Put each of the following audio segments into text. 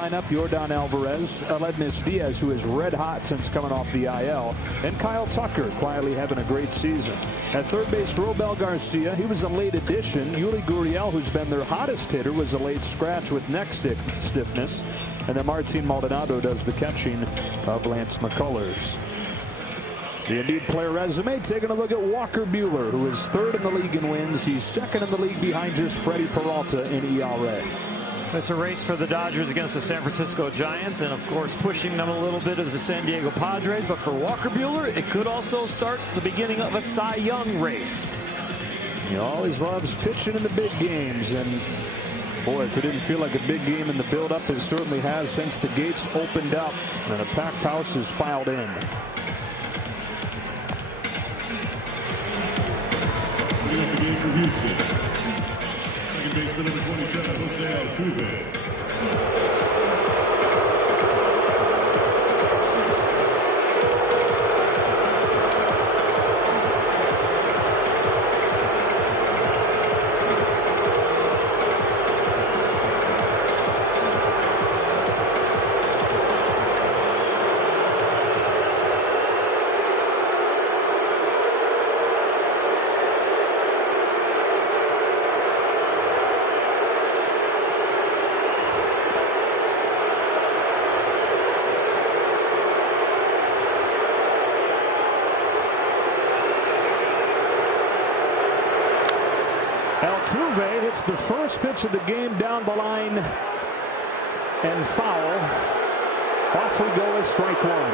lineup, Yordan Alvarez, Alednis Diaz, who is red hot since coming off the IL, and Kyle Tucker, quietly having a great season. At third base, Robel Garcia, he was a late addition. Yuli Gurriel, who's been their hottest hitter, was a late scratch with neck stiffness. And then Martin Maldonado does the catching of Lance McCullers. The Indeed player resume, taking a look at Walker Buehler, who is third in the league in wins. He's second in the league behind just Freddie Peralta in ERA. It's a race for the Dodgers against the San Francisco Giants, and of course pushing them a little bit is the San Diego Padres. But for Walker Buehler, it could also start the beginning of a Cy Young race. He always loves pitching in the big games, and boy, if it didn't feel like a big game in the build-up, it certainly has since the gates opened up and a packed house is filed in. For Houston, second baseman number 27, Jose Altuve. Altuve hits the first pitch of the game down the line and foul. Off we go with strike one.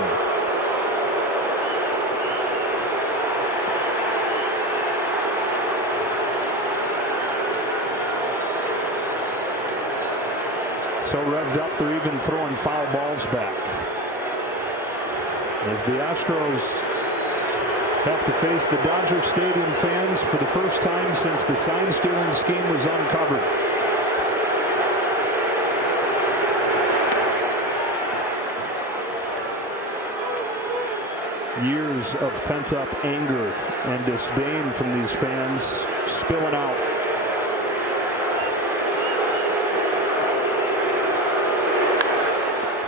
So revved up, they're even throwing foul balls back. As the Astros have to face the Dodger Stadium fans for the first time since the sign-stealing scheme was uncovered. Years of pent-up anger and disdain from these fans spilling out.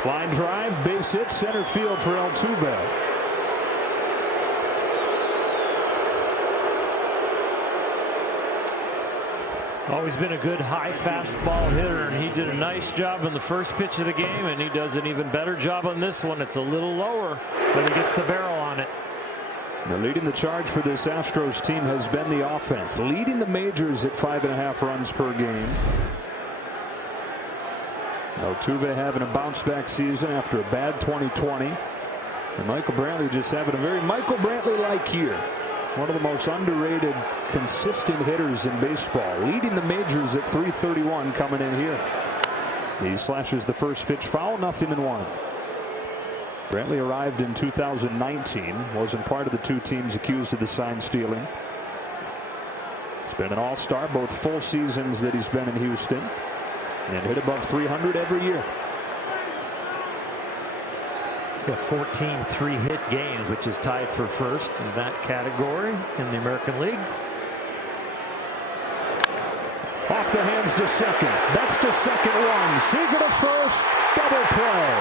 Line drive, base hit, center field for Altuve. Always been a good high fastball hitter, and he did a nice job on the first pitch of the game, and he does an even better job on this one. It's a little lower, but he gets the barrel on it. Now leading the charge for this Astros team has been the offense, leading the majors at 5.5 runs per game. Altuve having a bounce-back season after a bad 2020. And Michael Brantley just having a very Michael Brantley-like year. One of the most underrated, consistent hitters in baseball, leading the majors at .331 coming in here. He slashes the first pitch foul, 0-1. Brantley arrived in 2019, wasn't part of the two teams accused of the sign stealing. He's been an all-star both full seasons that he's been in Houston, and hit above 300 every year. Got 14 three-hit games, which is tied for first in that category in the American League. Off the hands to second. That's the second one. Seager to first. Double play.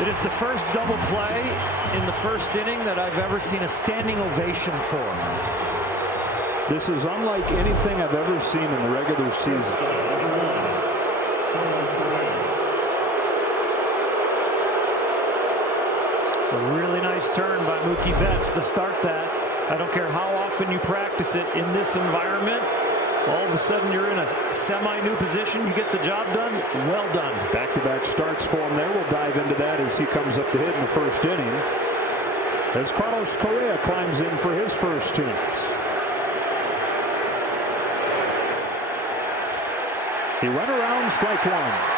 It is the first double play in the first inning that I've ever seen a standing ovation for. This is unlike anything I've ever seen in the regular season. A really nice turn by Mookie Betts to start that. I don't care how often you practice it in this environment. All of a sudden you're in a semi-new position. You get the job done. Well done. Back-to-back starts for him there. We'll dive into that as he comes up to hit in the first inning. As Carlos Correa climbs in for his first chance. He went around, strike one.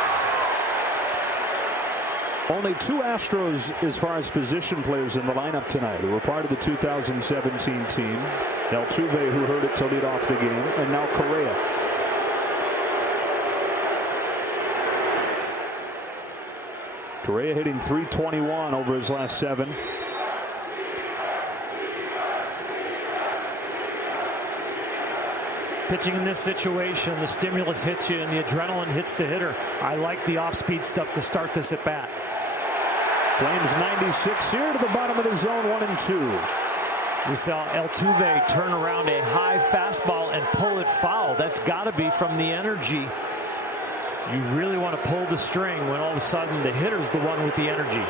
Only two Astros as far as position players in the lineup tonight who were part of the 2017 team. Altuve, who heard it to lead off the game, and now Correa. Correa hitting .321 over his last 7. Pitching in this situation, the stimulus hits you and the adrenaline hits the hitter. I like the off-speed stuff to start this at bat. Flames 96 here to the bottom of the zone, 1-2. We saw Altuve turn around a high fastball and pull it foul. That's got to be from the energy. You really want to pull the string when all of a sudden the hitter's the one with the energy.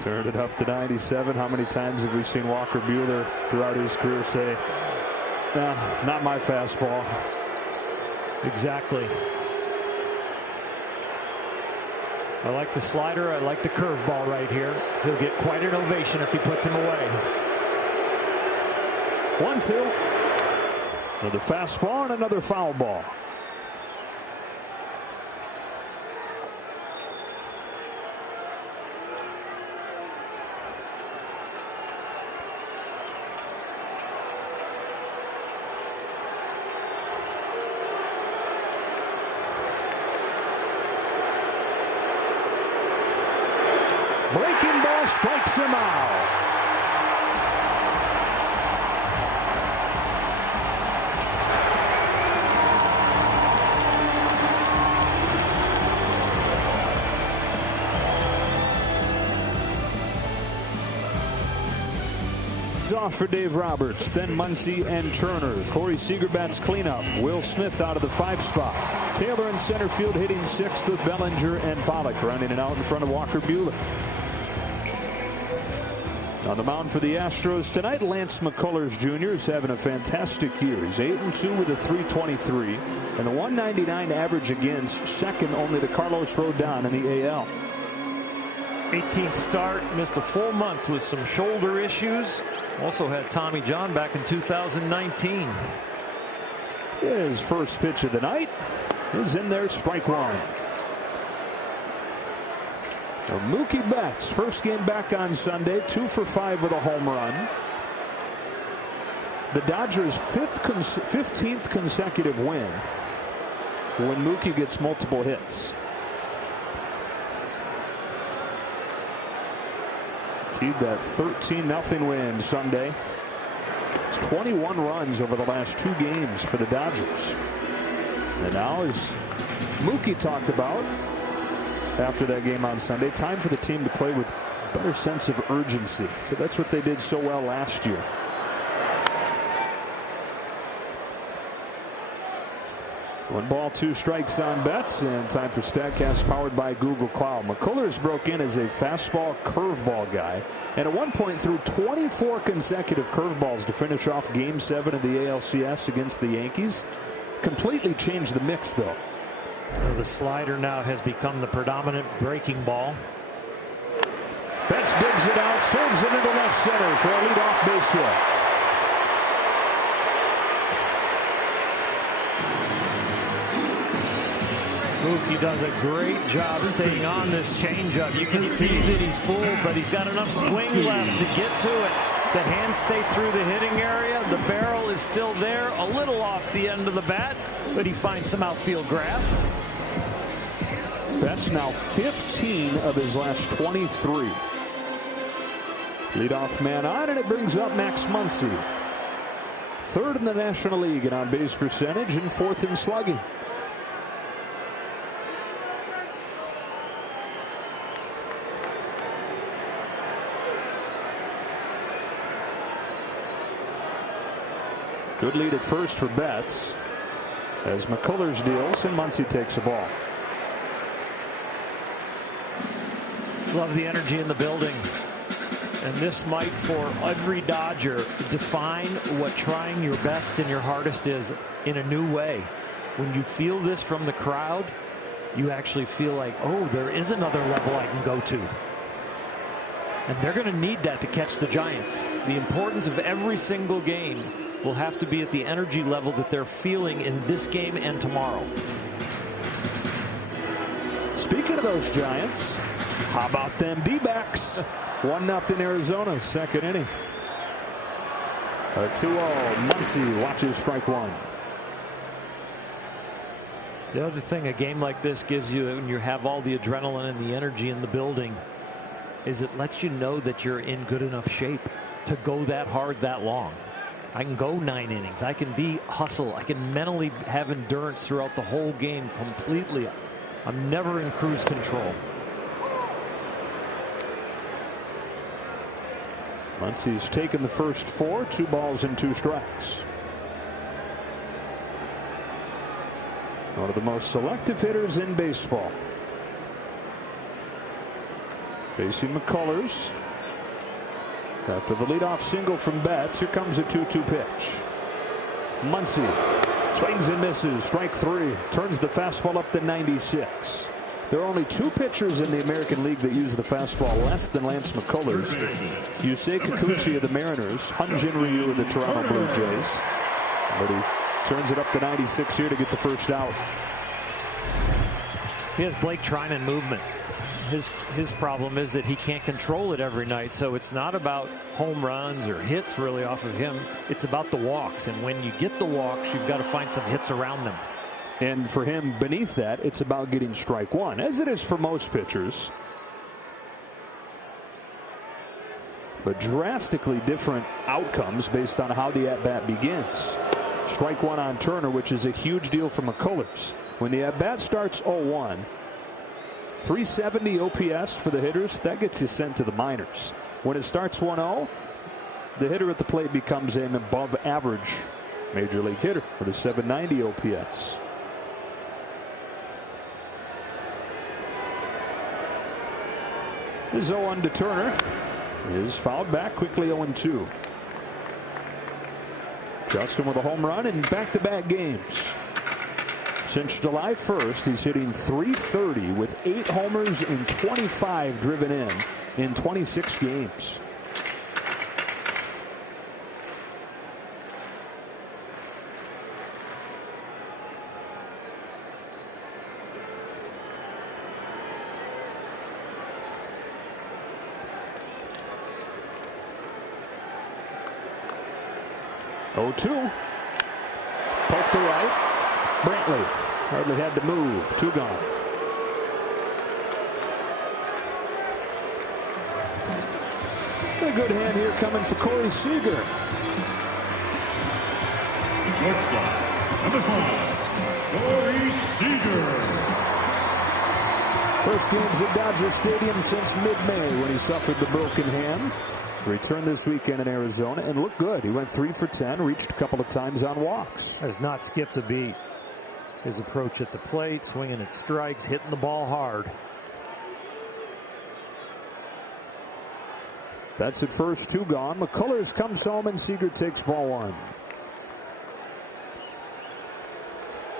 Turned it up to 97. How many times have we seen Walker Buehler throughout his career say, not my fastball? Exactly. I like the slider. I like the curveball right here. He'll get quite an ovation if he puts him away. 1-2. Another fastball and another foul ball. Breaking ball strikes him out. Off for Dave Roberts, then Muncy and Turner. Corey Seager bats cleanup. Will Smith out of the 5 spot. Taylor in center field hitting 6th with Bellinger and Pollock running it out in front of Walker Buehler. On the mound for the Astros tonight, Lance McCullers Jr. is having a fantastic year. He's 8-2 with a .323 and a .199 average against, second only to Carlos Rodon in the AL. 18th start, missed a full month with some shoulder issues. Also had Tommy John back in 2019. His first pitch of the night is in there, strike one. Now Mookie Betts, first game back on Sunday, 2 for 5 with a home run. The Dodgers' 15th consecutive win when Mookie gets multiple hits. That 13-0 win Sunday. It's 21 runs over the last 2 games for the Dodgers. And now, as Mookie talked about after that game on Sunday, time for the team to play with a better sense of urgency. So that's what they did so well last year. One ball, 2 strikes on Betts, and time for StatCast powered by Google Cloud. McCullers broke in as a fastball curveball guy, and at one point threw 24 consecutive curveballs to finish off Game 7 of the ALCS against the Yankees. Completely changed the mix, though. Well, the slider now has become the predominant breaking ball. Betts digs it out, serves it into left center for a leadoff base hit. Mookie does a great job staying on this changeup. You can see that he's full, but he's got enough swing left to get to it. The hands stay through the hitting area. The barrel is still there, a little off the end of the bat, but he finds some outfield grass. That's now 15 of his last 23. Leadoff man on, and it brings up Max Muncy. 3rd in the National League in on-base percentage and 4th in slugging. Good lead at first for Betts as McCullers deals and Muncy takes the ball. Love the energy in the building. And this might, for every Dodger, define what trying your best and your hardest is in a new way. When you feel this from the crowd, you actually feel like, oh, there is another level I can go to. And they're going to need that to catch the Giants. The importance of every single game will have to be at the energy level that they're feeling in this game and tomorrow. Speaking of those Giants, how about them D-backs? 1-0 Arizona, second inning. A 2-0. Muncy watches strike one. The other thing a game like this gives you, when you have all the adrenaline and the energy in the building, is it lets you know that you're in good enough shape to go that hard that long. I can go 9 innings. I can hustle. I can mentally have endurance throughout the whole game completely. I'm never in cruise control. Muncy's taken the first 4, 2 balls and 2 strikes. One of the most selective hitters in baseball. Facing McCullers. After the leadoff single from Betts, here comes a 2-2 pitch. Muncy swings and misses. Strike 3. Turns the fastball up to 96. There are only 2 pitchers in the American League that use the fastball less than Lance McCullers. Yusei Kikuchi of the Mariners. Hyun-Jin Ryu of the Toronto Blue Jays. But he turns it up to 96 here to get the first out. He has Blake Trinan movement. His problem is that he can't control it every night, so it's not about home runs or hits really off of him. It's about the walks, and when you get the walks, you've got to find some hits around them. And for him, beneath that, it's about getting strike 1, as it is for most pitchers. But drastically different outcomes based on how the at-bat begins. Strike 1 on Turner, which is a huge deal for McCullers. When the at-bat starts 0-1, 370 OPS for the hitters, that gets you sent to the minors. When it starts 1-0, the hitter at the plate becomes an above average major league hitter with a 790 OPS. This 0-1 to Turner is fouled back quickly. 0-2. Justin with a home run in back-to-back games. Since July 1st, he's hitting .330 with 8 homers and 25 driven in 26 games. .2. Poke to right. Brantley hardly had to move. 2 gone. A good hand here coming for Corey Seager. Shortstop, number 5, Corey Seager. First games at Dodger Stadium since mid-May when he suffered the broken hand. Returned this weekend in Arizona and looked good. He went 3 for 10, reached a couple of times on walks. Has not skipped a beat. His approach at the plate, swinging at strikes, hitting the ball hard. That's at first. 2 gone. McCullers comes home and Seager takes ball 1.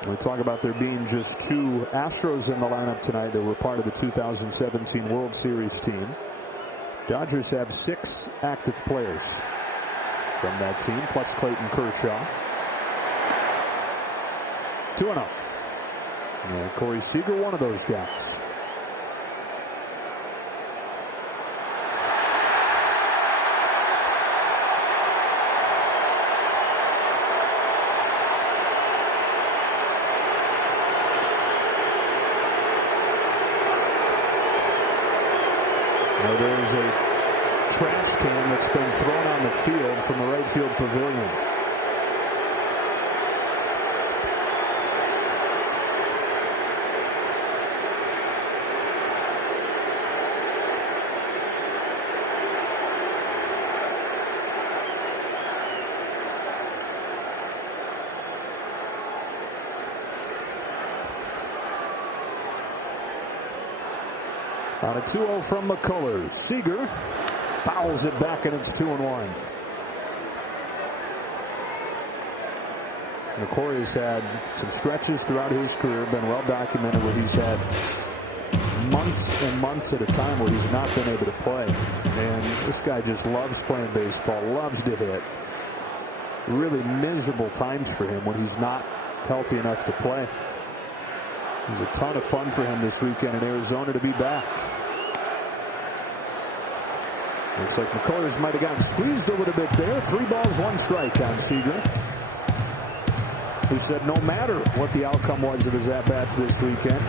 We talk about there being just 2 Astros in the lineup tonight that were part of the 2017 World Series team. Dodgers have 6 active players from that team, plus Clayton Kershaw. 2-0. And Corey Seager, one of those guys. Now there's a trash can that's been thrown on the field from the right field pavilion. On a 2-0 from McCullers. Seager fouls it back, and it's 2-1. Corey has had some stretches throughout his career, been well documented, where he's had months and months at a time where he's not been able to play. And this guy just loves playing baseball, loves to hit. Really miserable times for him when he's not healthy enough to play. It was a ton of fun for him this weekend in Arizona to be back. Looks like McCullers might have gotten squeezed a little bit there. 3 balls, 1 strike on Seager, who said no matter what the outcome was of his at-bats this weekend,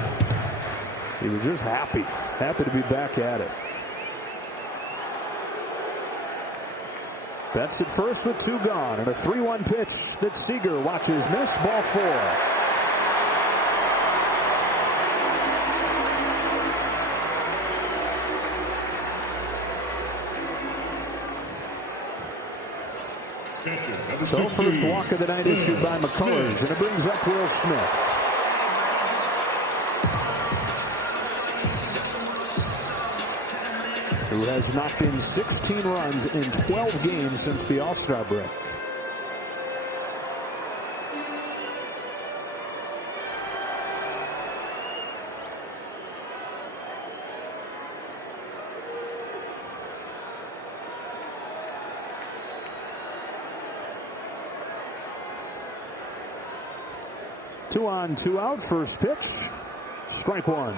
he was just happy to be back at it. Betts at first with 2 gone, and a 3-1 pitch that Seager watches miss. Ball 4. So first walk of the night issued by McCullers, and it brings up Will Smith. Who has knocked in 16 runs in 12 games since the All-Star break. Two on, 2 out. First pitch. Strike 1.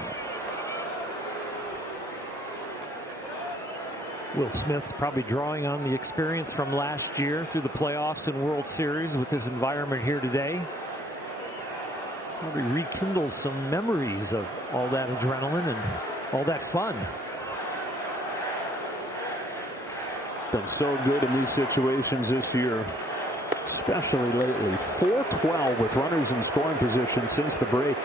Will Smith probably drawing on the experience from last year through the playoffs and World Series with his environment here today. Probably rekindles some memories of all that adrenaline and all that fun. Been so good in these situations this year, especially lately. 4-12 with runners in scoring position since the break.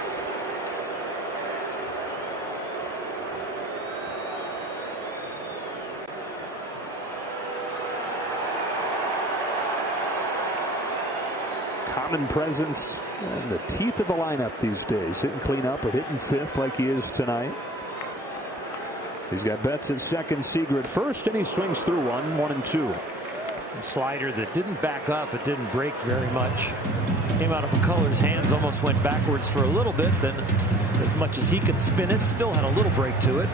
Common presence and the teeth of the lineup these days. Hitting cleanup or hitting 5th like he is tonight. He's got Betts at second, Seager at first, and he swings through 1-2. A slider that didn't back up, it didn't break very much. Came out of McCullers' hands, almost went backwards for a little bit, then as much as he can spin it, still had a little break to it.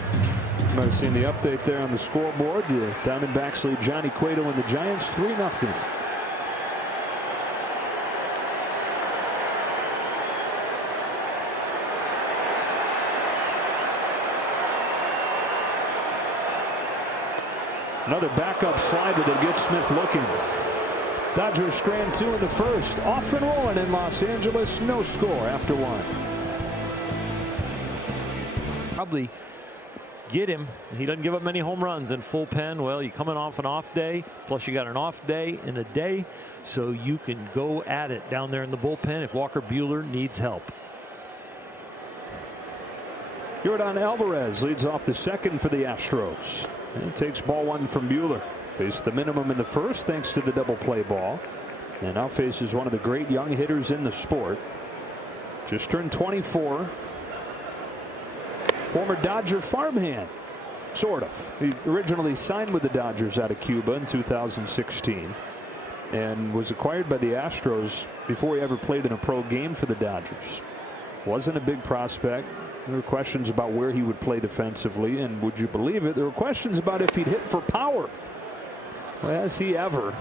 You might have seen the update there on the scoreboard. The Diamondbacks lead Johnny Cueto and the Giants 3-0. Another backup slider that gets Smith looking. Dodgers strand 2 in the first. Off and rolling in Los Angeles. No score after 1. Probably get him. He doesn't give up many home runs in full pen. Well, you're coming off an off day. Plus, you got an off day in a day. So you can go at it down there in the bullpen if Walker Buehler needs help. Yordan Alvarez leads off the second for the Astros. And takes ball 1 from Buehler. Faced the minimum in the first thanks to the double play ball. And now faces one of the great young hitters in the sport. Just turned 24. Former Dodger farmhand. Sort of. He originally signed with the Dodgers out of Cuba in 2016. And was acquired by the Astros before he ever played in a pro game for the Dodgers. Wasn't a big prospect. There were questions about where he would play defensively, and would you believe it, there were questions about if he'd hit for power. Well, has he ever?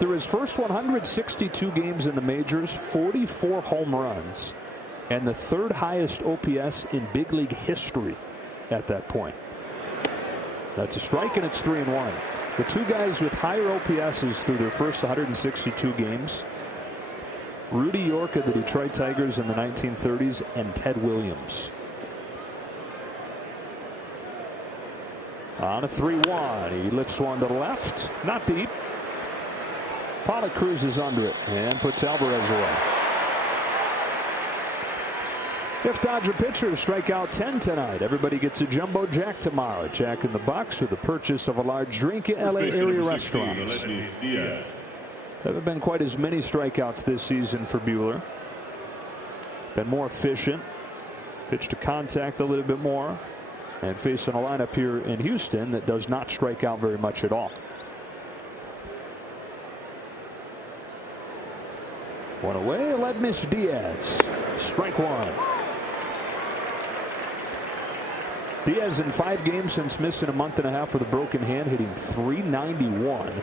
Through his first 162 games in the majors, 44 home runs, and the 3rd highest OPS in big league history at that point. That's a strike, and it's 3-1. The 2 guys with higher OPSs through their first 162 games, Rudy York of the Detroit Tigers in the 1930s, and Ted Williams. On a 3-1, he lifts one to the left, not deep. Pollock cruises under it and puts Alvarez away. 5th Dodger pitchers strike out 10 tonight. Everybody gets a jumbo jack tomorrow. Jack in the Box with the purchase of a large drink at LA area restaurants. There haven't been quite as many strikeouts this season for Buehler. Been more efficient. Pitched to contact a little bit more. And facing a lineup here in Houston that does not strike out very much at all. 1 away, Ledmus Diaz. Strike 1. Diaz in 5 games since missing a month and a half with a broken hand, hitting .391.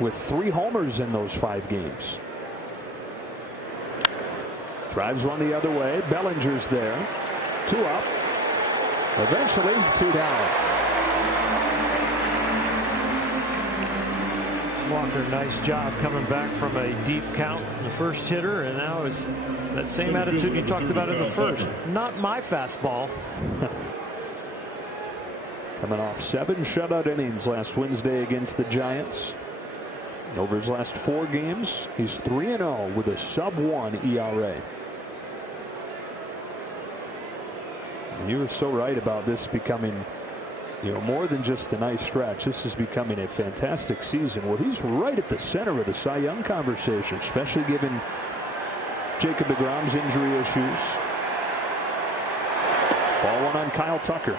With 3 homers in those 5 games. Drives one the other way. Bellinger's there. 2 up. Eventually 2 down. Walker, nice job coming back from a deep count in the first hitter, and now it's that same attitude you talked about in the first. Not my fastball. Coming off 7 shutout innings last Wednesday against the Giants. Over his last 4 games, he's 3-0 with a sub-1 ERA. And you were so right about this becoming, more than just a nice stretch. This is becoming a fantastic season where he's right at the center of the Cy Young conversation, especially given Jacob deGrom's injury issues. Ball one on Kyle Tucker.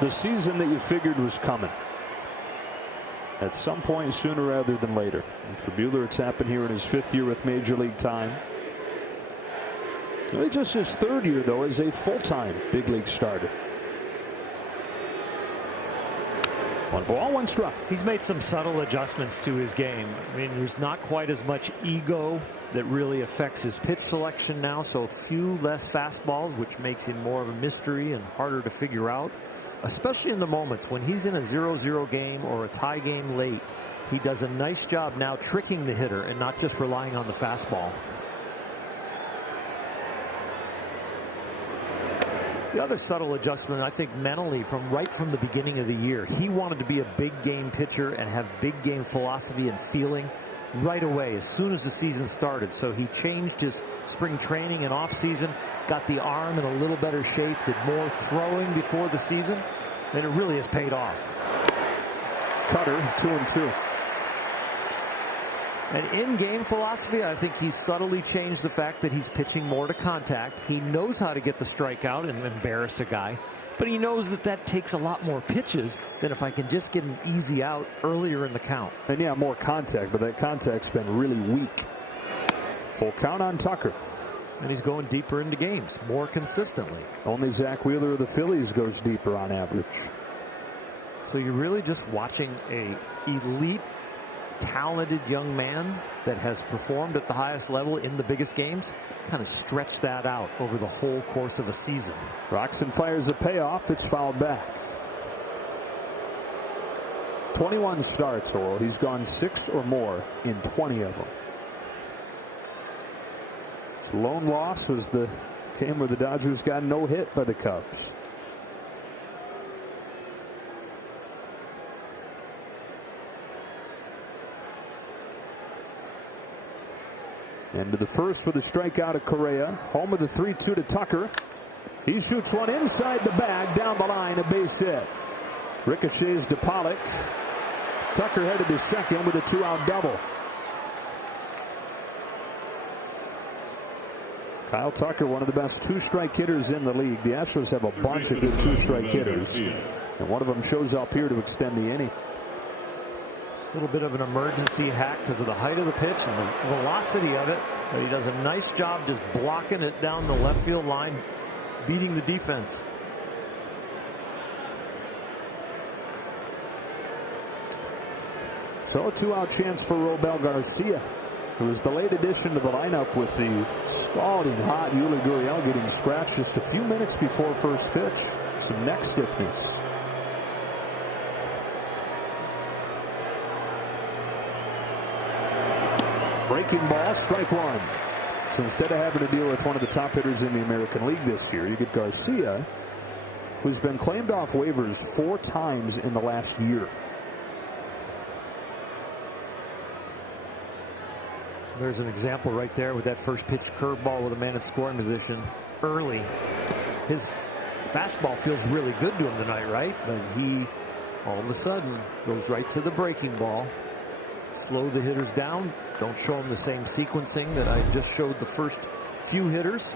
The season that you figured was coming at some point sooner rather than later. And for Buehler, it's happened here in his 5th year with Major League time. Really just his 3rd year, though, as a full-time big league starter. 1 ball, 1 strike. He's made some subtle adjustments to his game. I mean, there's not quite as much ego that really affects his pitch selection now, so a few less fastballs, which makes him more of a mystery and harder to figure out, especially in the moments when he's in a 0-0 game or a tie game late. He does a nice job now tricking the hitter and not just relying on the fastball. The other subtle adjustment, I think, mentally, right from the beginning of the year, he wanted to be a big game pitcher and have big game philosophy and feeling right away as soon as the season started. So he changed his spring training and off season, got the arm in a little better shape, did more throwing before the season, and it really has paid off. Cutter, 2-2. And in-game philosophy, I think he's subtly changed the fact that he's pitching more to contact. He knows how to get the strikeout and embarrass a guy, but he knows that that takes a lot more pitches than if I can just get an easy out earlier in the count. And yeah, more contact, but that contact's been really weak. Full count on Tucker. And he's going deeper into games more consistently. Only Zach Wheeler of the Phillies goes deeper on average. So you're really just watching a elite, talented young man that has performed at the highest level in the biggest games, kind of stretch that out over the whole course of a season. Roxon fires a payoff. It's fouled back. 21 starts, Oral. He's gone 6 or more in 20 of them. His lone loss was the game where the Dodgers got no hit by the Cubs. End of the first with a strikeout of Correa. Home with a 3-2 to Tucker. He shoots one inside the bag, down the line, a base hit. Ricochets to Pollock. Tucker headed to second with a 2-out double. Kyle Tucker, one of the best 2-strike hitters in the league. The Astros have a bunch of good 2-strike hitters, and one of them shows up here to extend the inning. A little bit of an emergency hack because of the height of the pitch and the velocity of it. But he does a nice job just blocking it down the left field line, beating the defense. So a 2-out chance for Robel Garcia, who is the late addition to the lineup with the scalding hot Yuli Gurriel getting scratched just a few minutes before first pitch. Some neck stiffness. Breaking ball, strike one. So instead of having to deal with one of the top hitters in the American League this year, you get Garcia, who's been claimed off waivers 4 times in the last year. There's an example right there with that first pitch curveball with a man in scoring position early. His fastball feels really good to him tonight, right? But he all of a sudden goes right to the breaking ball. Slow the hitters down. Don't show them the same sequencing that I just showed the first few hitters.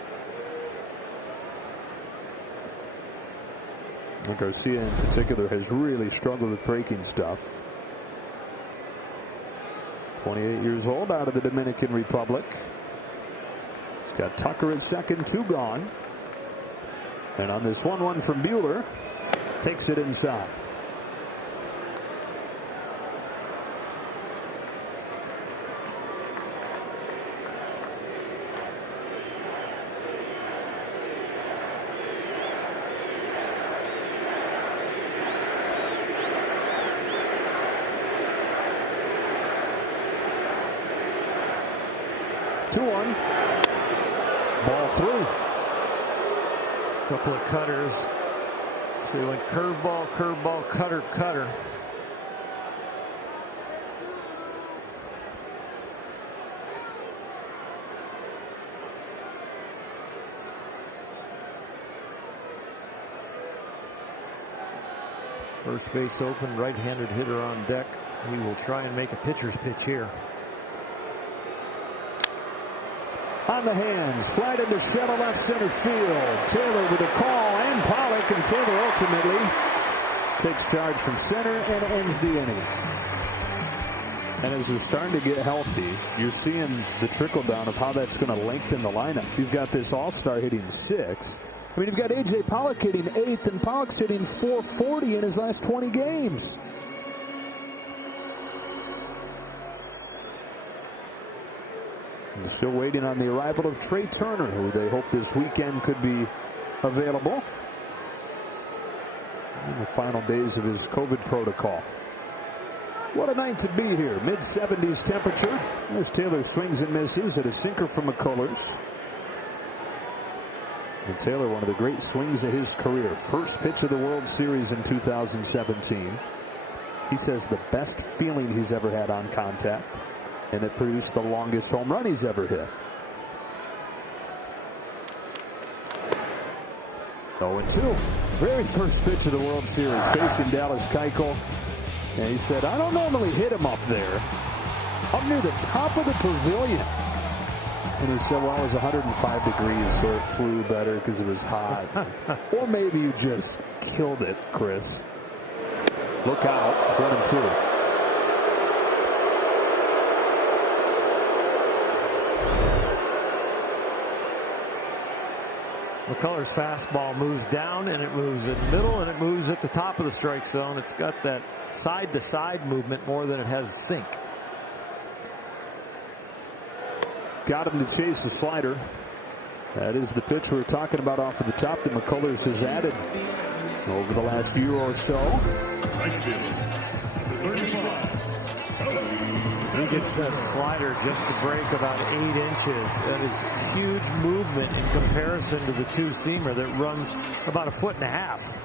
And Garcia in particular has really struggled with breaking stuff. 28 years old, out of the Dominican Republic. He's got Tucker at second, 2 gone. And on this 1-1 from Buehler, takes it inside. Ball 3. Couple of cutters. So he went curveball, curveball, cutter, cutter. First base open, right-handed hitter on deck. He will try and make a pitcher's pitch here. On the hands, fly to the shuttle left center field. Taylor with a call and Pollock, and Taylor ultimately takes charge from center and ends the inning. And as they're starting to get healthy, you're seeing the trickle down of how that's going to lengthen the lineup. You've got this all-star hitting 6th. I mean, you've got A.J. Pollock hitting 8th, and Pollock's hitting .440 in his last 20 games. They're still waiting on the arrival of Trey Turner, who they hope this weekend could be available in the final days of his COVID protocol. What a night to be here. Mid-70s temperature. There's Taylor swings and misses at a sinker from McCullers. And Taylor, one of the great swings of his career. First pitch of the World Series in 2017. He says the best feeling he's ever had on contact. And it produced the longest home run he's ever hit. 0-2. Very first pitch of the World Series, facing Dallas Keuchel. And he said, I don't normally hit him up there, up near the top of the pavilion. And he said, well, it was 105 degrees, so it flew better because it was hot. Or maybe you just killed it, Chris. Look out, 1-2. McCullers' fastball moves down, and it moves in the middle, and it moves at the top of the strike zone. It's got that side-to-side movement more than it has sink. Got him to chase the slider. That is the pitch we're talking about off of the top that McCullers has added over the last year or so. He gets that slider just to break about 8 inches. That is huge movement in comparison to the two-seamer that runs about 1.5 feet.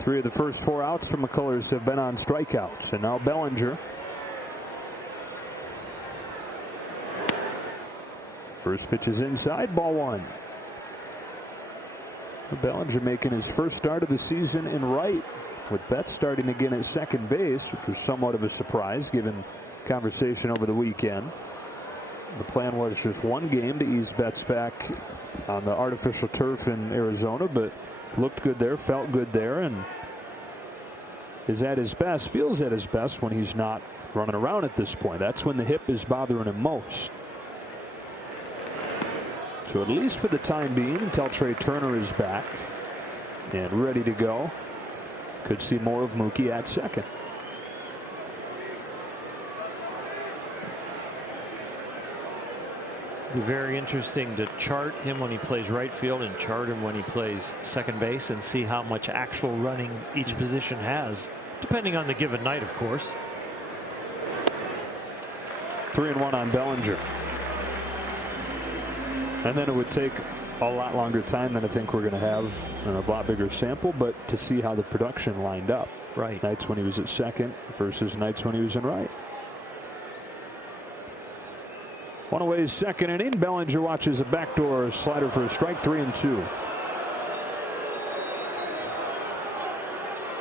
3 of the first 4 outs from McCullers have been on strikeouts. And now Bellinger. First pitch is inside, ball 1. Bellinger making his first start of the season in right, with Betts starting again at second base, which was somewhat of a surprise given conversation over the weekend. The plan was just one game to ease Betts back on the artificial turf in Arizona, but looked good there, felt good there, and is at his best, feels at his best when he's not running around at this point. That's when the hip is bothering him most. So at least for the time being, until Trey Turner is back and ready to go, could see more of Mookie at second. Be very interesting to chart him when he plays right field and chart him when he plays second base and see how much actual running each position has, depending on the given night, of course. 3-1 on Bellinger. And then it would take a lot longer time than I think we're going to have, and a lot bigger sample, but to see how the production lined up. Right. Nights when he was at second versus nights when he was in right. One away is second inning. Bellinger watches a backdoor slider for a strike, 3-2.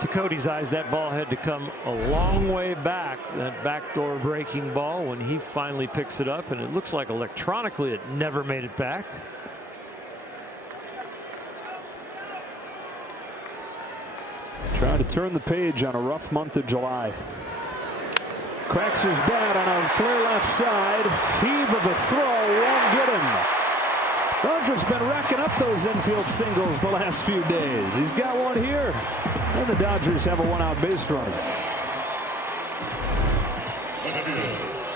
To Cody's eyes, that ball had to come a long way back, that backdoor breaking ball, when he finally picks it up, and it looks like electronically it never made it back. Trying to turn the page on a rough month of July. Cracks his bat on a flare left side. Heave of a throw, won't get him. Bellinger's been racking up those infield singles the last few days. He's got one here. And the Dodgers have a one-out base runner.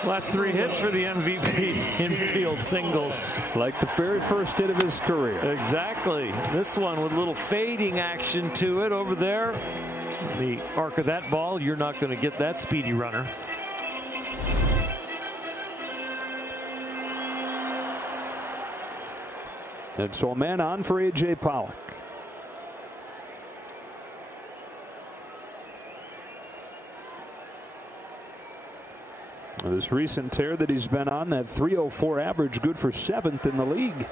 Last 3 hits for the MVP infield singles. Like the very first hit of his career. Exactly. This one with a little fading action to it over there. The arc of that ball, you're not going to get that speedy runner. And so a man on for A.J. Pollock. This recent tear that he's been on, that .304 average, good for 7th in the league.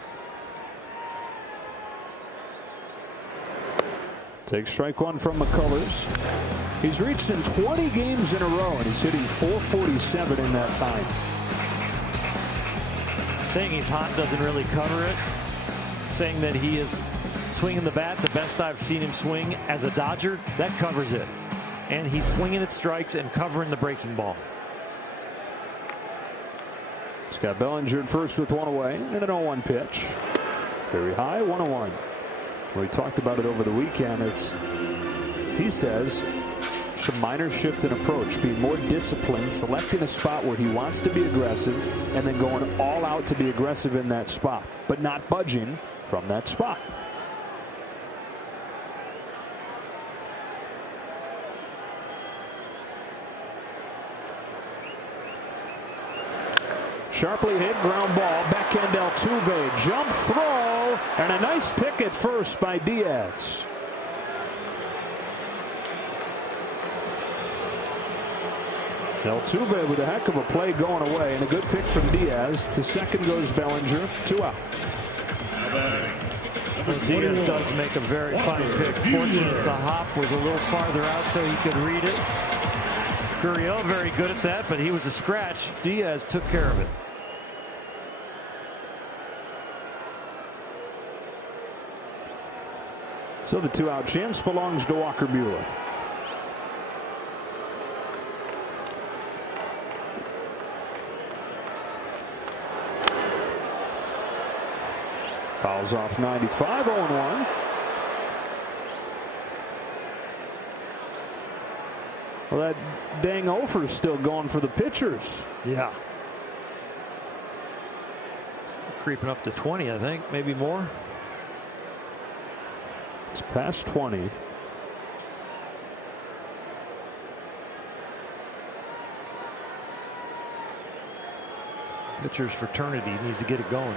Takes strike one from McCullers. He's reached in 20 games in a row, and he's hitting .447 in that time. Saying he's hot doesn't really cover it. Saying that he is swinging the bat the best I've seen him swing as a Dodger, that covers it. And he's swinging at strikes and covering the breaking ball. Scott Bellinger at first with one away and an 0-1 pitch. Very high, 1-1. We talked about it over the weekend. He says, some minor shift in approach, being more disciplined, selecting a spot where he wants to be aggressive, and then going all out to be aggressive in that spot, but not budging from that spot. Sharply hit, ground ball, backhand Altuve, jump throw, and a nice pick at first by Diaz. Altuve with a heck of a play going away, and a good pick from Diaz. To second goes Bellinger, 2 out. Well, Diaz does make a very fine pick. Fortunate the hop was a little farther out so he could read it. Gurriel very good at that, but he was a scratch. Diaz took care of it. So the 2 out chance belongs to Walker Buehler. Fouls off 95, 0-1. Well, that dang offer's still going for the pitchers. Yeah. Creeping up to 20, I think, maybe more. It's past 20. Pitcher's fraternity needs to get it going.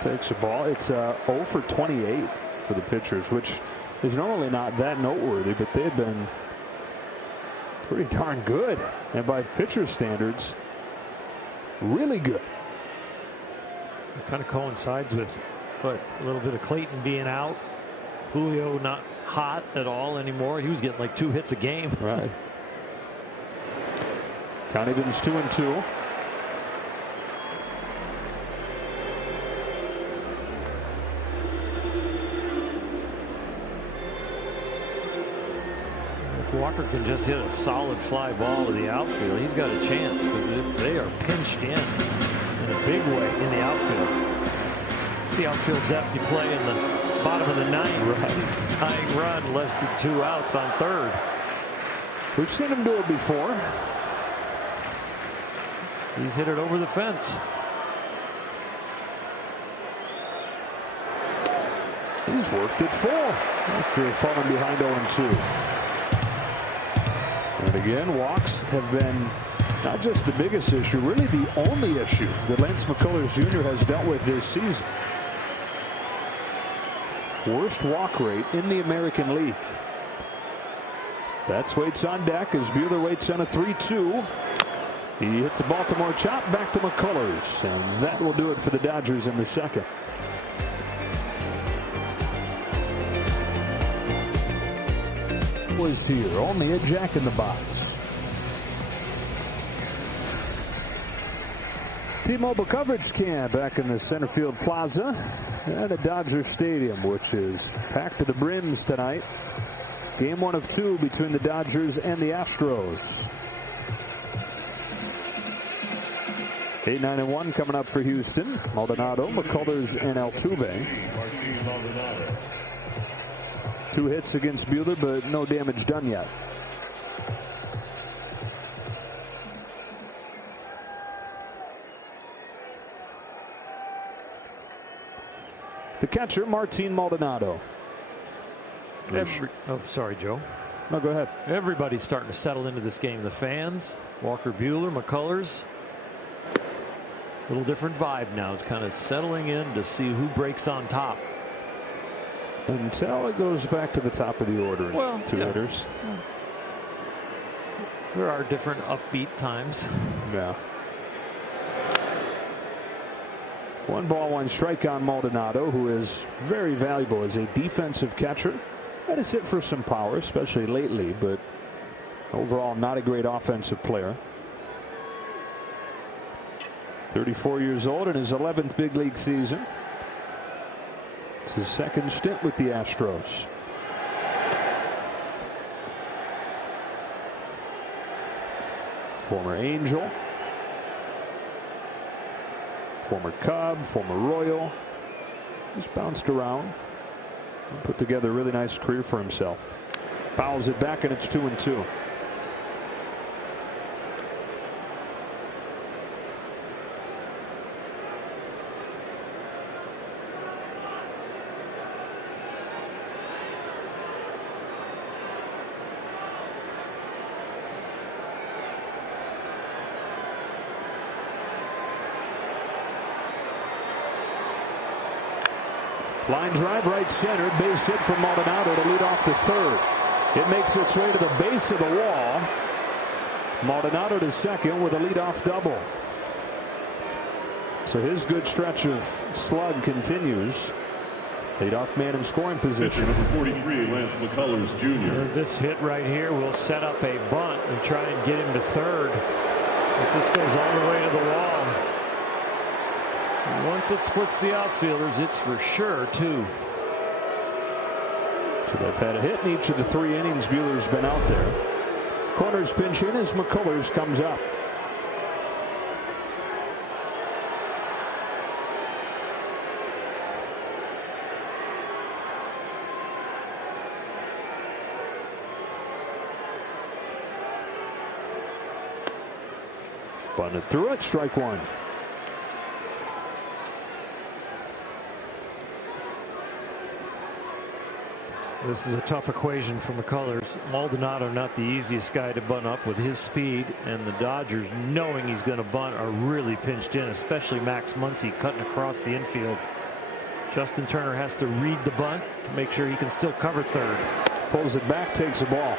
Takes a ball. It's 0 for 28 for the pitchers, which is normally not that noteworthy, but they've been pretty darn good. And by pitcher standards, really good. It kind of coincides with a little bit of Clayton being out. Julio not hot at all anymore. He was getting like 2 hits a game. Right. Connivan's 2-2. Walker can just hit a solid fly ball to the outfield, he's got a chance, because they are pinched in a big way in the outfield. See outfield depth you play in the bottom of the 9th, right? Tying run, less than 2 outs on 3rd. We've seen him do it before. He's hit it over the fence. He's worked it full after falling behind 0-2. And again, walks have been not just the biggest issue, really the only issue that Lance McCullers Jr. has dealt with this season. Worst walk rate in the American League. That's waits on deck as Buehler waits on a 3-2. He hits a Baltimore chop back to McCullers, and that will do it for the Dodgers in the second. Was here, only a jack in the box. T-Mobile coverage cam back in the center field plaza at Dodger Stadium, which is packed to the brims tonight. Game 1 of 2 between the Dodgers and the Astros. 8-9-1 coming up for Houston. Maldonado, McCullers, and Altuve. 2 hits against Buehler, but no damage done yet. The catcher, Martin Maldonado. Sorry, Joe. No, go ahead. Everybody's starting to settle into this game. The fans, Walker Buehler, McCullers. Little different vibe now. It's kind of settling in to see who breaks on top. Until it goes back to the top of the order. Well, two hitters. Yeah. There are different upbeat times. Yeah. 1 ball, 1 strike on Maldonado, who is very valuable as a defensive catcher. Had to hit for some power, especially lately, but overall not a great offensive player. 34 years old in his 11th big league season. It's his second stint with the Astros. Former Angel, former Cub, former Royal. He's bounced around and put together a really nice career for himself. Fouls it back, and it's 2-2. Line drive right center, base hit from Maldonado to lead off the third. It makes its way to the base of the wall. Maldonado to second with a leadoff double. So his good stretch of slug continues. Leadoff man in scoring position. Pitcher number 43, Lance McCullers Jr. This hit right here will set up a bunt and try and get him to third. But this goes all the way to the wall. Once it splits the outfielders, it's for sure 2. So they've had a hit in each of the 3 innings Buehler's been out there. Corners pinch in as McCullers comes up. Bunted through it, strike 1. This is a tough equation for McCullers. Maldonado not the easiest guy to bunt up with his speed, and the Dodgers, knowing he's going to bunt, are really pinched in, especially Max Muncy cutting across the infield. Justin Turner has to read the bunt to make sure he can still cover third. Pulls it back, takes the ball.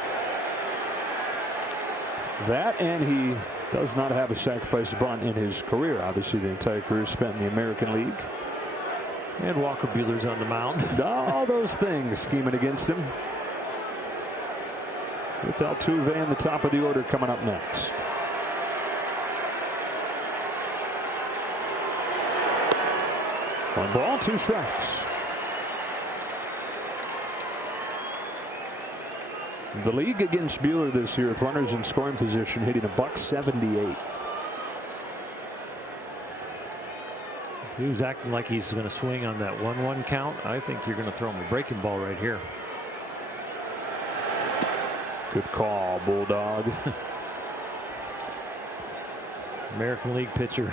That, and he does not have a sacrifice bunt in his career. Obviously, the entire career spent in the American League. And Walker Buehler's on the mound. All those things scheming against him. With Altuve in the top of the order coming up next. One ball, 2 strikes. The league against Buehler this year with runners in scoring position hitting $178. He was acting like he's going to swing on that 1-1 count. I think you're going to throw him a breaking ball right here. Good call, Bulldog. American League pitcher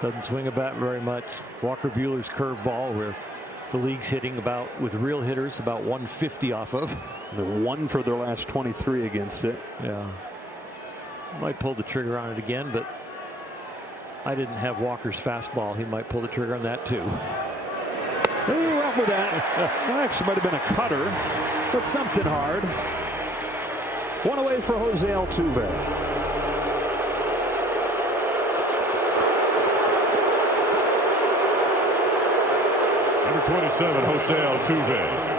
doesn't swing a bat very much. Walker Buehler's curveball, where the league's hitting about, with real hitters, about 150 off of. They're 1 for their last 23 against it. Yeah. Might pull the trigger on it again, but I didn't have Walker's fastball. He might pull the trigger on that too. He went with that. That actually might have been a cutter, but something hard. 1 away for Jose Altuve. Number 27, Jose Altuve.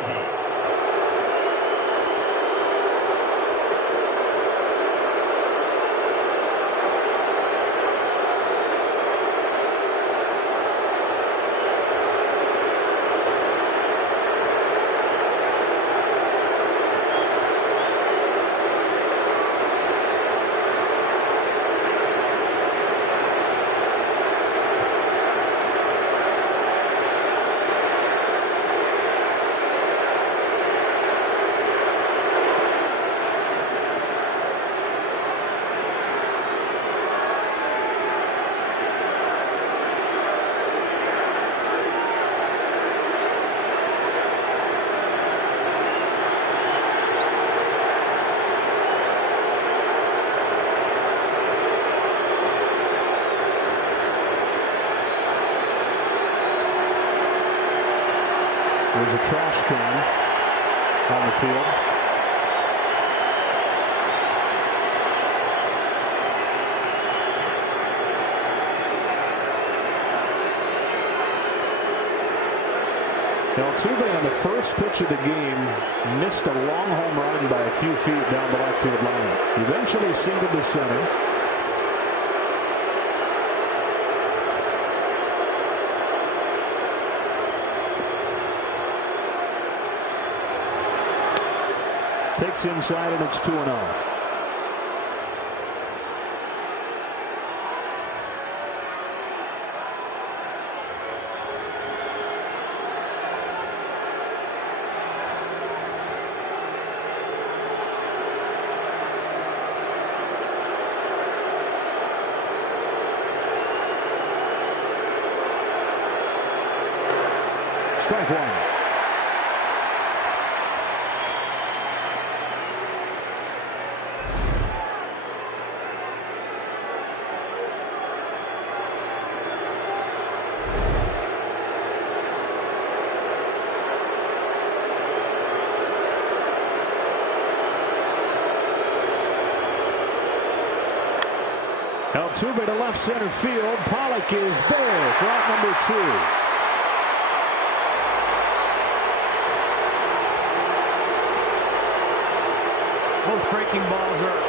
There's a trash can on the field. Altuve on the first pitch of the game missed a long home run by a few feet down the left field line. Eventually singled to center. Takes inside and it's 2-0. Strike one. Altuve to left center field. Pollock is there for out number 2. Both breaking balls are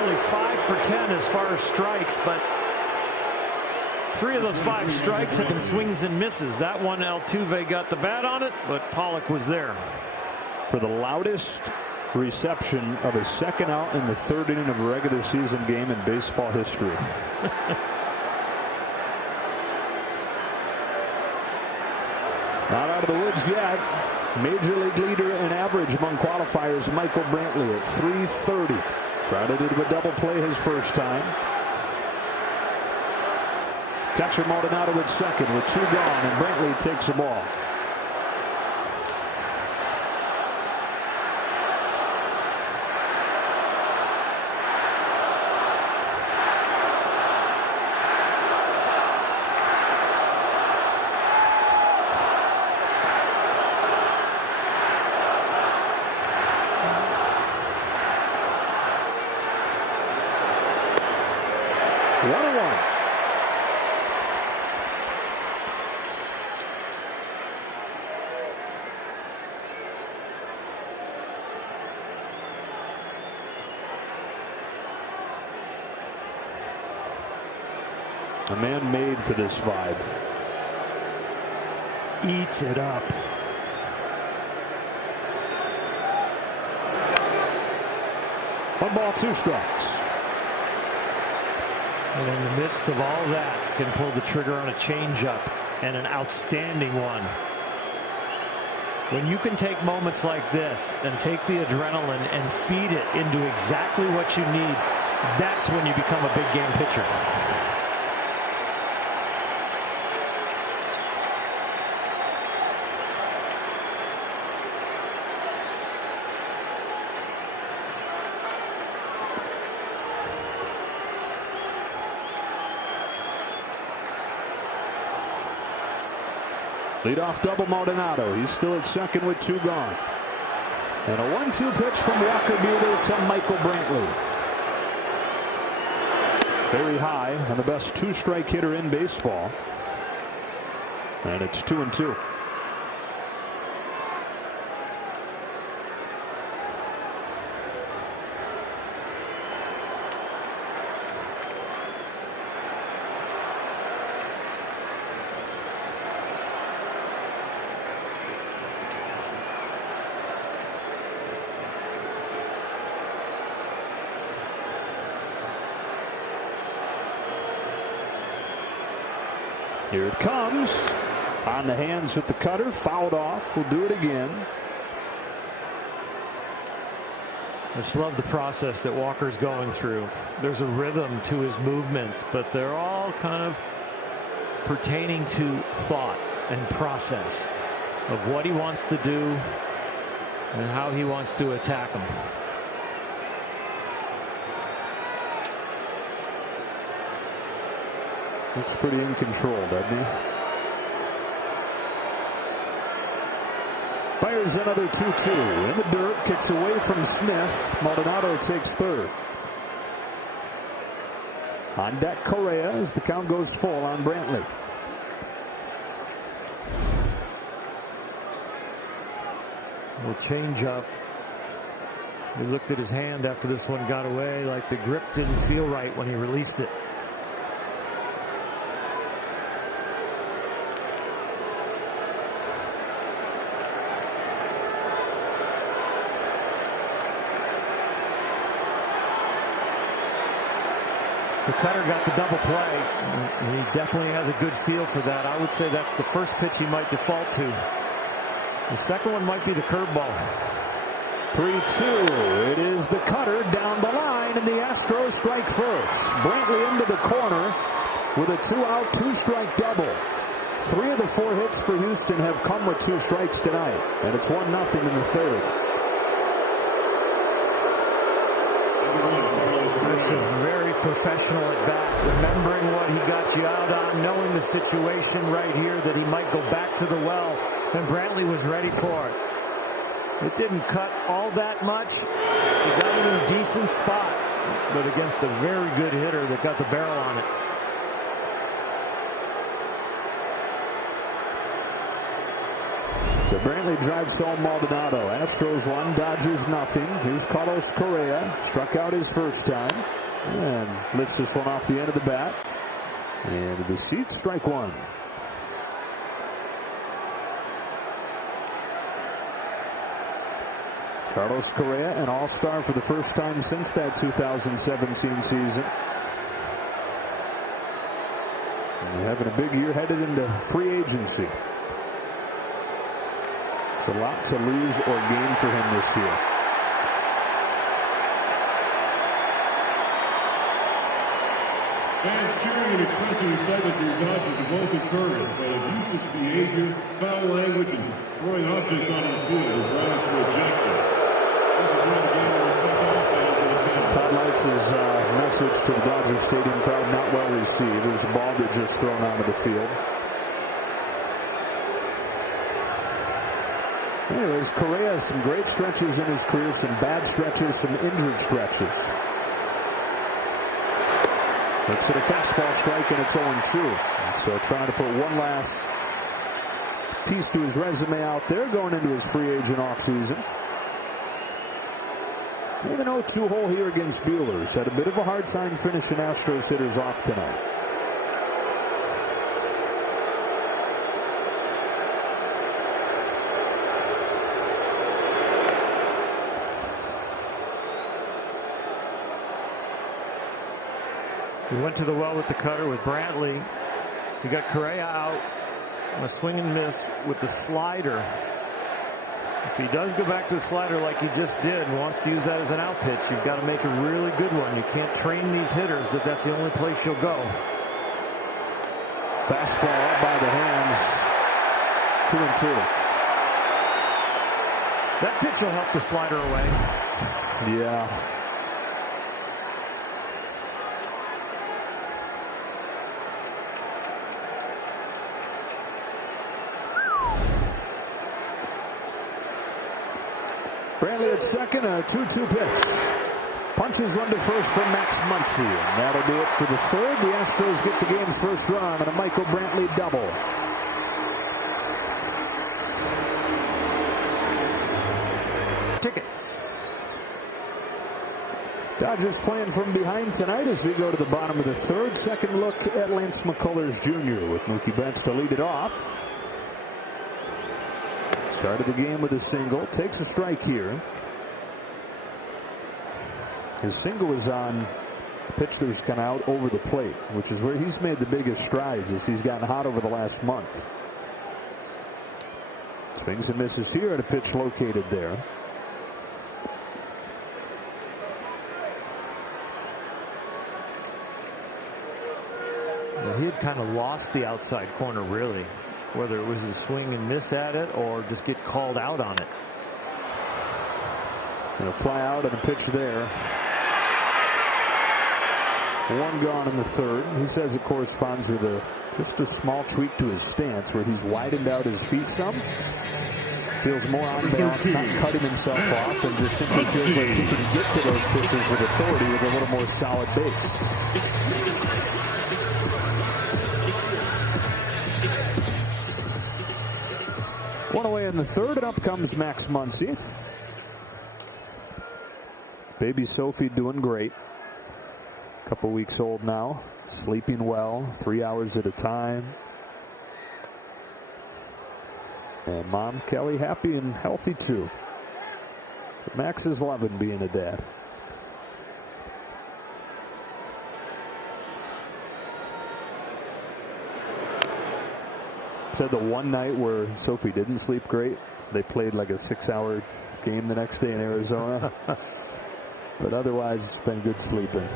only 5 for 10 as far as strikes, but 3 of those 5 strikes have been swings and misses. That one, Altuve got the bat on it, but Pollock was there. For the loudest reception of a second out in the 3rd inning of a regular season game in baseball history. Not out of the woods yet. Major league leader in average among qualifiers, Michael Brantley at .330. Credited with double play his first time. Catcher Maldonado at second with 2 gone, and Brantley takes the ball. A man made for this vibe. Eats it up. One ball, 2 strikes. And in the midst of all that, can pull the trigger on a changeup, and an outstanding one. When you can take moments like this and take the adrenaline and feed it into exactly what you need, that's when you become a big game pitcher. Leadoff double Maldonado. He's still at second with 2 gone. And a 1-2 pitch from Walker Buehler to Michael Brantley. Very high, and the best 2-strike hitter in baseball. And it's 2-2. Here it comes. On the hands with the cutter. Fouled off. We'll do it again. I just love the process that Walker's going through. There's a rhythm to his movements, but they're all kind of pertaining to thought and process of what he wants to do and how he wants to attack them. Looks pretty in control, doesn't he? Fires another 2-2 in the dirt, kicks away from Smith. Maldonado takes third. On deck, Correa as the count goes full on Brantley. Little change up. He looked at his hand after this one got away, like the grip didn't feel right when he released it. The cutter got the double play. He definitely has a good feel for that. I would say that's the first pitch he might default to. The second one might be the curveball. 3-2. It is the cutter down the line, and the Astros strike first. Brantley into the corner with a 2-out, 2-strike double. 3 of the 4 hits for Houston have come with 2 strikes tonight, and it's 1-0 in the third. It's a very professional at bat, remembering what he got you out on, knowing the situation right here that he might go back to the well, and Brantley was ready for it. It didn't cut all that much. He got it in a decent spot, but against a very good hitter that got the barrel on it. So Brantley drives home Maldonado. Astros 1, Dodgers nothing. Here's Carlos Correa. Struck out his first time. And lifts this one off the end of the bat. And the seat, strike 1. Carlos Correa, an all-star for the first time since that 2017 season. And having a big year headed into free agency. It's a lot to lose or gain for him this year. Fans cheering and expressing excitement for your Dodgers are both encouraged, but abusive behavior, foul language, and throwing objects onto the field are grounds for ejection. This is where the game will respect all fans and attendance. Todd Lights' message to the Dodger Stadium crowd not well received. It was a ball that just thrown onto the field. Anyways, Correa has some great stretches in his career, some bad stretches, some injured stretches. Looks at a fastball strike, and it's 0-2. So trying to put one last piece to his resume out there going into his free agent offseason. Even 0-2 hole here against Buehler. He's had a bit of a hard time finishing Astros hitters off tonight. He went to the well with the cutter with Brantley. He got Correa out on a swing and miss with the slider. If he does go back to the slider like he just did and wants to use that as an out pitch, you've got to make a really good one. You can't train these hitters that that's the only place you'll go. Fastball up by the hands. 2-2. That pitch will help the slider away. Yeah. Brantley at second, a 2-2 pitch. Punches one to first from Max Muncy. And that'll do it for the third. The Astros get the game's first run on a Michael Brantley double. Tickets. Dodgers playing from behind tonight as we go to the bottom of the third. Second look at Lance McCullers Jr. with Mookie Betts to lead it off. Started the game with a single. Takes a strike here. His single was on a pitch that was kind of out over the plate, which is where he's made the biggest strides as he's gotten hot over the last month. Swings and misses here at a pitch located there. Well, he had kind of lost the outside corner, really. Whether it was a swing and miss at it or just get called out on it. And a fly out and a pitch there. One gone in the third. He says it corresponds with just a small tweak to his stance where he's widened out his feet some. Feels more on balance, not cutting himself off, and just simply feels like he can get to those pitches with authority with a little more solid base. One away in the third, and up comes Max Muncy. Baby Sophie doing great. Couple weeks old now, sleeping well, 3 hours at a time. And Mom Kelly happy and healthy too. But Max is loving being a dad. Said the one night where Sophie didn't sleep great, they played like a 6-hour game the next day in Arizona. But otherwise, it's been good sleeping.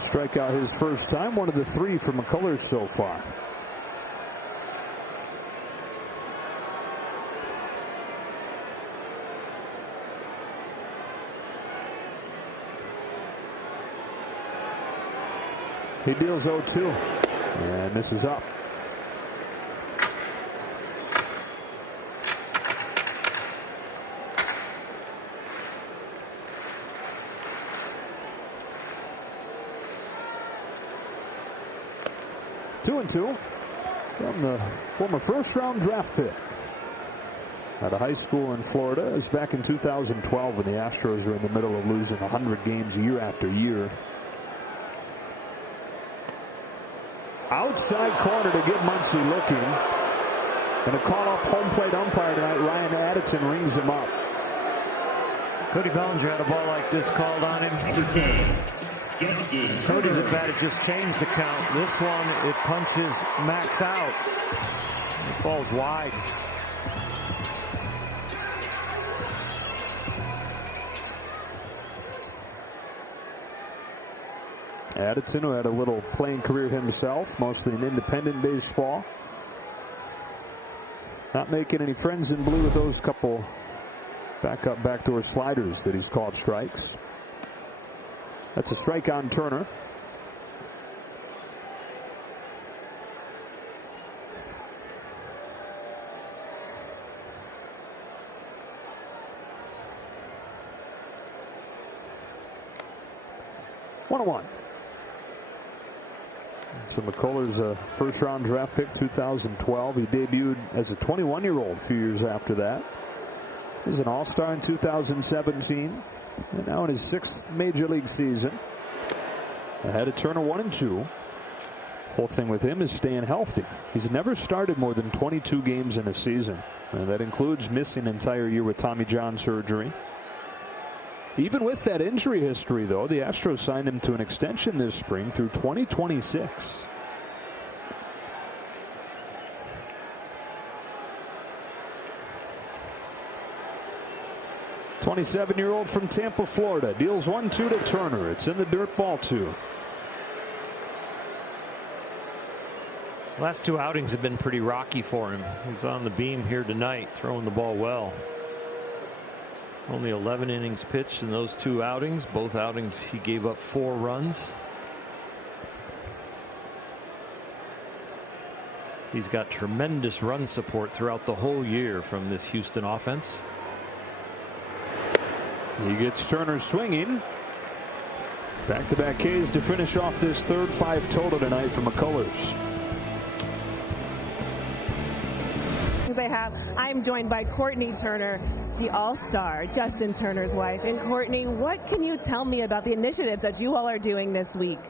Strike out his first time, one of the 3 for McCullers so far. He deals 0-2 and misses up. Two and two from the former first-round draft pick out of high school in Florida. It was back in 2012 when the Astros were in the middle of losing 100 games year after year. Outside corner to get Muncy looking. Going to call up home plate umpire tonight. Ryan Addison rings him up. Cody Bellinger had a ball like this called on him. Cody's at bat, it just changed the count. This one, it punches Max out. It falls wide. Addison, who had a little playing career himself, mostly in independent baseball. Not making any friends in blue with those couple backdoor sliders that he's called strikes. That's a strike on Turner. One. So McCullers a first-round draft pick, 2012. He debuted as a 21-year-old a few years after that. He was an all-star in 2017. And now in his 6th major league season. Ahead of Turner 1-2. Whole thing with him is staying healthy. He's never started more than 22 games in a season. And that includes missing an entire year with Tommy John surgery. Even with that injury history, though, the Astros signed him to an extension this spring through 2026. '27-year-old from Tampa, Florida, deals 1-2 to Turner. It's in the dirt, ball 2. Last 2 outings have been pretty rocky for him. He's on the beam here tonight, throwing the ball well. Only 11 innings pitched in those 2 outings. Both outings he gave up 4 runs. He's got tremendous run support throughout the whole year from this Houston offense. He gets Turner swinging. Back-to-back Ks to finish off this third 5 total tonight for McCullers. They have. I'm joined by Courtney Turner, the all-star, Justin Turner's wife. And Courtney, what can you tell me about the initiatives that you all are doing this week?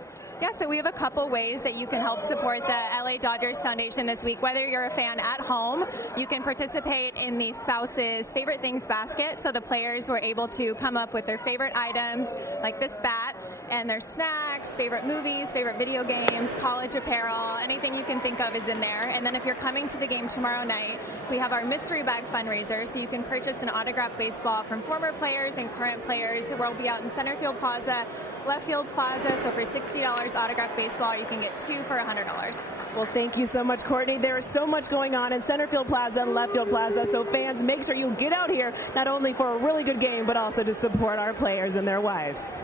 Yeah, so we have a couple ways that you can help support the LA Dodgers Foundation this week. Whether you're a fan at home, you can participate in the Spouses Favorite Things basket. So the players were able to come up with their favorite items, like this bat, and their snacks, favorite movies, favorite video games, college apparel, anything you can think of is in there. And then if you're coming to the game tomorrow night, we have our mystery bag fundraiser, so you can purchase an autographed baseball from former players and current players. We'll be out in Center Field Plaza, Left Field Plaza, so for $60 autographed baseball, you can get 2 for $100. Well, thank you so much, Courtney. There is so much going on in Center Field Plaza and Left Field Plaza, so fans, make sure you get out here, not only for a really good game, but also to support our players and their wives.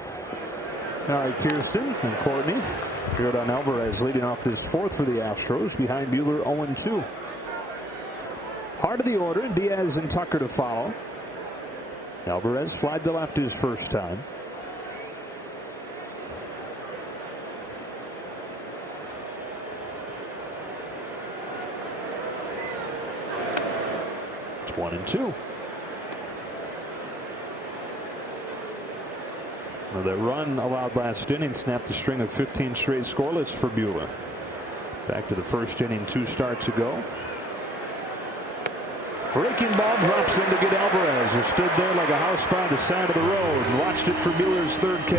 All right, Kirsten and Courtney. Jordan Alvarez leading off this fourth for the Astros, behind Buehler 0-2. Heart of the order, Diaz and Tucker to follow. Alvarez flied to left his first time. It's 1-2. Well, that run allowed last inning snapped a string of 15 straight scoreless for Buehler. Back to the first inning 2 starts ago. Breaking ball drops in to get Alvarez, who stood there like a house by the side of the road and watched it for Buehler's 3rd K.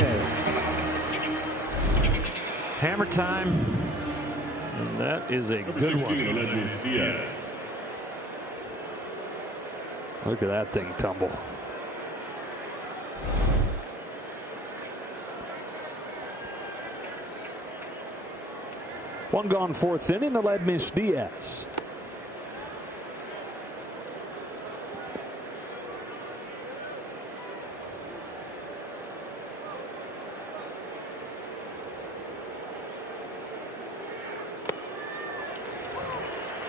Hammer time. And that is a good one. Look at that thing tumble. One gone 4th inning, the lead miss Diaz.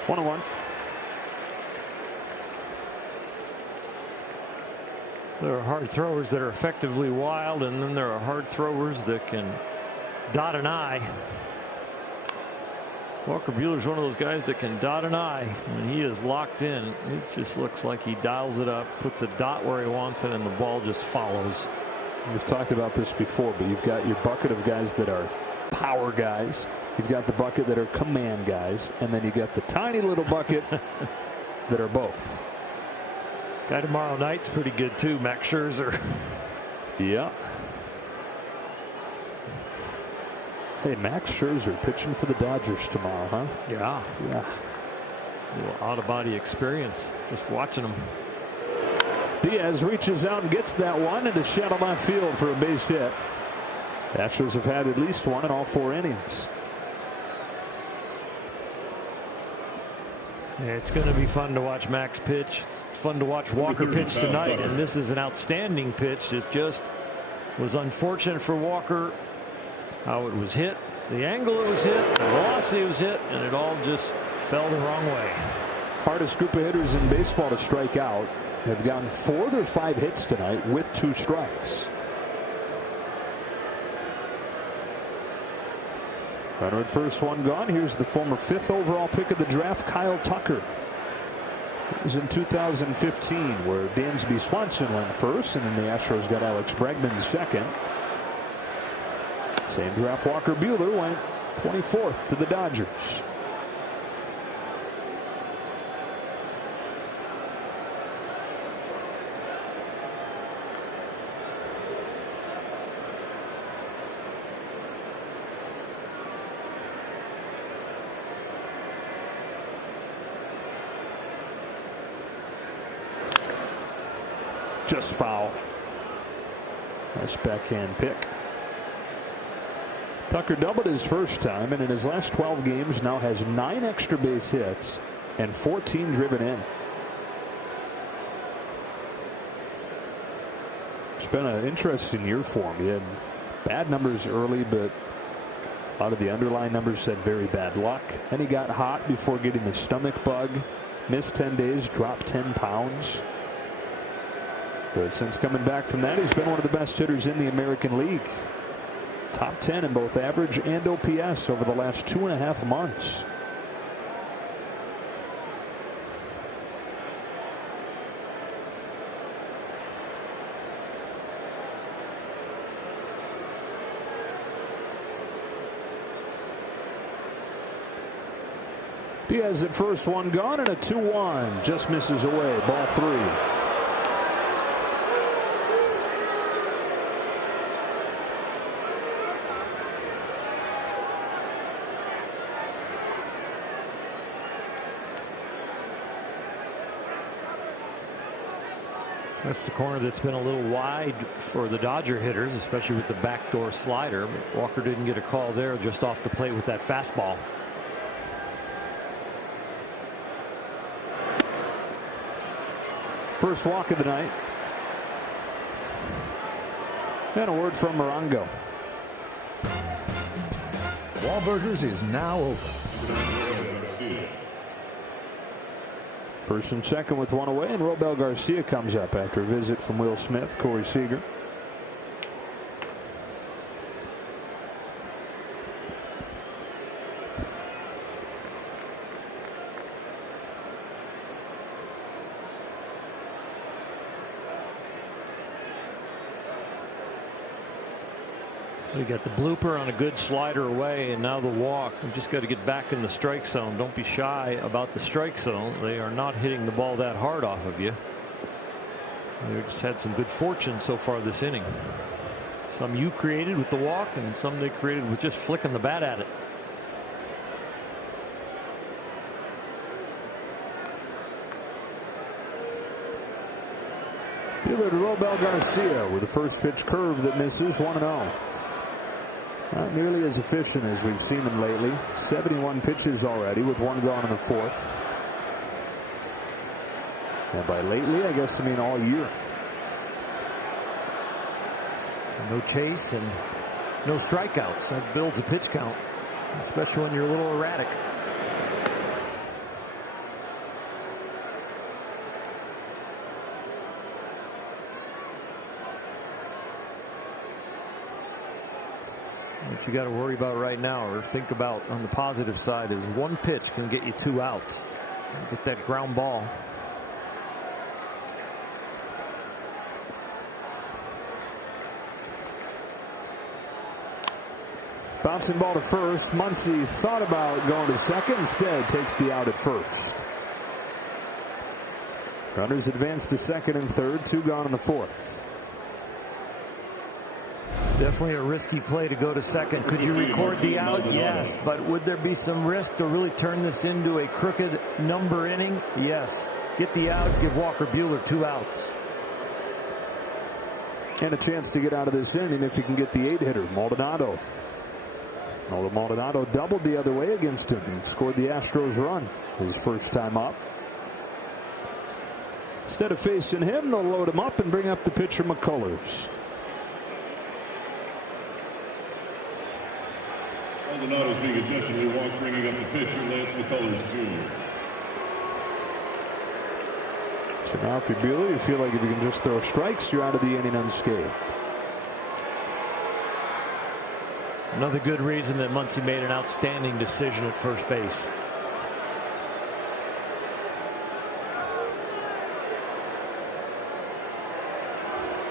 One and one. There are hard throwers that are effectively wild, and then there are hard throwers that can dot an I. Walker Buehler's one of those guys that can dot an I. When he is locked in, it just looks like he dials it up, puts a dot where he wants it, and the ball just follows. We've talked about this before, but you've got your bucket of guys that are power guys. You've got the bucket that are command guys, and then you got the tiny little bucket that are both. Guy tomorrow night's pretty good too, Max Scherzer. Yeah. Hey, Max Scherzer pitching for the Dodgers tomorrow, huh? Yeah. Yeah. A little out-of-body experience just watching him. Diaz reaches out and gets that one into shallow left field for a base hit. The Astros have had at least one in all 4 innings. Yeah, it's going to be fun to watch Max pitch. It's fun to watch Walker pitch tonight, and this is an outstanding pitch. It just was unfortunate for Walker how it was hit, the angle it was hit, the velocity it was hit, and it all just fell the wrong way. Hardest group of hitters in baseball to strike out. Have gotten 4 of their 5 hits tonight with 2 strikes. Runner at first, one gone. Here's the former 5th overall pick of the draft, Kyle Tucker. It was in 2015 where Dansby Swanson went first, and then the Astros got Alex Bregman second. Same draft, Walker Buehler went 24th to the Dodgers. Just foul. Nice backhand pick. Tucker doubled his first time, and in his last 12 games now has 9 extra base hits and 14 driven in. It's been an interesting year for him. He had bad numbers early, but a lot of the underlying numbers said very bad luck. Then he got hot before getting the stomach bug. Missed 10 days, dropped 10 pounds. But since coming back from that, he's been one of the best hitters in the American League. Top 10 in both average and OPS over the last 2.5 months. Diaz at first, one gone, and a 2-1. Just misses away. Ball 3. That's the corner that's been a little wide for the Dodger hitters, especially with the backdoor slider. But Walker didn't get a call there, just off the plate with that fastball. First walk of the night. And a word from Morongo. Wahlburgers is now open. First and second with one away, and Robel Garcia comes up after a visit from Will Smith, Corey Seager. We got the blooper on a good slider away, and now the walk. We just got to get back in the strike zone. Don't be shy about the strike zone. They are not hitting the ball that hard off of you. They just had some good fortune so far this inning. Some you created with the walk, and some they created with just flicking the bat at it. Dealer to Robel Garcia with the first pitch curve that misses. 1-0. Not nearly as efficient as we've seen him lately. 71 pitches already with one gone in the fourth. And by lately, I guess I mean all year. No chase and no strikeouts. That builds a pitch count, especially when you're a little erratic. What you got to worry about right now, or think about on the positive side, is one pitch can get you 2 outs. Get that ground ball. Bouncing ball to first. Muncy thought about going to second. Instead, takes the out at first. Runners advance to second and third. 2 gone in the fourth. Definitely a risky play to go to second. Could you record the out? Yes. But would there be some risk to really turn this into a crooked number inning? Yes. Get the out. Give Walker Buehler 2 outs. And a chance to get out of this inning if you can get the 8-hitter, Maldonado. Although Maldonado doubled the other way against him and scored the Astros run his first time up. Instead of facing him, they'll load him up and bring up the pitcher, McCullers. Maldonado's being intentionally walked, bringing up the pitcher, Lance McCullers Jr. So now if you're Buehler, you feel like if you can just throw strikes, you're out of the inning unscathed. Another good reason that Muncy made an outstanding decision at first base.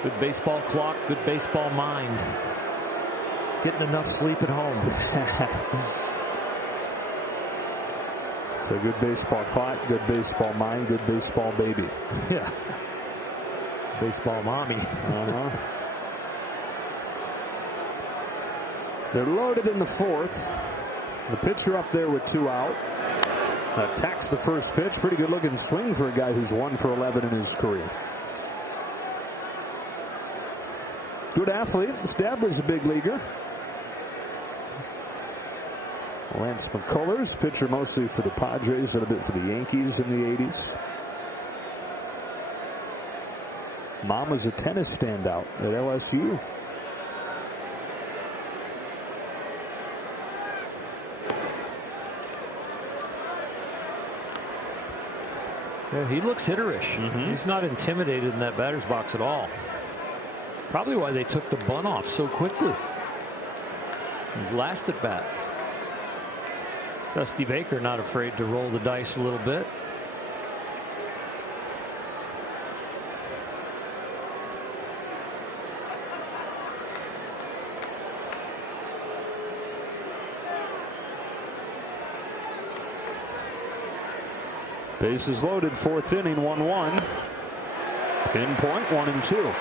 Good baseball clock, good baseball mind. Getting enough sleep at home. So good baseball clock, good baseball mind, good baseball baby. Yeah. Baseball mommy. They're loaded in the fourth. The pitcher up there with 2 out. Attacks the first pitch. Pretty good looking swing for a guy who's 1 for 11 in his career. Good athlete. His dad was a big leaguer. Lance McCullers, pitcher mostly for the Padres, a little bit for the Yankees in the 80s. Mom was a tennis standout at LSU. Yeah, he looks hitterish. He's not intimidated in that batter's box at all. Probably why they took the bunt off so quickly. His last at bat. Dusty Baker not afraid to roll the dice a little bit. Bases loaded, 4th inning, 1-1. Pinpoint, 1-2.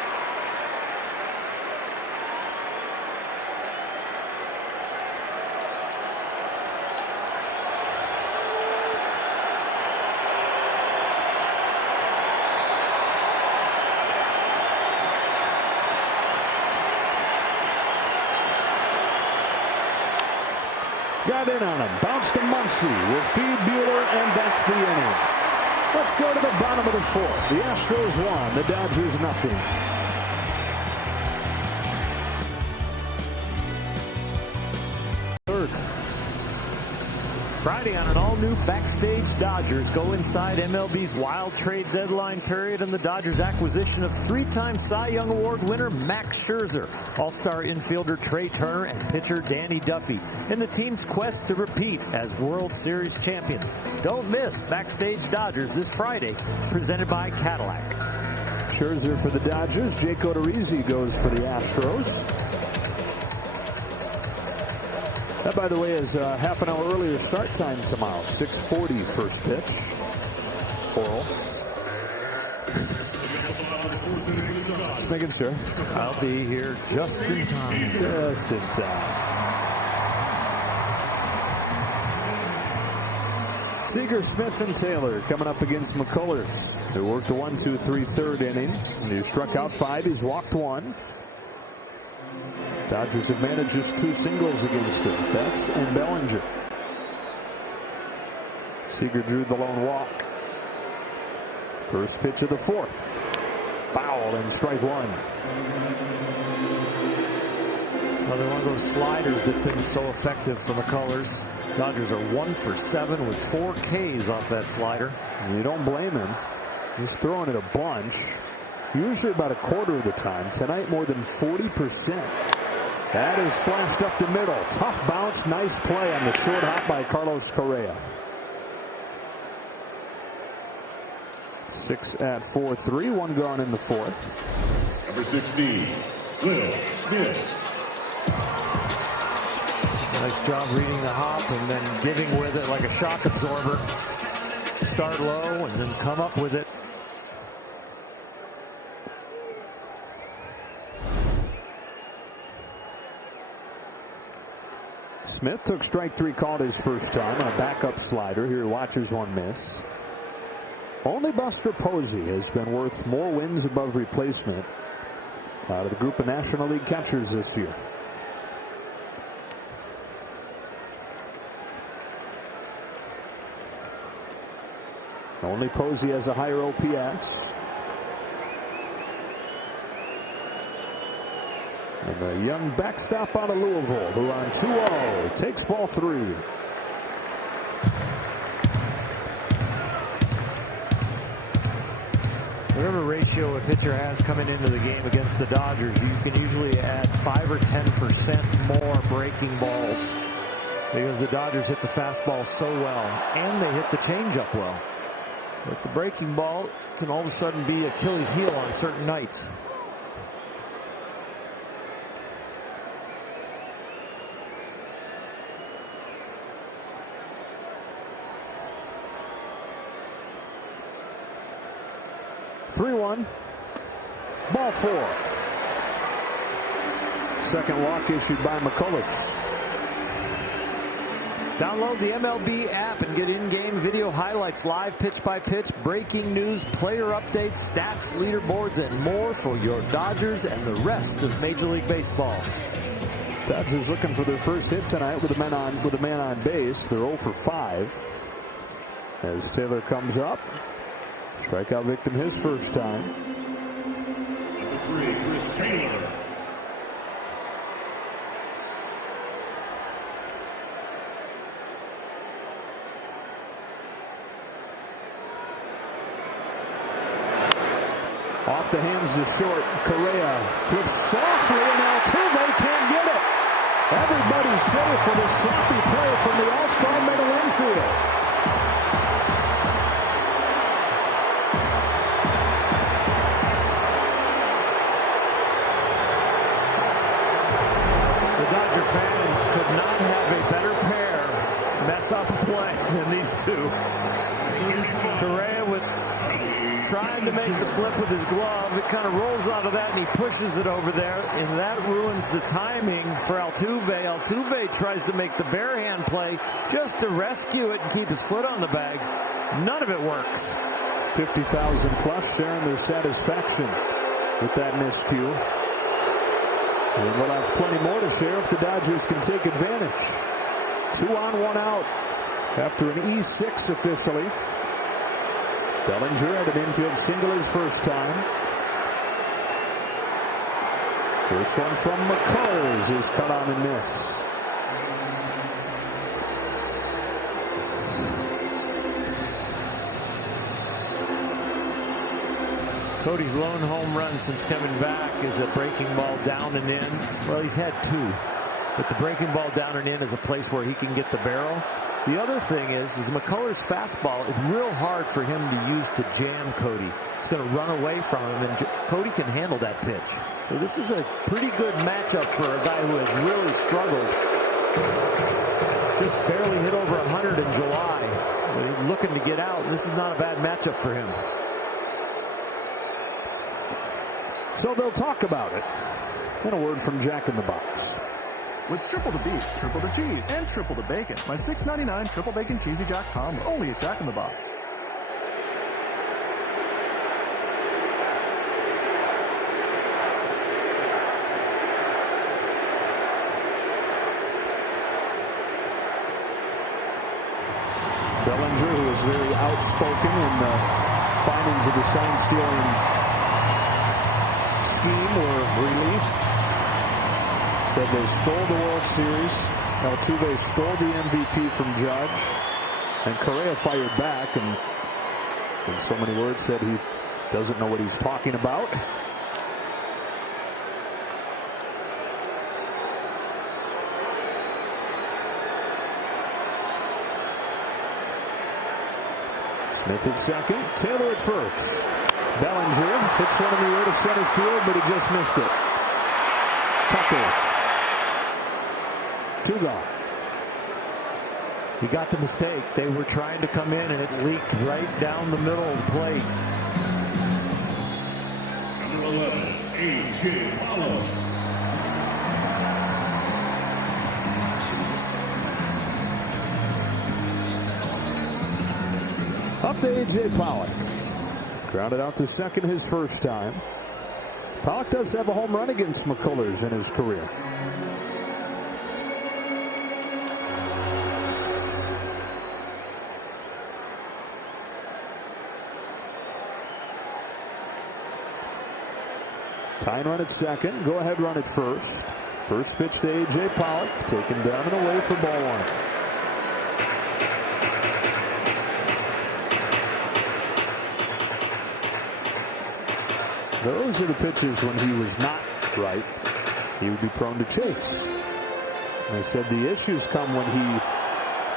Got in on him. Bounce to Muncy. Will feed Buehler, and that's the inning. Let's go to the bottom of the 4th. The Astros 1, the Dodgers nothing. Friday on an all-new Backstage Dodgers. Go inside MLB's wild trade deadline period and the Dodgers' acquisition of 3-time Cy Young Award winner Max Scherzer, all-star infielder Trey Turner, and pitcher Danny Duffy in the team's quest to repeat as World Series champions. Don't miss Backstage Dodgers this Friday, presented by Cadillac. Scherzer for the Dodgers. Jake Odorizzi goes for the Astros. That, by the way, is a half an hour earlier start time tomorrow. 6:40 first pitch. Oral. Just making sure. I'll be here just in time. Just in time. Seager, Smith, and Taylor coming up against McCullers, who worked a 1-2-3 third inning. And he struck out 5. He's walked 1. Dodgers have managed just 2 singles against him. Betts and Bellinger. Seager drew the lone walk. First pitch of the 4th. Foul and strike 1. Another one of those sliders that's been so effective for McCullers. Dodgers are 1 for 7 with 4 Ks off that slider. And you don't blame him. He's throwing it a bunch. Usually about a quarter of the time. Tonight more than 40%. That is slashed up the middle. Tough bounce. Nice play on the short hop by Carlos Correa. 6 at 4-3. 1 gone in the 4th. Number 16, Will Smith. Nice job reading the hop and then giving with it like a shock absorber. Start low and then come up with it. Smith took strike 3 called his first time on a backup slider. Here he watches one miss. Only Buster Posey has been worth more wins above replacement out of the group of National League catchers this year. Only Posey has a higher OPS. And a young backstop out of Louisville, who on 2-0 takes ball 3. Whatever ratio a pitcher has coming into the game against the Dodgers, you can usually add 5 or 10% more breaking balls because the Dodgers hit the fastball so well and they hit the changeup well. But the breaking ball can all of a sudden be Achilles' heel on certain nights. Ball 4. Second walk issued by McCullers. Download the MLB app and get in-game video highlights, live pitch-by-pitch, breaking news, player updates, stats, leaderboards, and more for your Dodgers and the rest of Major League Baseball. Dodgers looking for their first hit tonight with a man on base. They're 0 for 5. As Taylor comes up. Strikeout victim his first time. Number 3, Chris Taylor. Off the hands to short. Correa flips softly, and Altuve can't get it. Everybody's safe for this sloppy play from the all-star middle infield. The Dodger fans could not have a better pair mess up a play than these two. Correa with trying to make the flip with his glove. It kind of rolls out of that, and he pushes it over there, and that ruins the timing for Altuve. Altuve tries to make the bare hand play just to rescue it and keep his foot on the bag. None of it works. 50,000 plus sharing their satisfaction with that miscue. And we'll have plenty more to share if the Dodgers can take advantage. 2 on, 1 out after an E6 officially. Bellinger had an infield single his first time. This one from McCullers is cut on and miss. Cody's lone home run since coming back is a breaking ball down and in. Well, he's had 2, but the breaking ball down and in is a place where he can get the barrel. The other thing is McCullers' fastball is real hard for him to use to jam Cody. It's going to run away from him, and Cody can handle that pitch. So this is a pretty good matchup for a guy who has really struggled. Just barely hit over 100 in July. He's looking to get out. This is not a bad matchup for him. So they'll talk about it. And a word from Jack in the Box. With triple the beef, triple the cheese, and triple the bacon. My $6.99 triple bacon cheesy Jack combo only at Jack in the Box. Bellinger, who is very outspoken in the findings of the sign stealing scheme, were released. Said they stole the World Series. Altuve stole the MVP from Judge. And Correa fired back and in so many words said he doesn't know what he's talking about. Smith at second, Taylor at first. Bellinger hits one in the air to center field, but he just missed it. Tucker. 2 gone. He got the mistake. They were trying to come in, and it leaked right down the middle of the plate. Number 11, A.J. Pollock. Up to A.J. Pollock. Grounded out to second his first time. Pollock does have a home run against McCullers in his career. Tying run at second. Go ahead run at first. First pitch to A.J. Pollock. Taken down and away for ball 1. Those are the pitches when he was not right. He would be prone to chase. And they said the issues come when he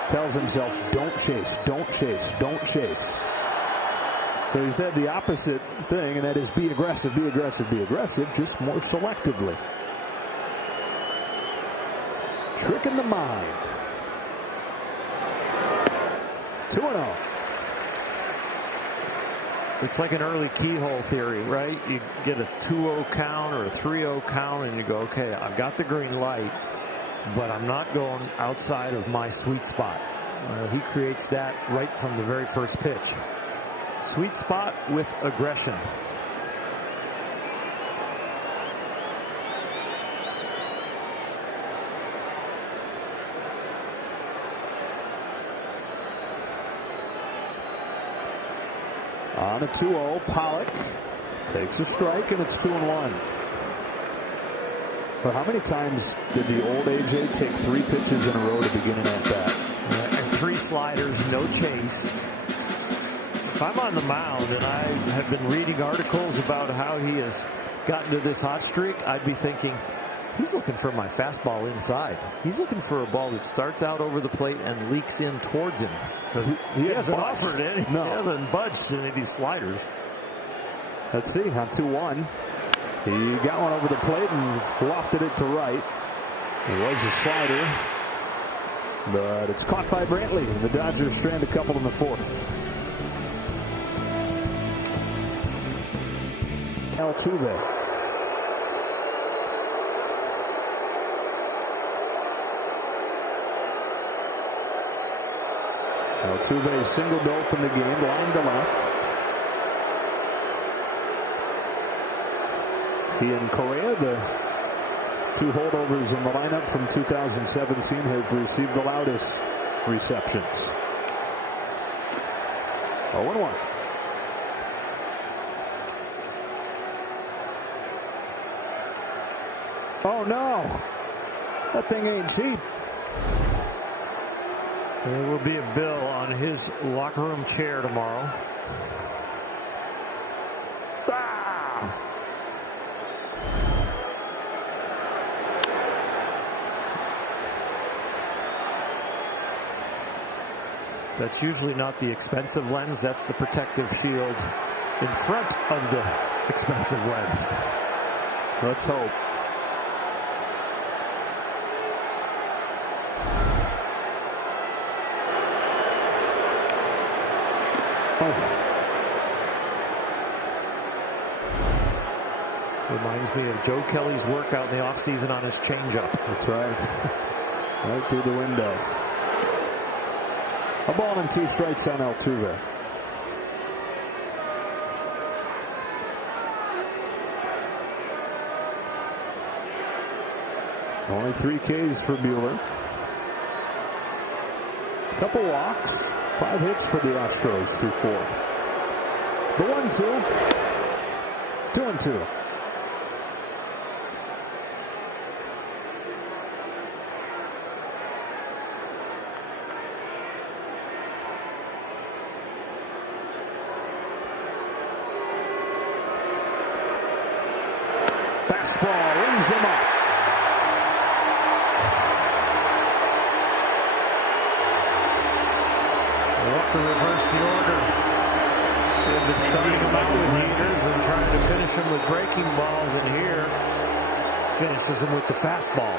tells himself, don't chase, don't chase, don't chase. So he said the opposite thing, and that is be aggressive, be aggressive, be aggressive, just more selectively. Tricking the mind. 2-0. It's like an early keyhole theory, right? You get a 2-0 count or a 3-0 count, and you go, okay, I've got the green light, but I'm not going outside of my sweet spot. He creates that right from the very first pitch. Sweet spot with aggression. On a 2-0, Pollock takes a strike, and it's 2-1. But how many times did the old AJ take 3 pitches in a row to begin an at-bat? And 3 sliders, no chase. If I'm on the mound and I have been reading articles about how he has gotten to this hot streak, I'd be thinking, he's looking for my fastball inside. He's looking for a ball that starts out over the plate and leaks in towards him. Because he hasn't offered any. No. He hasn't budged any of these sliders. Let's see, on 2-1. He got one over the plate and lofted it to right. It was a slider. But it's caught by Brantley, and the Dodgers strand a couple in the fourth. Altuve. Altuve singled to open the game, line to left. He and Correa, the two holdovers in the lineup from 2017, have received the loudest receptions. 0-1. Oh no, that thing ain't cheap. There will be a bill on his locker room chair tomorrow. Ah! That's usually not the expensive lens. That's the protective shield in front of the expensive lens. Let's hope. Reminds me of Joe Kelly's workout in the offseason on his changeup. That's right. Right through the window. A ball and 2 strikes on Altuve. Only 3 Ks for Buehler. Couple walks. 5 hits for the Astros through 4. The 1-2. 2-2. Fastball rings him up. To reverse the order. They've been starting him out with heaters and trying to finish him with breaking balls, and here finishes him with the fastball.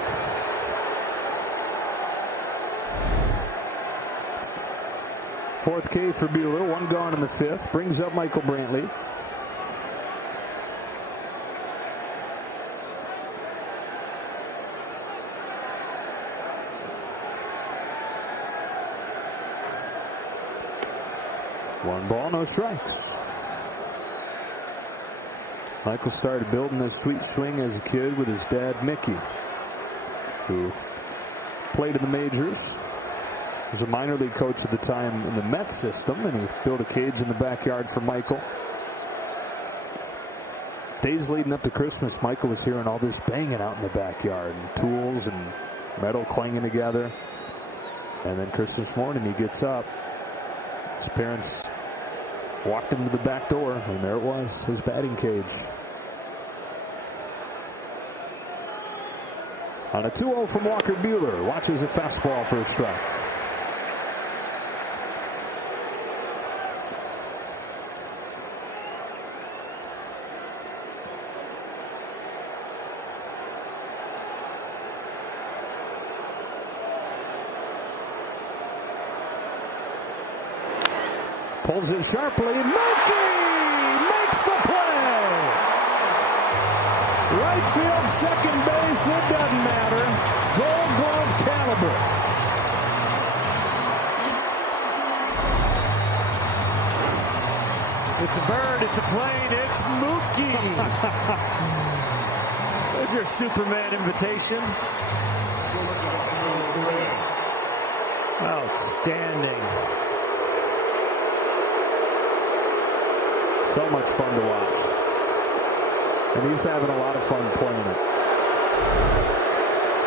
Fourth K for Buehler, 1 gone in the 5th. Brings up Michael Brantley. One ball, no strikes. Michael started building this sweet swing as a kid with his dad, Mickey, who played in the majors. Was a minor league coach at the time in the Mets system, and he built a cage in the backyard for Michael. Days leading up to Christmas, Michael was hearing all this banging out in the backyard, and tools and metal clanging together. And then Christmas morning, he gets up. His parents walked him to the back door, and there it was, his batting cage. On a 2-0 from Walker Buehler, watches a fastball for a strike. Pulls it sharply. Mookie makes the play. Right field, second base, it doesn't matter. Gold Glove caliber. It's a bird, it's a plane, it's Mookie. There's your Superman invitation. Outstanding. So much fun to watch. And he's having a lot of fun playing it.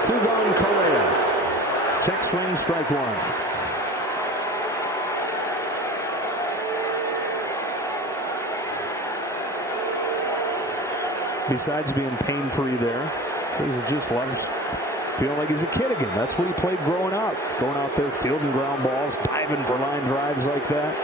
2 gone Correa. Check swing, strike 1. Besides being pain-free there, he just loves feeling like he's a kid again. That's what he played growing up. Going out there, fielding ground balls, diving for line drives like that.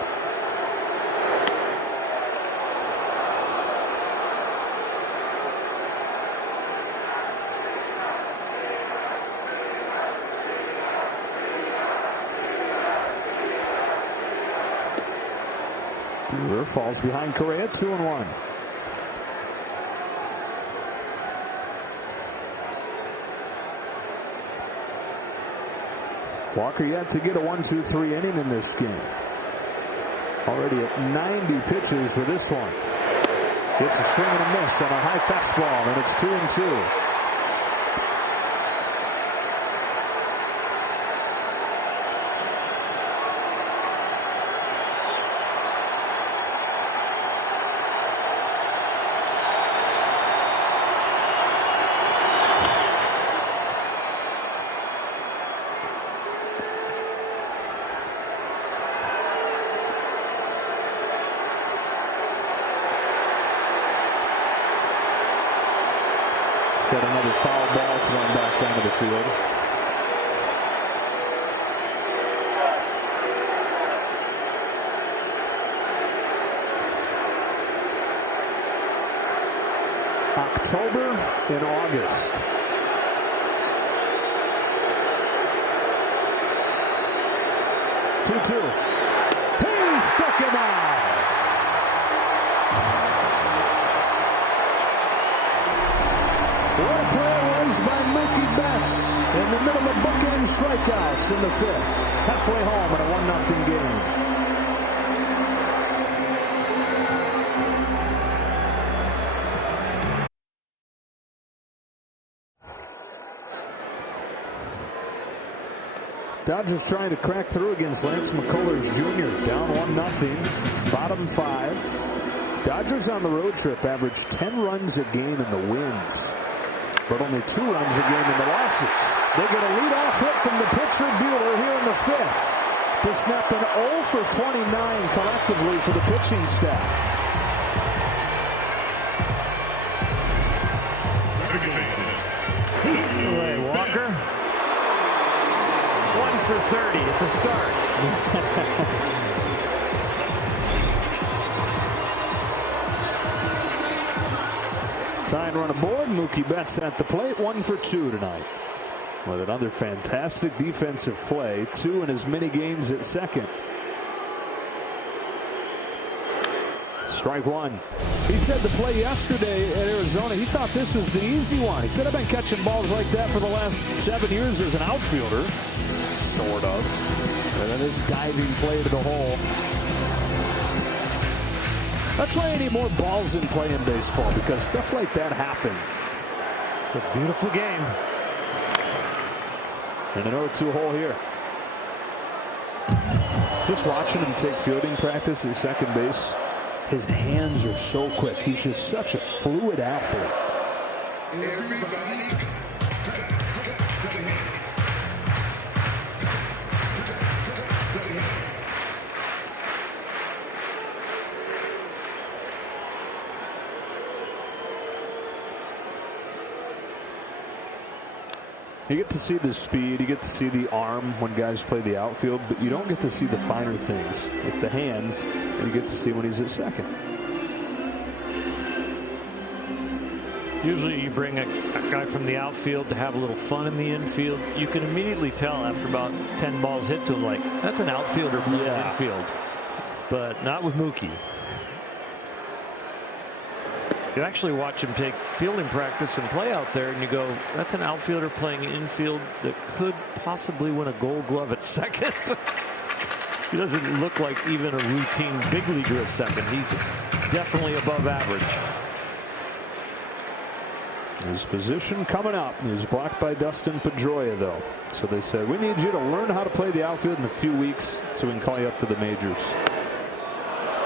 Brewer falls behind Correa, 2-1. Walker yet to get a 1-2-3 inning in this game. Already at 90 pitches with this one. It's a swing and a miss on a high fastball, and it's 2-2. Got another foul ball thrown back onto the field. October and August. Two. He stuck him out. What a play it was by Mookie Betts in the middle of bookend strikeouts in the fifth. Halfway home in a 1-0 game. Dodgers trying to crack through against Lance McCullers Jr. Down 1-0. Bottom 5. Dodgers on the road trip average 10 runs a game in the wins, but only 2 runs a game in the losses. They get a leadoff hit from the pitcher Buehler here in the fifth to snap an 0 for 29 collectively for the pitching staff. Hey, Walker. 1 for 30. It's a start. Tying run aboard. Mookie Betts at the plate. 1 for 2 tonight. With another fantastic defensive play. 2 in as many games at second. Strike 1. He said the play yesterday at Arizona, he thought this was the easy one. He said, I've been catching balls like that for the last 7 years as an outfielder. Sort of. And then this diving play to the hole. That's why I need more balls in play in baseball, because stuff like that happens. It's a beautiful game. And an 0-2 hole here. Just watching him take fielding practice at second base, his hands are so quick. He's just such a fluid athlete. You get to see the speed, you get to see the arm when guys play the outfield, but you don't get to see the finer things, like the hands, and you get to see when he's at second. Usually you bring a guy from the outfield to have a little fun in the infield. You can immediately tell after about 10 balls hit to him, like, that's an outfielder playing infield. But not with Mookie. You actually watch him take fielding practice and play out there, and you go, that's an outfielder playing infield that could possibly win a Gold Glove at second. He doesn't look like even a routine big leaguer at second. He's definitely above average. His position coming up is blocked by Dustin Pedroia, though. So they said, we need you to learn how to play the outfield in a few weeks so we can call you up to the majors.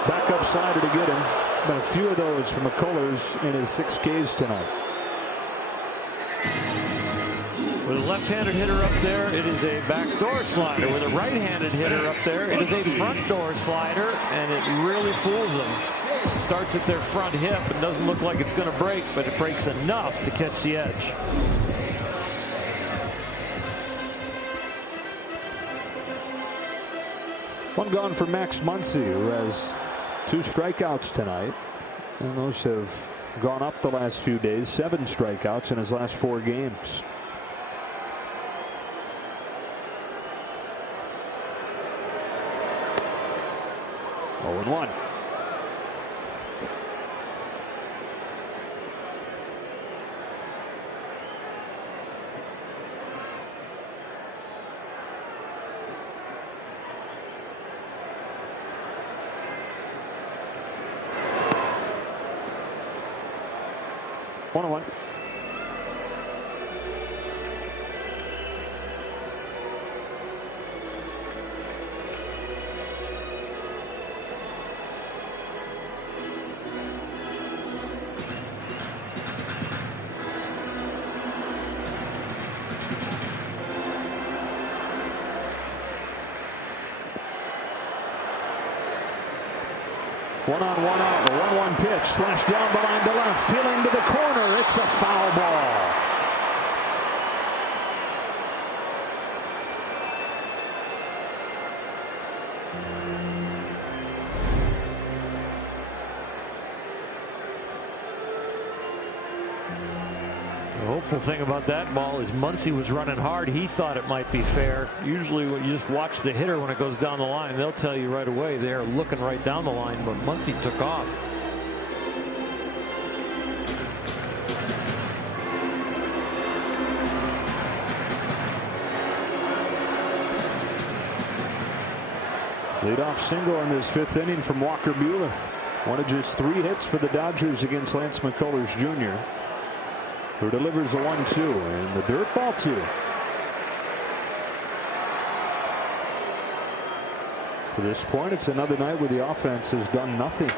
Backup slider to get him. Been a few of those from McCullers in his 6 Ks tonight. With a left-handed hitter up there, it is a backdoor slider. With a right-handed hitter up there, it is a front door slider, and it really fools them. Starts at their front hip and doesn't look like it's going to break, but it breaks enough to catch the edge. One gone for Max Muncy, who has 2 strikeouts tonight, and those have gone up the last few days. 7 strikeouts in his last 4 games. Oh, and 1. 1-1. One-on-one out. The 1-1 pitch. Slashed down the line to left. Peeling to the corner. It's a foul ball. The hopeful thing about that ball is Muncy was running hard. He thought it might be fair. Usually when you just watch the hitter when it goes down the line, they'll tell you right away they're looking right down the line, but Muncy took off. Leadoff single in this 5th inning from Walker Buehler. One of just 3 hits for the Dodgers against Lance McCullers Jr., who delivers a 1-2 and the dirt ball 2. To this point, it's another night where the offense has done nothing.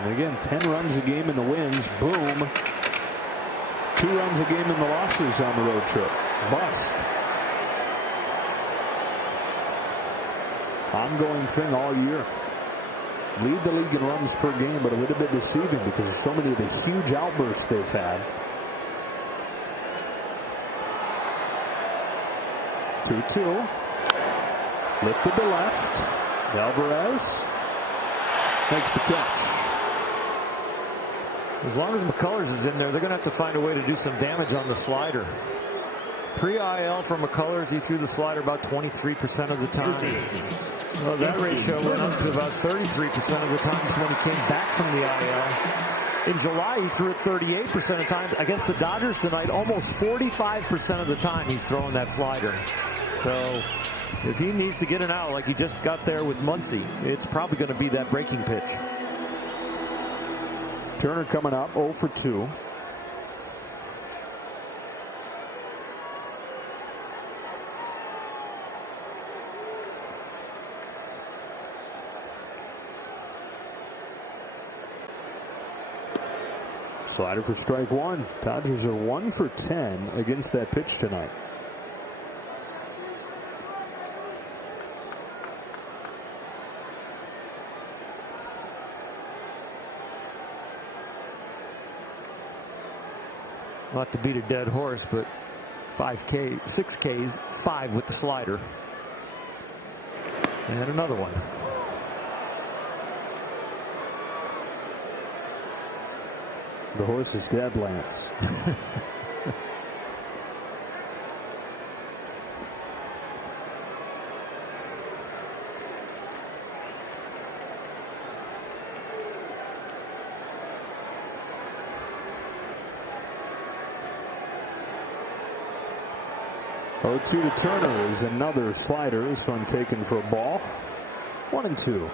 And again, 10 runs a game in the wins. Boom. 2 runs a game in the losses on the road trip. Bust. Ongoing thing all year. Lead the league in runs per game, but a little bit deceiving because of so many of the huge outbursts they've had. 2-2. Lifted to left. Alvarez makes the catch. As long as McCullers is in there, they're going to have to find a way to do some damage on the slider. Pre-IL for McCullers, he threw the slider about 23% of the time. Well, that ratio went up to about 33% of the times when he came back from the IL. In July, he threw it 38% of the time. Against the Dodgers tonight, almost 45% of the time he's throwing that slider. So if he needs to get an out like he just got there with Muncy, it's probably going to be that breaking pitch. Turner coming up 0 for 2. Slider for strike 1. Dodgers are 1 for 10 against that pitch tonight. Not to beat a dead horse, but 6 Ks, 5 with the slider. And another one. The horse is dead, Lance. To Turner is another slider. This one taken for a ball. 1-2.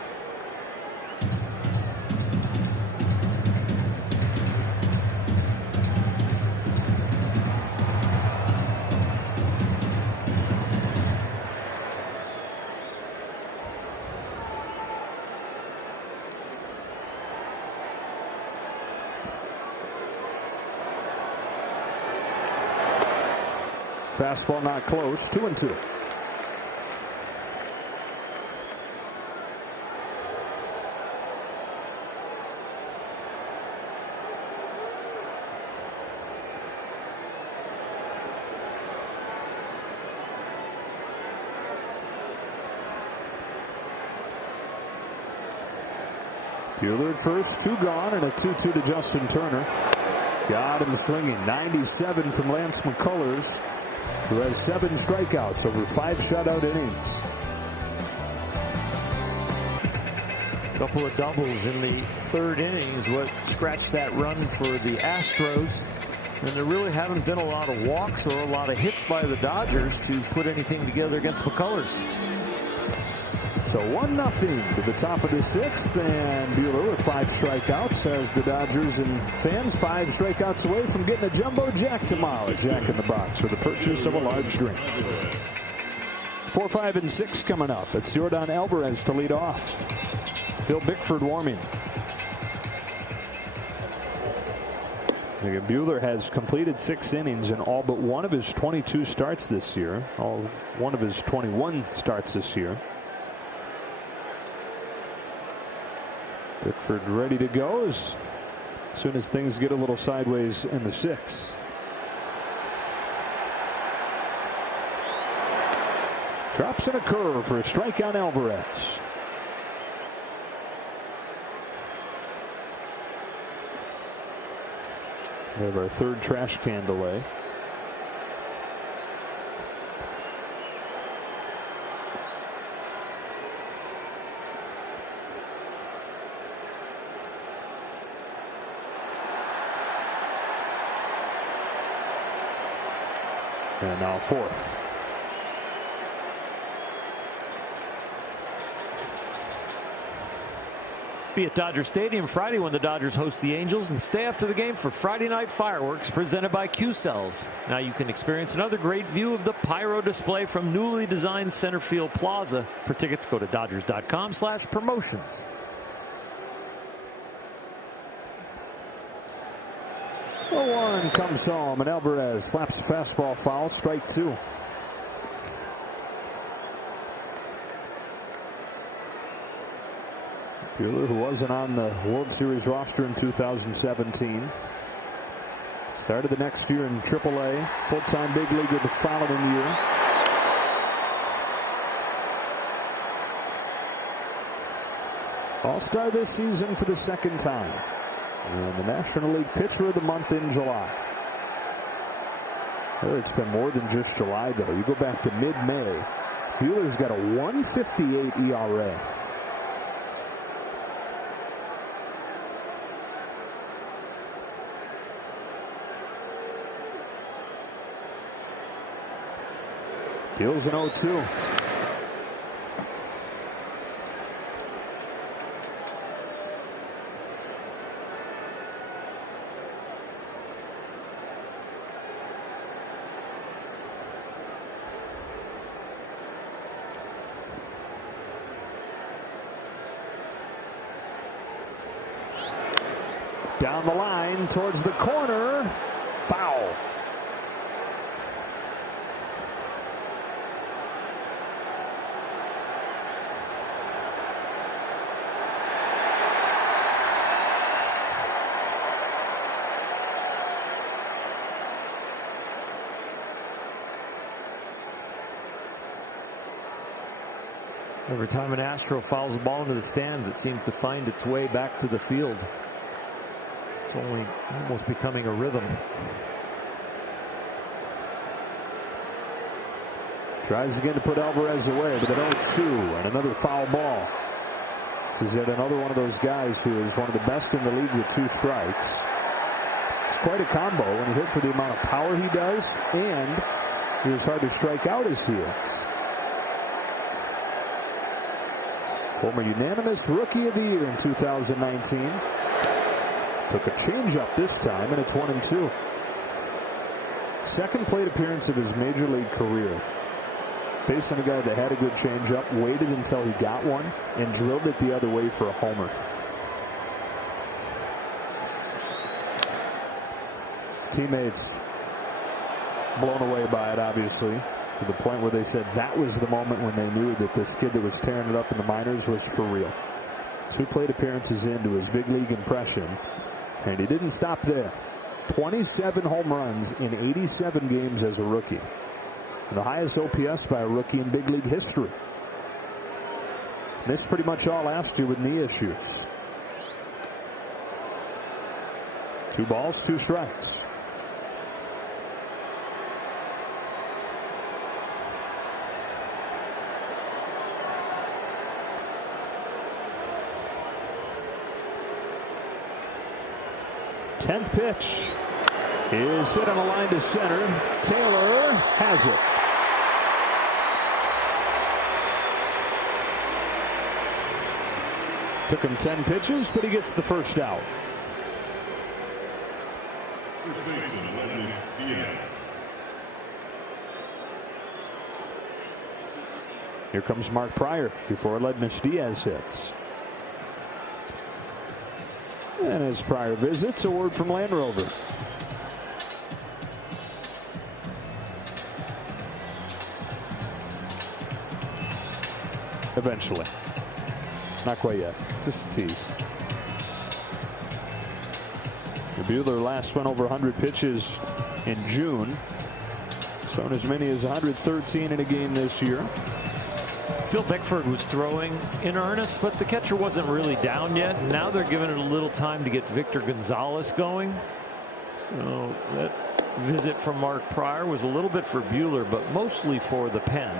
Fastball not close. 2-2. Buehler at first, 2 gone, and a 2-2 to Justin Turner. Got him swinging. 97 from Lance McCullers, who has 7 strikeouts over 5 shutout innings. A couple of doubles in the 3rd inning is what scratched that run for the Astros. And there really haven't been a lot of walks or a lot of hits by the Dodgers to put anything together against McCullers. So 1-0 to the top of the 6th, and Buehler with 5 strikeouts has the Dodgers and fans 5 strikeouts away from getting a jumbo jack tomorrow. Jack in the Box for the purchase of a large drink. 4, 5, and 6 coming up. It's Yordan Alvarez to lead off. Phil Bickford warming. Buehler has completed 6 innings in all but one of his 22 starts this year. One of his 21 starts this year. Bickford ready to go as soon as things get a little sideways in the 6th. Drops in a curve for a strike on Alvarez. We have our 3rd trash can delay. And now 4th. Be at Dodger Stadium Friday when the Dodgers host the Angels, and stay after the game for Friday night fireworks presented by Q-Cells. Now you can experience another great view of the pyro display from newly designed Center Field Plaza. For tickets, go to Dodgers.com/promotions. The 1 comes home, and Alvarez slaps a fastball foul, strike 2. Buehler, who wasn't on the World Series roster in 2017, started the next year in AAA, full-time big leaguer the following year. All-star this season for the 2nd time. And the National League Pitcher of the Month in July. Well, it's been more than just July, though. You go back to mid-May. Buehler's got a 1.58 ERA. Deals an 0-2. Down the line towards the corner. Foul. Every time an Astro fouls the ball into the stands, it seems to find its way back to the field. It's only almost becoming a rhythm. Tries again to put Alvarez away, but an 0-2 and another foul ball. This is yet another one of those guys who is one of the best in the league with 2 strikes. It's quite a combo when you hit for the amount of power he does, and he is hard to strike out as he is. Former unanimous Rookie of the Year in 2019. Took a changeup this time, and it's 1-2. Second plate appearance of his major league career. Based on a guy that had a good changeup, waited until he got one, and drilled it the other way for a homer. His teammates blown away by it, obviously, to the point where they said that was the moment when they knew that this kid that was tearing it up in the minors was for real. 2 plate appearances into his big league impression, and he didn't stop there. 27 home runs in 87 games as a rookie. The highest OPS by a rookie in big league history. Missed pretty much all last year with knee issues. 2 balls, 2 strikes. Tenth pitch is hit on the line to center. Taylor has it. Took him 10 pitches, but he gets the first out. First baseman, Diaz. Here comes Mark Pryor before Lednish Diaz hits. And as Pryor visits, a word from Land Rover. Eventually. Not quite yet. Just a tease. Buehler last went over 100 pitches in June. Shown as many as 113 in a game this year. Phil Beckford was throwing in earnest, but the catcher wasn't really down yet. Now they're giving it a little time to get Victor Gonzalez going. So that visit from Mark Pryor was a little bit for Buehler, but mostly for the pen.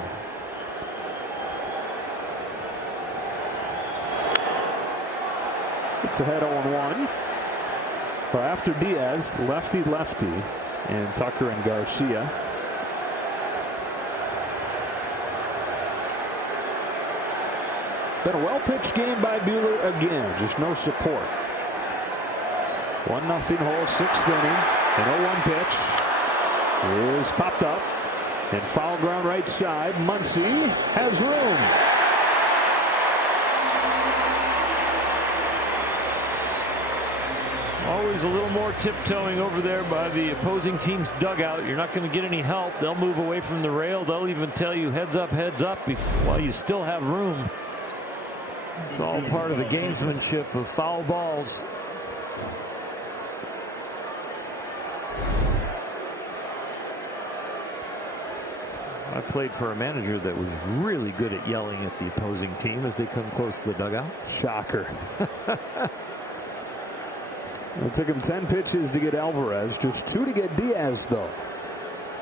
It's ahead 0-1. Well, after Diaz, lefty, and Tucker and Garcia. Been a well-pitched game by Buehler again. Just no support. 1-0 hole, 6th inning. An 0-1 pitch is popped up. And foul ground right side. Muncy has room. Always a little more tiptoeing over there by the opposing team's dugout. You're not going to get any help. They'll move away from the rail. They'll even tell you heads up while you still have room. It's all part of the gamesmanship of foul balls. I played for a manager that was really good at yelling at the opposing team as they come close to the dugout. Shocker. It took him 10 pitches to get Alvarez, just 2 to get Diaz, though.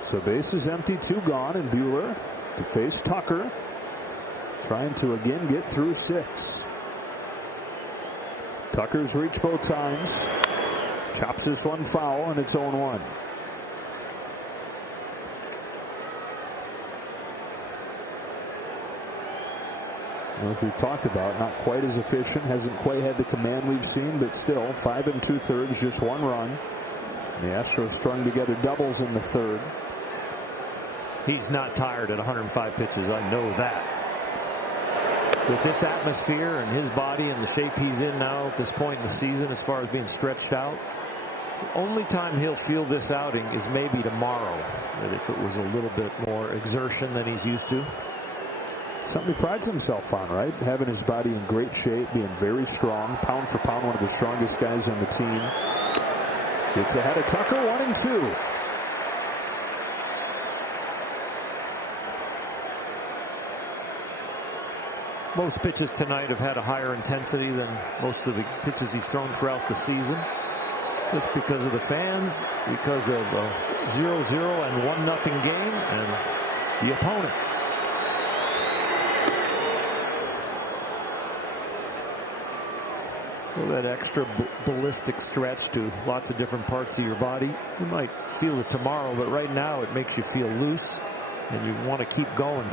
So bases empty, 2 gone, and Buehler to face Tucker, trying to again get through 6. Tucker's reached both times, chops this one foul, and it's 0-1. Like we talked about, not quite as efficient, hasn't quite had the command we've seen, but still 5 2/3, just 1 run. The Astros strung together doubles in the 3rd. He's not tired at 105 pitches. I know that. With this atmosphere and his body and the shape he's in now at this point in the season, as far as being stretched out, the only time he'll feel this outing is maybe tomorrow. That if it was a little bit more exertion than he's used to. Something he prides himself on, right? Having his body in great shape, being very strong, pound for pound, one of the strongest guys on the team. Gets ahead of Tucker, 1-2. Most pitches tonight have had a higher intensity than most of the pitches he's thrown throughout the season. Just because of the fans, because of a 0-0 and 1-0 game, and the opponent. So that extra ballistic stretch to lots of different parts of your body. You might feel it tomorrow, but right now it makes you feel loose and you want to keep going.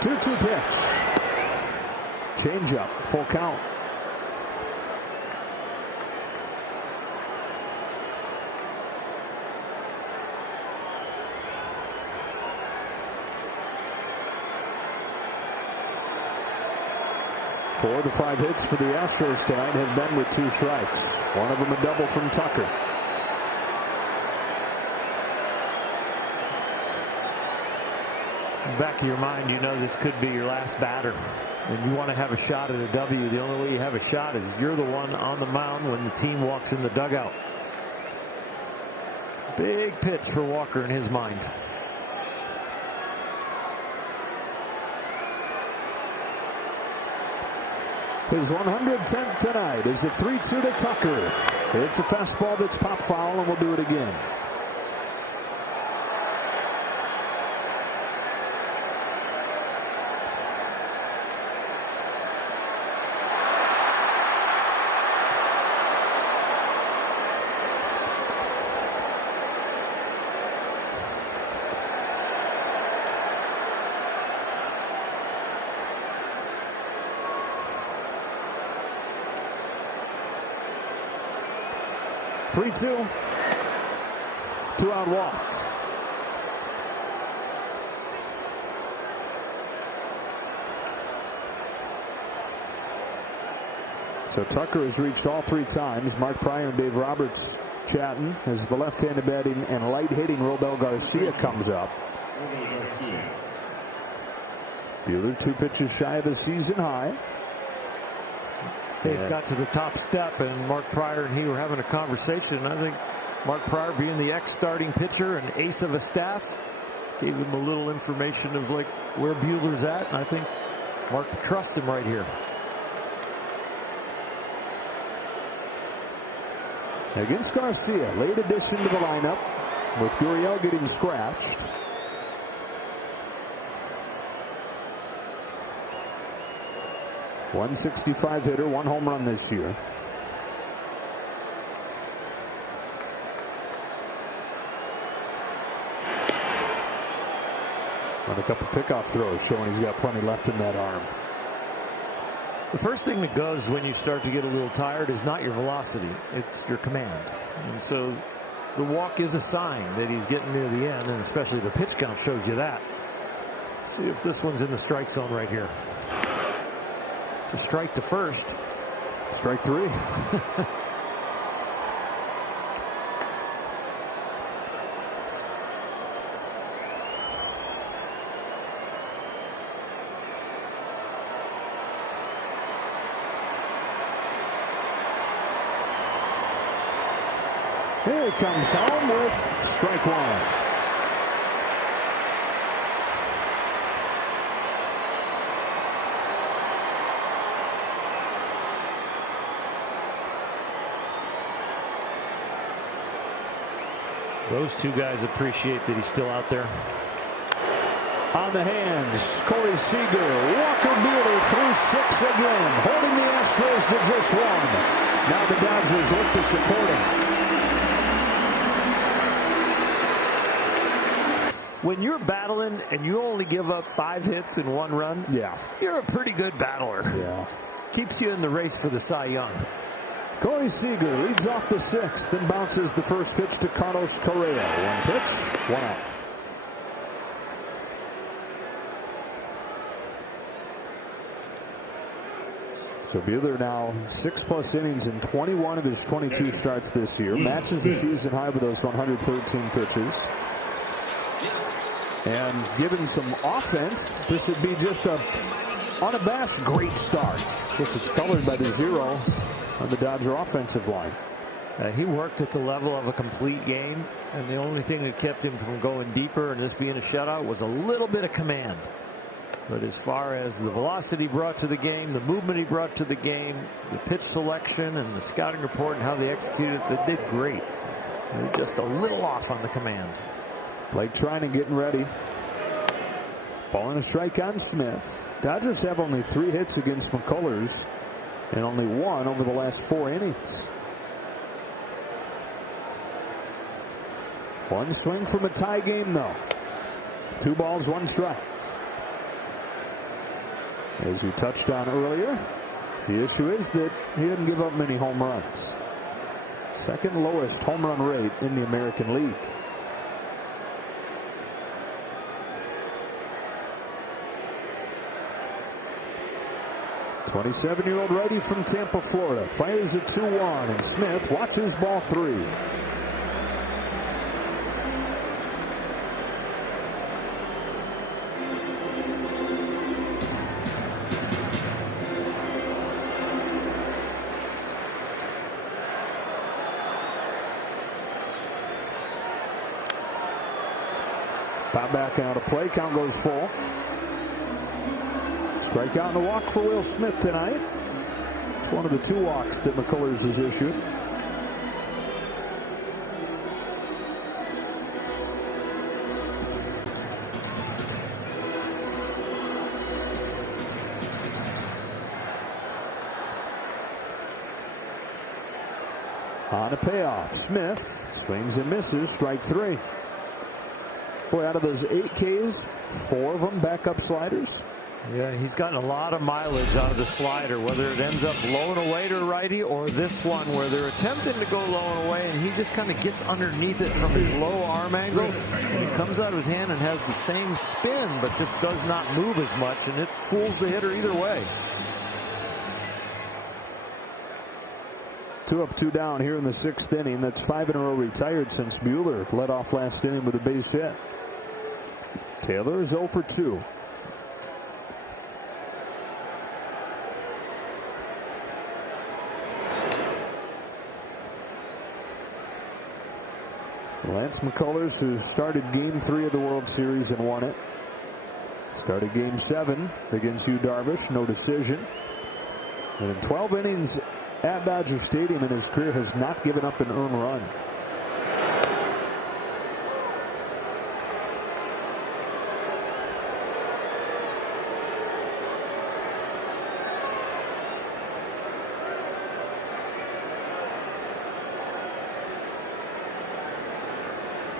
Two pitch. Change up. Full count. Four of the 5 hits for the Astros tonight have been with 2 strikes. One of them a double from Tucker. Back of your mind, you know this could be your last batter. And you want to have a shot at a W. The only way you have a shot is you're the one on the mound when the team walks in the dugout. Big pitch for Walker in his mind. His 110th tonight is a 3-2 to Tucker. It's a fastball that's pop foul, and we'll do it again. 3-2. 2-out walk. So Tucker has reached all 3 times. Mark Pryor and Dave Roberts chatting as the left-handed batting and light-hitting Robel Garcia comes up. Buehler 2 pitches shy of a season high. They've got to the top step, and Mark Pryor and he were having a conversation. I think Mark Pryor, being the ex-starting pitcher and ace of a staff, gave him a little information of like where Buehler's at, and I think Mark trusts him right here. Against Garcia, late addition to the lineup with Gurriel getting scratched. .165 hitter, 1 home run this year. And a couple pickoff throws showing he's got plenty left in that arm. The first thing that goes when you start to get a little tired is not your velocity, it's your command. And so the walk is a sign that he's getting near the end, and especially the pitch count shows you that. Let's see if this one's in the strike zone right here. It's a strike to first. Strike 3. Here he comes home with strike 1. Those two guys appreciate that he's still out there. On the hands, Corey Seager. Walker Buehler through 6 again, holding the Astros to just 1. Now the Dodgers look to support him. When you're battling and you only give up 5 hits and 1 run, you're a pretty good battler. Yeah. Keeps you in the race for the Cy Young. Corey Seager leads off the 6th, then bounces the first pitch to Carlos Correa. 1 pitch, 1 out. So Buehler now 6+ innings in 21 of his 22 starts this year. Matches the season high with those 113 pitches. And given some offense, this would be just a unabashed great start. This is colored by the 0 on the Dodger offensive line. He worked at the level of a complete game, and the only thing that kept him from going deeper and this being a shutout was a little bit of command. But as far as the velocity brought to the game, the movement he brought to the game, the pitch selection and the scouting report and how they executed, they did great. They're just a little off on the command. Blake trying and getting ready. Ball and a strike on Smith. Dodgers have only 3 hits against McCullers and only 1 over the last 4 innings. 1 swing from a tie game, though. 2 balls, 1 strike. As we touched on earlier, the issue is that he didn't give up many home runs. 2nd lowest home run rate in the American League. '27-year-old righty from Tampa, Florida, fires a 2-1, and Smith watches ball 3. Pop back out of play. Count goes full. Strikeout and a walk for Will Smith tonight. It's one of the 2 walks that McCullers has issued. On a payoff, Smith swings and misses, strike 3. Boy, out of those 8 Ks, 4 of them backup sliders. Yeah, he's gotten a lot of mileage out of the slider, whether it ends up low and away to a righty or this one where they're attempting to go low and away, and he just kind of gets underneath it from his low arm angle, and he comes out of his hand and has the same spin, but just does not move as much, and it fools the hitter either way. 2 up, 2 down here in the 6th inning. That's 5 in a row retired since Buehler led off last inning with a base hit. Taylor is 0 for 2. Lance McCullers, who started Game 3 of the World Series and won it. Started Game 7 against Yu Darvish, no decision. And in 12 innings at Dodger Stadium in his career, has not given up an earned run.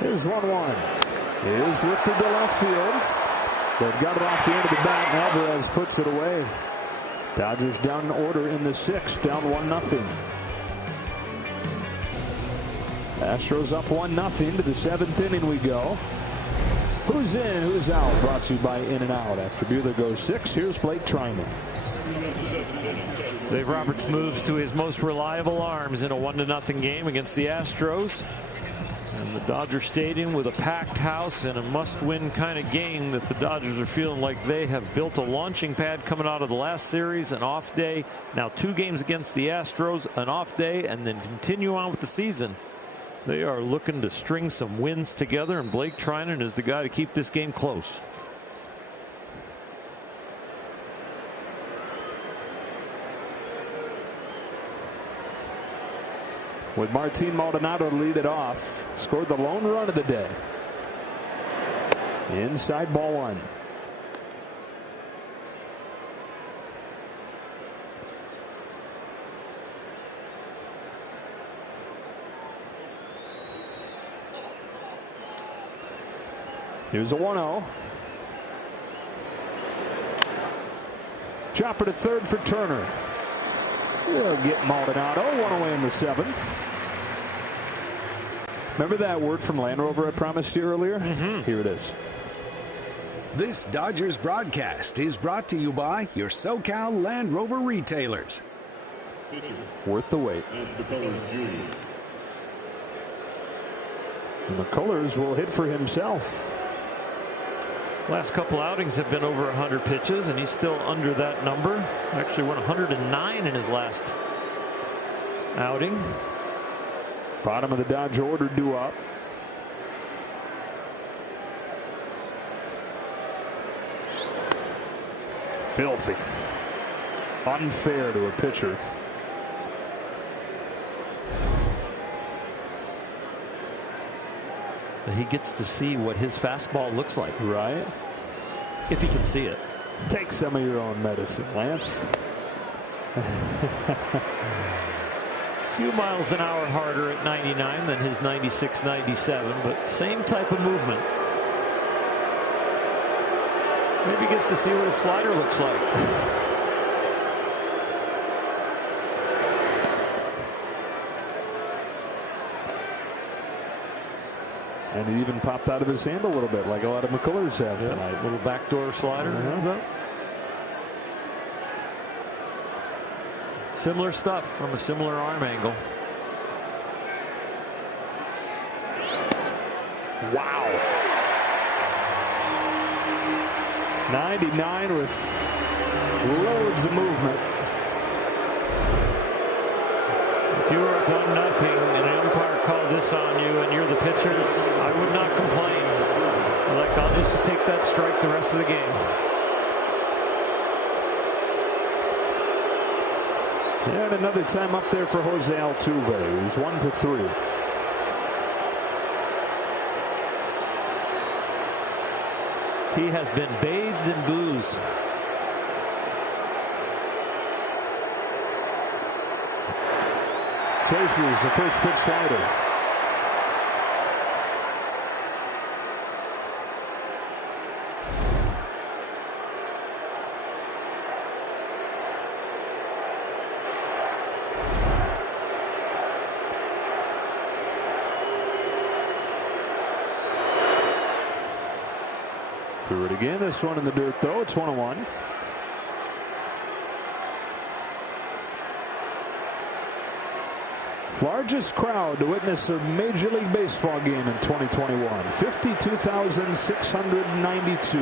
Here's 1-1. Is lifted to left field. They've got it off the end of the bat. Alvarez puts it away. Dodgers down in order in the 6th, down 1-0. Astros up 1-0 to the 7th inning we go. Who's in, who's out? Brought to you by In-N-Out. After Buehler goes 6, here's Blake Trinan. Dave Roberts moves to his most reliable arms in a 1-0 game against the Astros. And the Dodger Stadium with a packed house and a must-win kind of game that the Dodgers are feeling like they have built a launching pad coming out of the last series, an off day. Now 2 games against the Astros, an off day, and then continue on with the season. They are looking to string some wins together, and Blake Trinan is the guy to keep this game close. With Martin Maldonado to lead it off. Scored the lone run of the day. Inside ball 1. Here's a 1-0. Chopper to third for Turner. They'll get Maldonado. 1 away in the 7th. Remember that word from Land Rover I promised you earlier? Here it is. This Dodgers broadcast is brought to you by your SoCal Land Rover retailers. Worth the wait. McCullers will hit for himself. Last couple outings have been over 100 pitches, and he's still under that number. Actually went 109 in his last outing. Bottom of the Dodger order due up. Filthy. Unfair to a pitcher. He gets to see what his fastball looks like. Right. If he can see it. Take some of your own medicine, Lance. Few miles an hour harder at 99 than his 96, 97, but same type of movement. Maybe gets to see what his slider looks like. And it even popped out of his hand a little bit, like a lot of McCullers have tonight. Little backdoor slider. Similar stuff from a similar arm angle. Wow. 99 with loads of movement. If you were up 1-0 and an umpire called this on you and you're the pitcher, I would not complain. Like, I'll just take that strike the rest of the game. And another time up there for Jose Altuve, who's 1 for 3. He has been bathed in booze. Chases the first pitch slider. Threw it again. This one in the dirt, though. It's 1-1. Largest crowd to witness a Major League Baseball game in 2021. 52,692.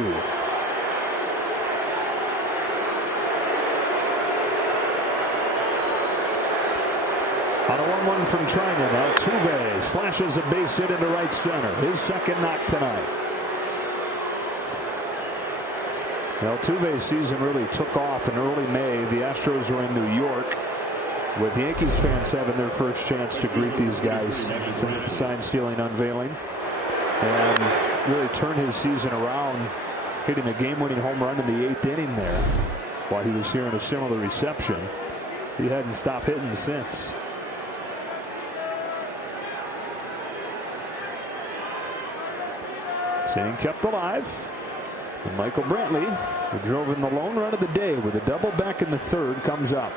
On a 1-1 from Trinan, Altuve slashes a base hit into right center. His second knock tonight. Altuve's season really took off in early May. The Astros were in New York, with Yankees fans having their first chance to greet these guys since the sign-stealing unveiling, and really turned his season around, hitting a game-winning home run in the 8th inning there while he was here in a similar reception. He hadn't stopped hitting since. Staying kept alive. And Michael Brantley, who drove in the lone run of the day with a double back in the third, comes up.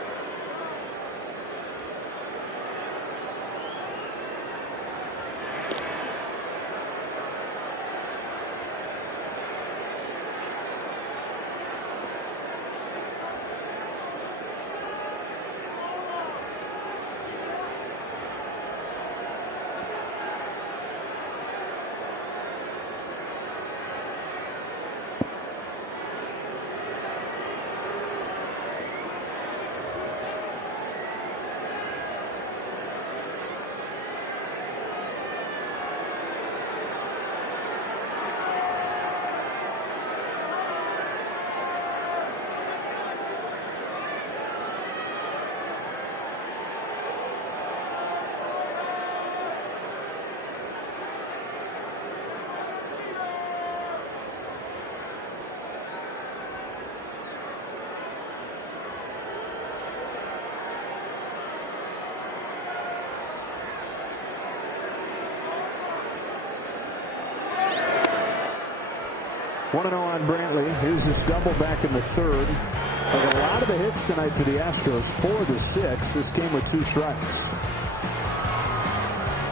One and 0 on Brantley. Here's his double back in the third. Like a lot of the hits tonight for the Astros, 4 to 6. This game with 2 strikes.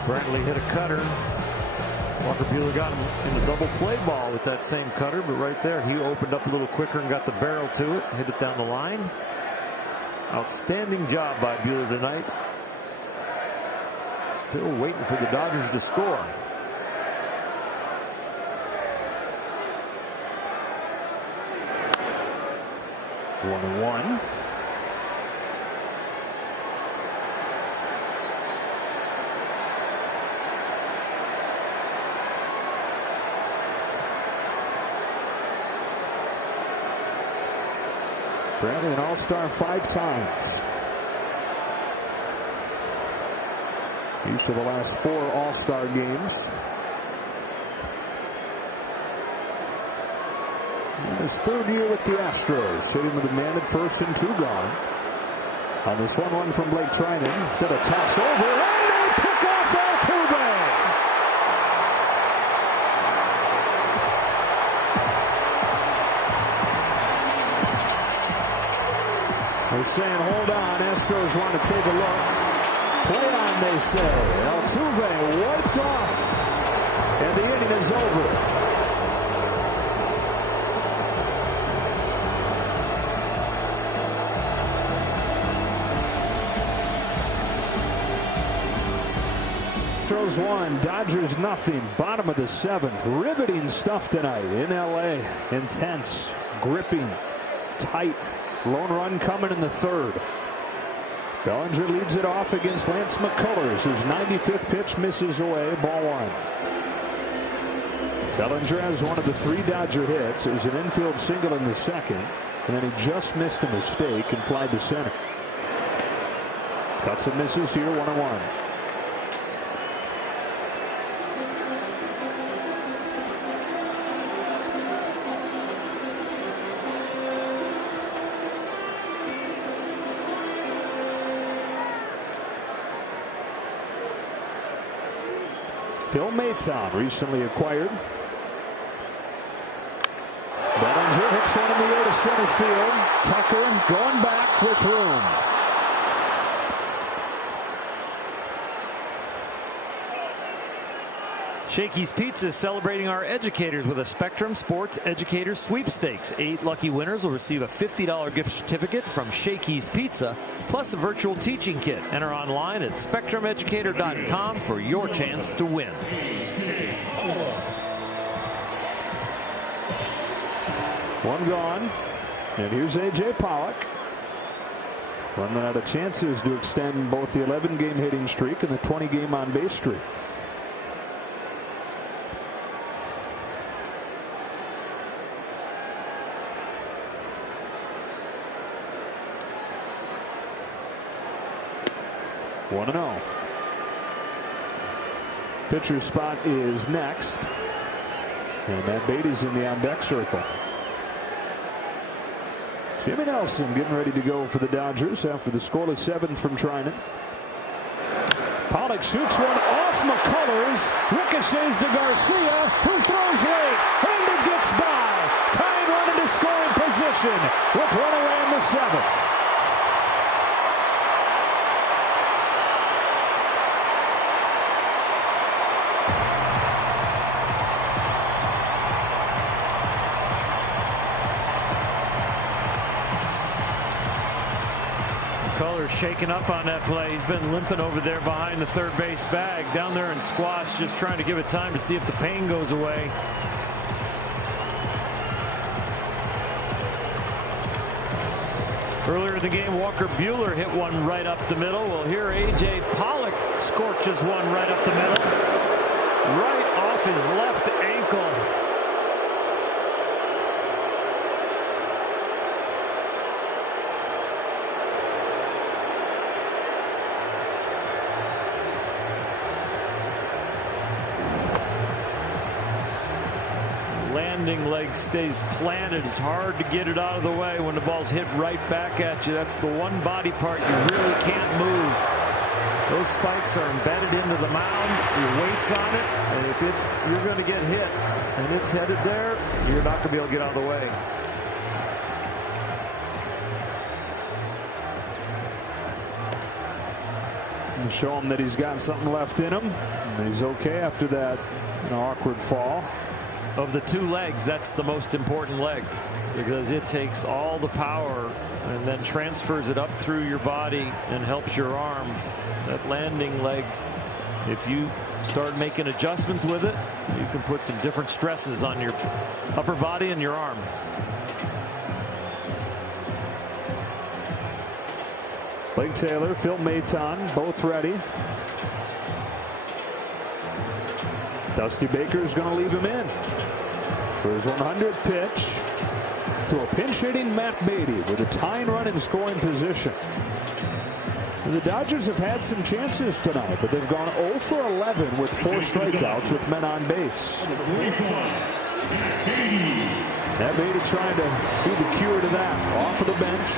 Brantley hit a cutter. Walker Buehler got him in the double play ball with that same cutter, but right there he opened up a little quicker and got the barrel to it, hit it down the line. Outstanding job by Buehler tonight. Still waiting for the Dodgers to score. One and one. Brantley, an all-star 5 times. Each of the last 4 all-star games. His 3rd year with the Astros, hitting with a man at first and 2 gone. On this 1-1 from Blake Trinan, instead of toss over, and they pick off Altuve. They're saying, hold on, Astros want to take a look. Play on, they say. Altuve wiped off, and the inning is over. Astros 1, Dodgers nothing. Bottom of the 7th. Riveting stuff tonight in L.A. Intense, gripping, tight. Lone run coming in the 3rd. Bellinger leads it off against Lance McCullers. His 95th pitch misses away. Ball 1. Bellinger has one of the 3 Dodger hits. It was an infield single in the 2nd. And then he just missed a mistake and flied to center. Cuts and misses here, 1-1. Phil Maton, recently acquired. Bellinger hits one in the air to center field. Tucker going back with room. Shakey's Pizza is celebrating our educators with a Spectrum Sports Educators Sweepstakes. 8 lucky winners will receive a $50 gift certificate from Shakey's Pizza, plus a virtual teaching kit. Enter online at spectrumeducator.com for your chance to win. One gone, and here's A.J. Pollock. Running out of chances to extend both the 11-game hitting streak and the 20-game on-base streak. One and 0. Pitcher's spot is next, and Matt Beatty's in the on-deck circle. Jimmy Nelson getting ready to go for the Dodgers after the scoreless 7th from Trinan. Pollock shoots one off McCullers, ricochets to Garcia, who throws late, and it gets by. Tying run into scoring position with one away in the 7th. Color's shaking up on that play. He's been limping over there behind the third base bag, down there in squash, just trying to give it time to see if the pain goes away. Earlier in the game, Walker Buehler hit one right up the middle. Well, here A.J. Pollock scorches one right up the middle, right off his left ankle. Landing leg stays planted. It's hard to get it out of the way when the ball's hit right back at you. That's the one body part you really can't move. Those spikes are embedded into the mound. Your weight's on it, and if you're going to get hit and it's headed there, you're not going to be able to get out of the way. And show him that he's got something left in him, and he's okay after that awkward fall. Of the two legs, that's the most important leg, because it takes all the power and then transfers it up through your body and helps your arm. That landing leg, if you start making adjustments with it, you can put some different stresses on your upper body and your arm. Blake Taylor, Phil Maton, both ready. Dusty Baker's going to leave him in for his 100th pitch to a pinch-hitting Matt Beatty with a tying run in scoring position. And the Dodgers have had some chances tonight, but they've gone 0 for 11 with 4 strikeouts with men on base. Matt Beatty trying to be the cure to that. Off of the bench.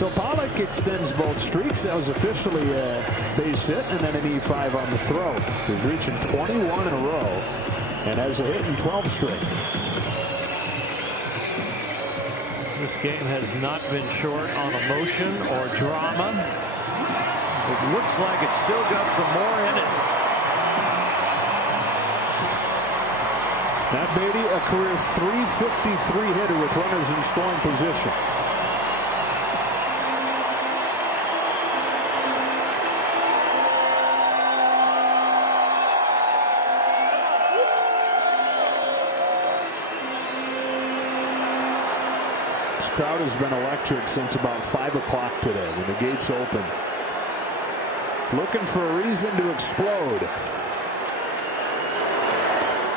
So Pollock extends both streaks. That was officially a base hit and then an E5 on the throw. He's reaching 21 in a row and has a hit in 12 straight. This game has not been short on emotion or drama. It looks like it's still got some more in it. Matt Beatty, a career .353 hitter with runners in scoring position. Crowd has been electric since about 5 o'clock today when the gates open. Looking for a reason to explode.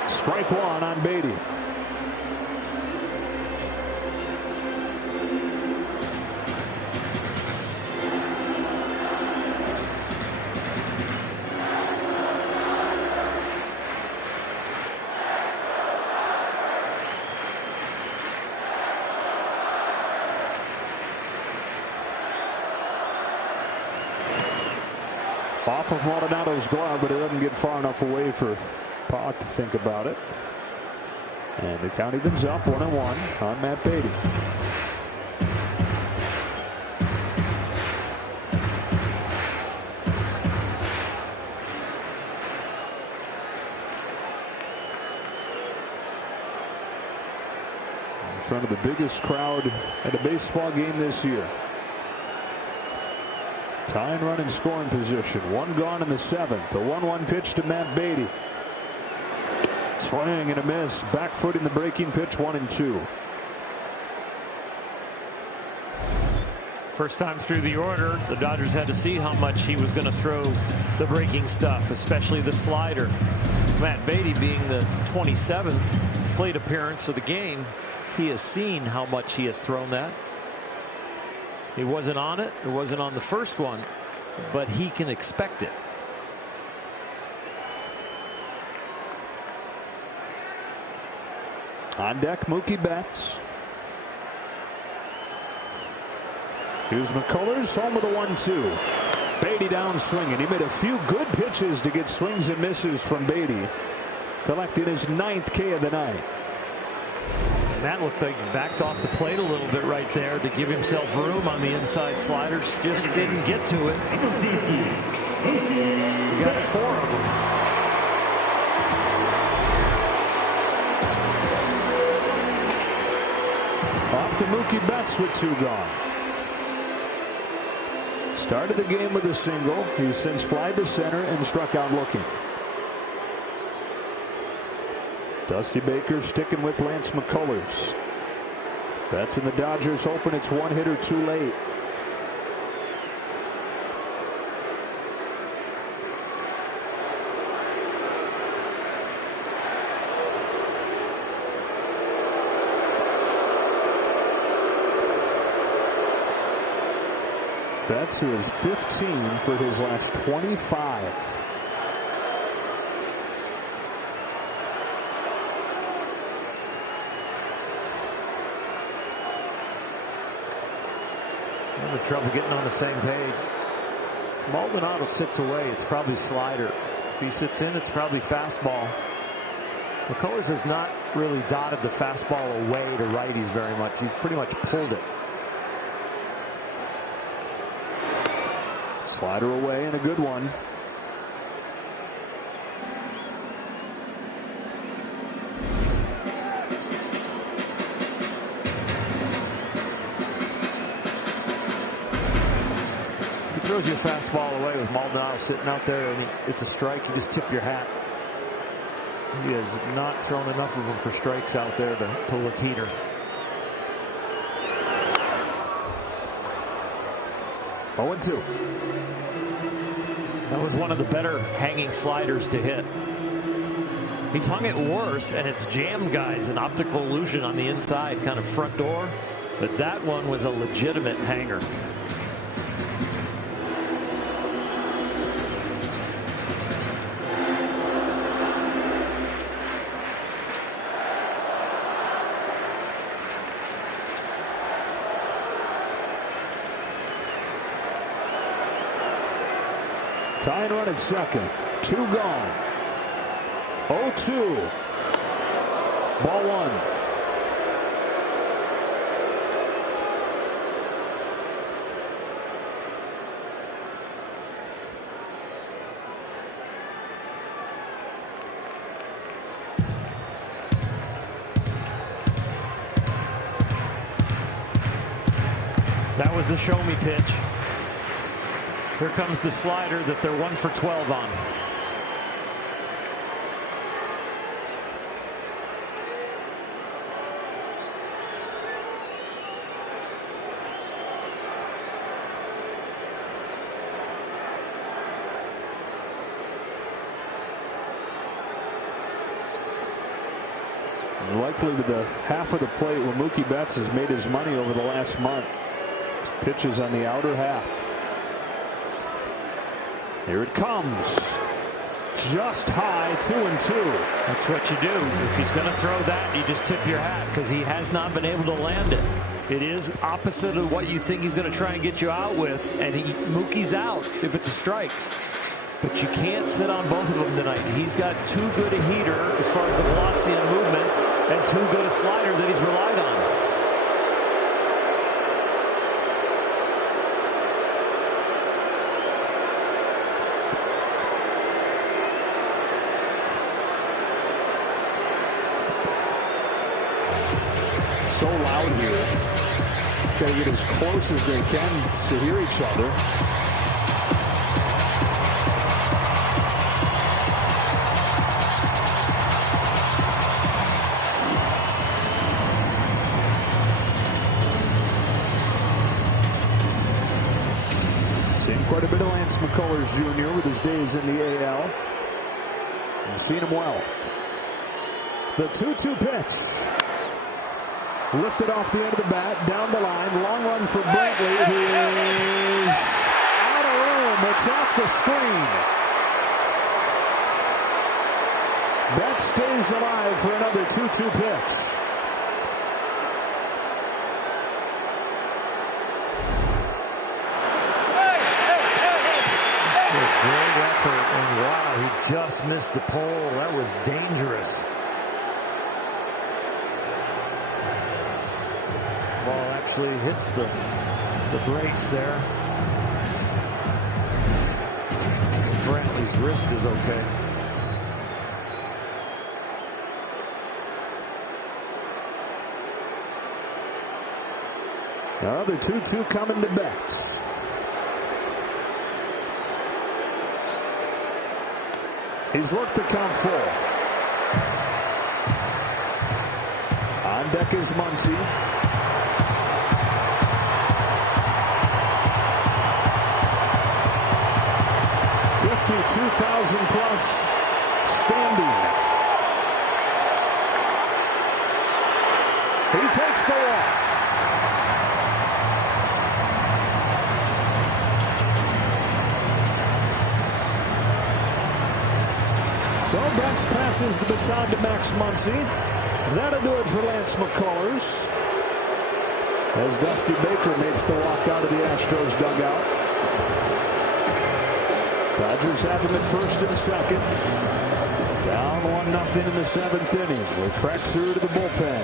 Strike one on Beatty. Off of Maldonado's glove, but it doesn't get far enough away for Pog to think about it. And the count evens up 1-1 on Matt Beatty. In front of the biggest crowd at a baseball game this year. Tying run in scoring position. One gone in the 7th. A 1-1 pitch to Matt Beatty. Swing and a miss. Back foot in the breaking pitch. 1-2. First time through the order, the Dodgers had to see how much he was going to throw the breaking stuff, especially the slider. Matt Beatty being the 27th plate appearance of the game, he has seen how much he has thrown that. He wasn't on it. It wasn't on the first one, but he can expect it. On deck, Mookie Betts. Here's McCullers home with a 1-2. Beatty down swinging. He made a few good pitches to get swings and misses from Beatty, collecting his 9th K of the night. Matt looked like he backed off the plate a little bit right there to give himself room on the inside sliders. Just didn't get to it. He got 4 of them. Off to Mookie Betts with 2 gone. Started the game with a single. He's since flied to center and struck out looking. Dusty Baker sticking with Lance McCullers. Betts and the Dodgers hoping it's one hitter too late. Betts, who is 15 for his last 25. Having trouble getting on the same page. If Maldonado sits away, it's probably slider. If he sits in, it's probably fastball. McCullers has not really dotted the fastball away to righties very much. He's pretty much pulled it. Slider away and a good one. If he throws your fastball away with Maldonado sitting out there and it's a strike, you just tip your hat. He has not thrown enough of them for strikes out there to look heater. Oh, 1-2. That was one of the better hanging sliders to hit. He's hung it worse, and it's jammed guys, an optical illusion on the inside, kind of front door. But that one was a legitimate hanger. Tying run at second. 2 gone. 0-2. Ball 1. That was the show me pitch. Here comes the slider that they're 1 for 12 on. Likely to the half of the plate where Mookie Betts has made his money over the last month. Pitches on the outer half. Here it comes. Just high, 2-2. That's what you do. If he's going to throw that, you just tip your hat because he has not been able to land it. It is opposite of what you think he's going to try and get you out with, and Mookie's out if it's a strike. but you can't sit on both of them tonight. He's got too good a heater as far as the velocity and movement, and too good a slider that he's relied on. So loud here. Got to get as close as they can to hear each other. Seen quite a bit of Lance McCullers Jr. with his days in the AL. I've seen him well. The 2-2 pitch. Lifted off the end of the bat, down the line, long run for Brantley, who is out of room. It's off the screen. That stays alive for another 2-2 pitch. Great effort, and wow, he just missed the pole. That was dangerous. Ball actually hits the brakes there. Brantley's wrist is okay. Another 2-2 coming to Betts. He's worked the count full. On deck is Muncy. $52,000 plus standing. He takes the walk. So Betts passes the baton to Max Muncy. That'll do it for Lance McCullers, as Dusty Baker makes the walk out of the Astros dugout. Dodgers have him at first and second. Down 1-0 in the 7th inning. We'll crack through to the bullpen.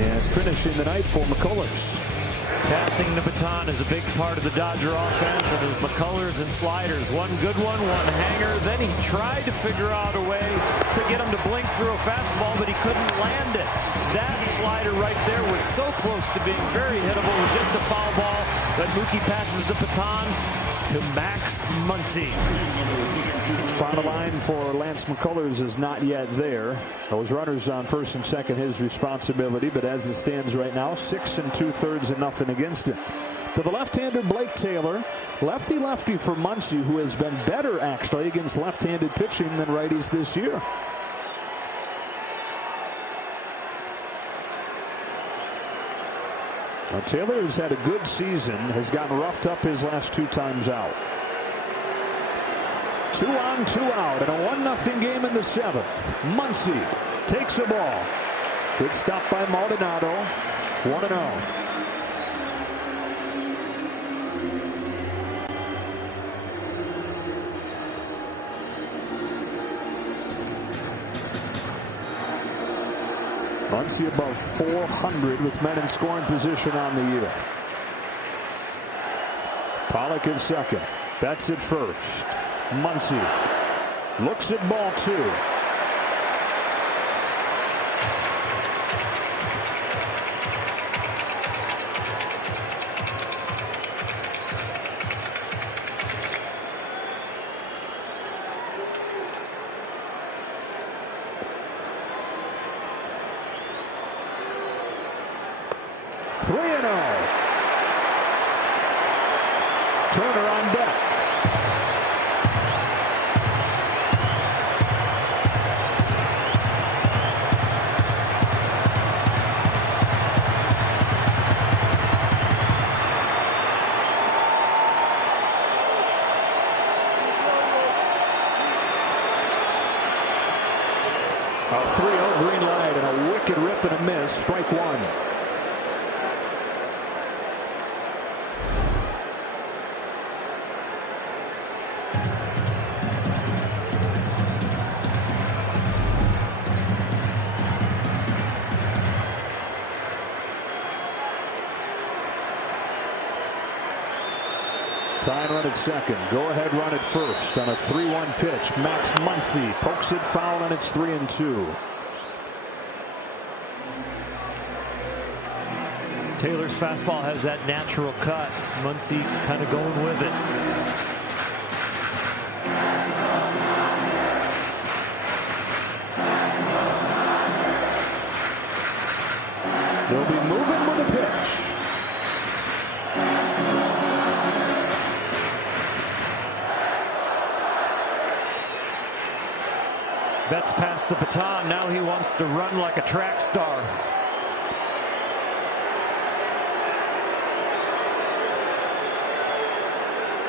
And finishing the night for McCullers. Passing the baton is a big part of the Dodger offense, and there's McCullers and sliders. One good one hanger. Then he tried to figure out a way to get him to blink through a fastball, but he couldn't land it. That slider right there was so close to being very hittable. It was just a foul ball, but Mookie passes the baton to Max Muncy. Final line for Lance McCullers is not yet there. Those runners on first and second, his responsibility, but as it stands right now, 6 2/3 and nothing against him. To the left-hander, Blake Taylor. Lefty-lefty for Muncy, who has been better actually against left-handed pitching than righties this year. Now, Taylor has had a good season, has gotten roughed up his last 2 times out. 2 on, 2 out, and a 1-0 game in the 7th. Muncy takes a ball. Good stop by Maldonado. 1-0. Muncy above 400 with men in scoring position on the year. Pollock in second. Betts at first. Muncy looks at ball 2. A 3-0 green light and a wicked rip and a miss. Strike one. Tying run at second. Go ahead run at first on a 3-1 pitch. Max Muncy pokes it foul and it's 3-2. Taylor's fastball has that natural cut. Muncy kind of going with it. They'll be moving with a pitch. Betts passed the baton. Now he wants to run like a track star.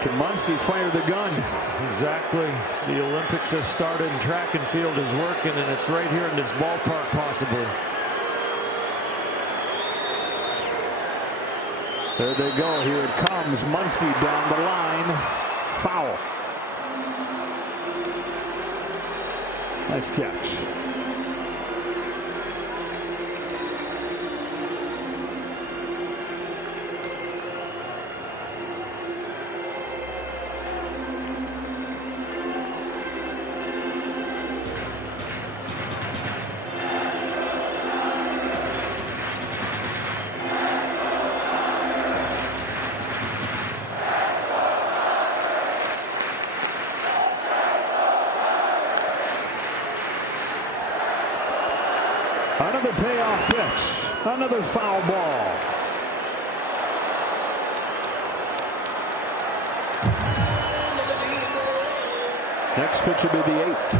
Can Muncy fire the gun? Exactly. The Olympics have started and track and field is working, and it's right here in this ballpark possibly. There they go. Here it comes. Muncy down the line. Foul. Nice catch. Another payoff pitch. Another foul ball. Next pitch will be the 8th.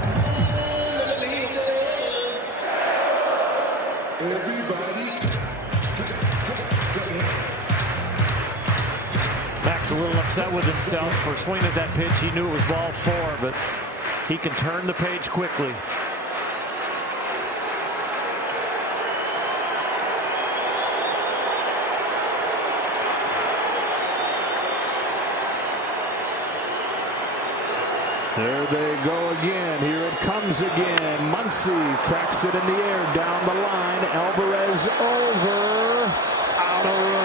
Max a little upset with himself for swinging at that pitch. He knew it was ball 4, but he can turn the page quickly. There they go again. Here it comes again. Muncy cracks it in the air down the line. Alvarez over. Out of room.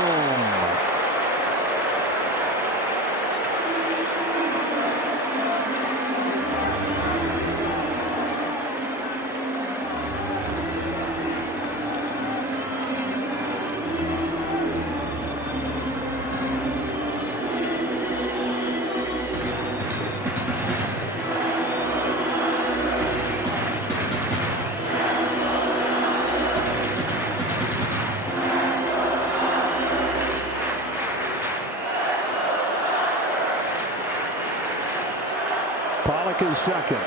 Pollock is second.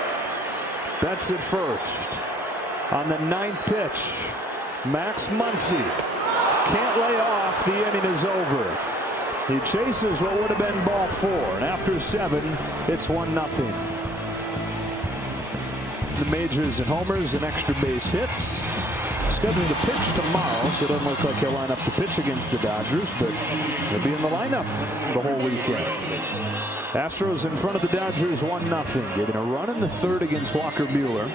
Betts at first. On the 9th pitch, Max Muncy can't lay off. The inning is over. He chases what would have been ball 4, and after 7, it's 1-0. The majors and homers and extra base hits. Scheduled to pitch tomorrow, so it doesn't look like he'll line up to pitch against the Dodgers, but he'll be in the lineup the whole weekend. Astros in front of the Dodgers 1-0. Getting a run in the 3rd against Walker Buehler.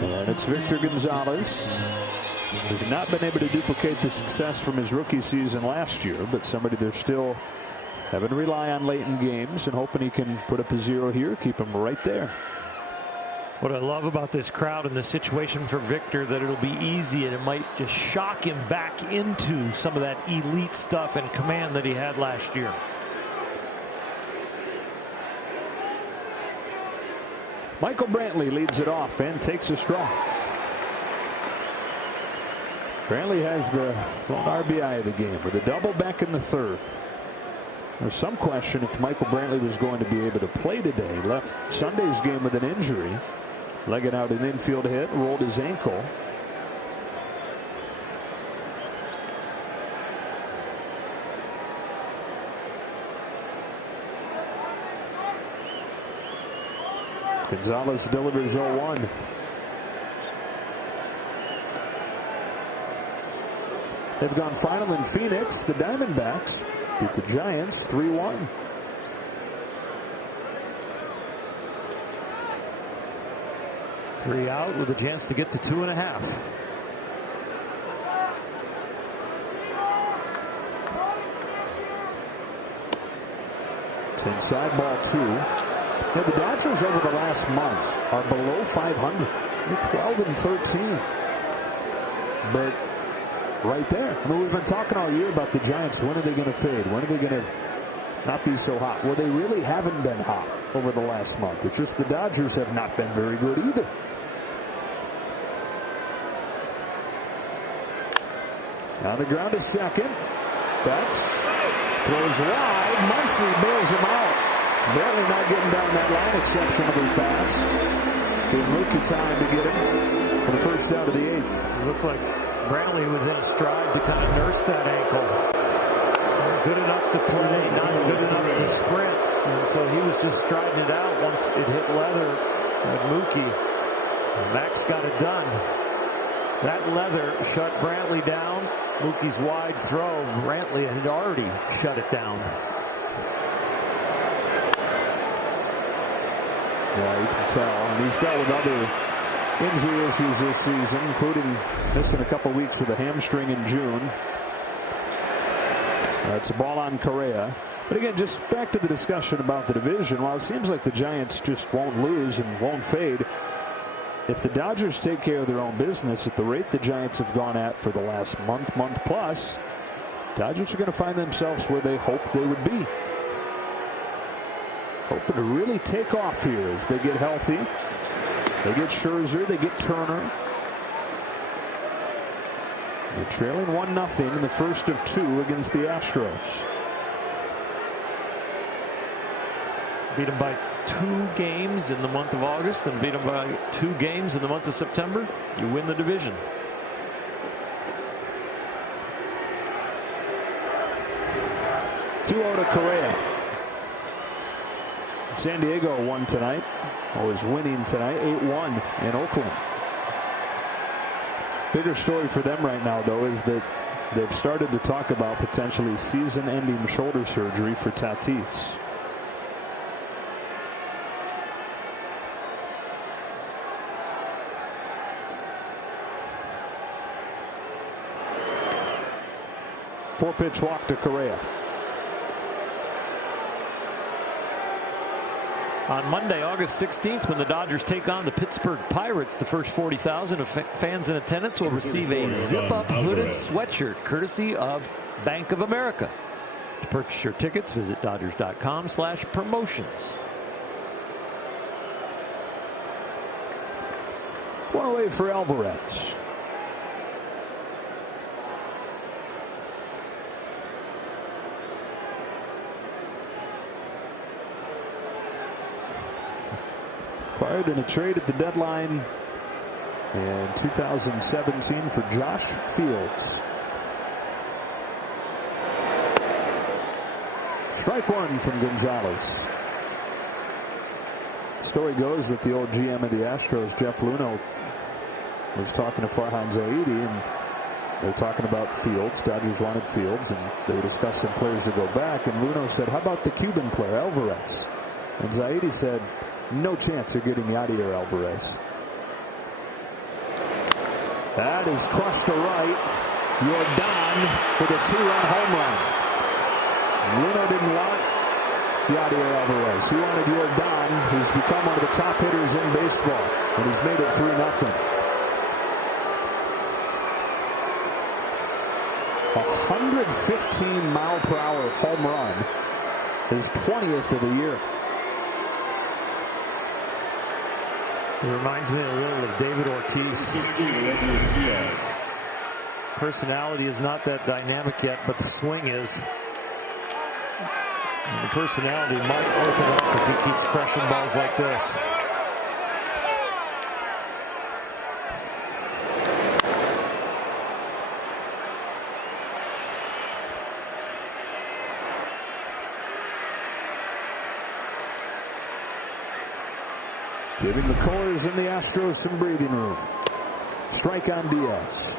And it's Victor Gonzalez. Has not been able to duplicate the success from his rookie season last year, but somebody they're still having to rely on late in games and hoping he can put up a 0 here, keep him right there. What I love about this crowd and the situation for Victor, that it'll be easy and it might just shock him back into some of that elite stuff and command that he had last year. Michael Brantley leads it off and takes a straw. Brantley has the RBI of the game with a double back in the 3rd. There's some question if Michael Brantley was going to be able to play today. He left Sunday's game with an injury. Legging out an infield hit, rolled his ankle. Gonzalez delivers 0-1. They've gone final in Phoenix. The Diamondbacks beat the Giants 3-1. Three out with a chance to get to 2.5. It's inside, ball 2. Yeah, the Dodgers over the last month are below 500. They're 12-13. But right there, I mean, we've been talking all year about the Giants. When are they going to fade? When are they going to not be so hot? Well, they really haven't been hot over the last month. It's just the Dodgers have not been very good either. On the ground to second. Betts throws wide. Muncy bails him out. Barely not getting down that line exceptionally fast. Gave Mookie time to get him for the first out of the 8th. It looked like Brantley was in a stride to kind of nurse that ankle. Good enough to play, not good enough to sprint. And so he was just striding it out once it hit leather at Mookie. Max got it done. That leather shut Brantley down. Mookie's wide throw, Brantley had already shut it down. Yeah, you can tell. And he's dealt with other injury issues this season, including missing a couple weeks with a hamstring in June. It's a ball on Correa. But again, just back to the discussion about the division. While it seems like the Giants just won't lose and won't fade, if the Dodgers take care of their own business at the rate the Giants have gone at for the last month plus, Dodgers are going to find themselves where they hoped they would be. Hoping to really take off here as they get healthy. They get Scherzer, they get Turner. They're trailing 1-0 in the first of 2 against the Astros. Beat them by 2 games in the month of August and beat them by 2 games in the month of September. You win the division. To Correa. San Diego won tonight, or is winning tonight, 8-1 in Oakland. Bigger story for them right now, though, is that they've started to talk about potentially season-ending shoulder surgery for Tatis. Four-pitch walk to Correa. On Monday, August 16th, when the Dodgers take on the Pittsburgh Pirates, the first 40,000 of fans in attendance will receive a zip-up hooded sweatshirt courtesy of Bank of America. To purchase your tickets, visit Dodgers.com/promotions. One away for Alvarez. Acquired in a trade at the deadline in 2017 for Josh Fields. Strike one from Gonzalez. Story goes that the old GM of the Astros, Jeff Luhnow, was talking to Farhan Zaidi, and they're talking about Fields. Dodgers wanted Fields, and they were discussing players to go back. And Luhnow said, "How about the Cuban player, Alvarez?" And Zaidi said, "No chance of getting Yadier Alvarez." That is crushed to right. Yordan with a 2-run home run. Luhnow didn't want Yadier Alvarez. He wanted Yordan, who's become one of the top hitters in baseball, and he's made it 3-0. 115-mile-per-hour home run, his 20th of the year. It reminds me a little of David Ortiz. Personality is not that dynamic yet, but the swing is. And the personality might open up if he keeps crushing balls like this. Giving the Coors and the Astros some breathing room. Strike on Diaz.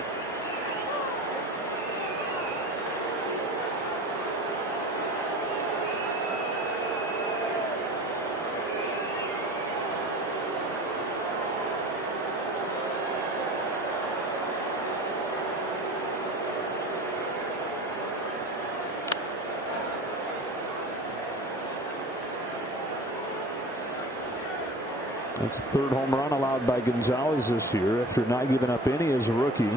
That's the third home run allowed by Gonzalez this year after not giving up any as a rookie.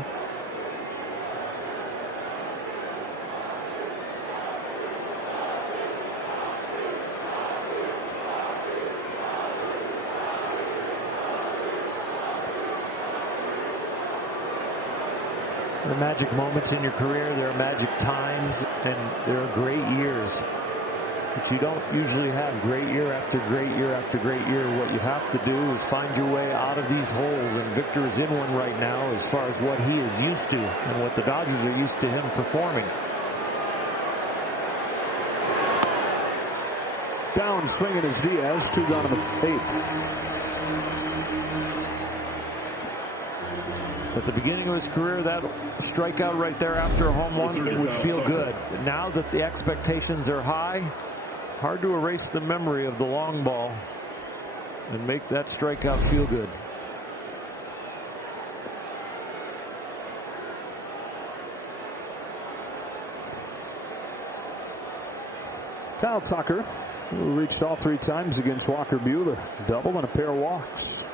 There are magic moments in your career. There are magic times, and there are great years. But you don't usually have great year after great year after great year. What you have to do is find your way out of these holes, and Victor is in one right now as far as what he is used to and what the Dodgers are used to him performing. Down swinging is Diaz, 2 gone in the 8th. At the beginning of his career, that strikeout right there after a home run would feel good. But now that the expectations are high, hard to erase the memory of the long ball and make that strikeout feel good. Kyle Tucker, who reached all 3 times against Walker Buehler. Double and a pair of walks.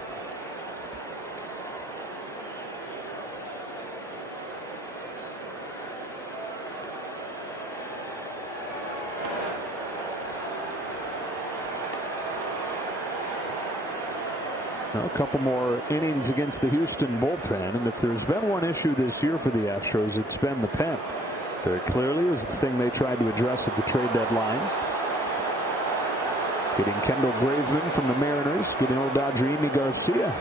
A couple more innings against the Houston bullpen, and if there's been one issue this year for the Astros, it's been the pen. Very clearly was the thing they tried to address at the trade deadline. Getting Kendall Graveman from the Mariners, getting old Dodger Amy Garcia.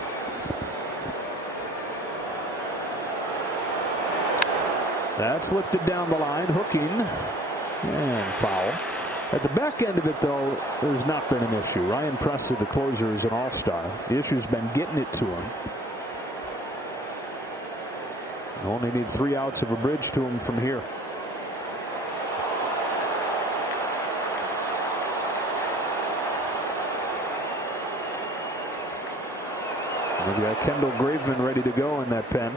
That's lifted down the line, hooking, and foul. At the back end of it, though, there's not been an issue. Ryan Presley, the closer, is an all-star. The issue's been getting it to him. Only need 3 outs of a bridge to him from here. We've got Kendall Graveman ready to go in that pen.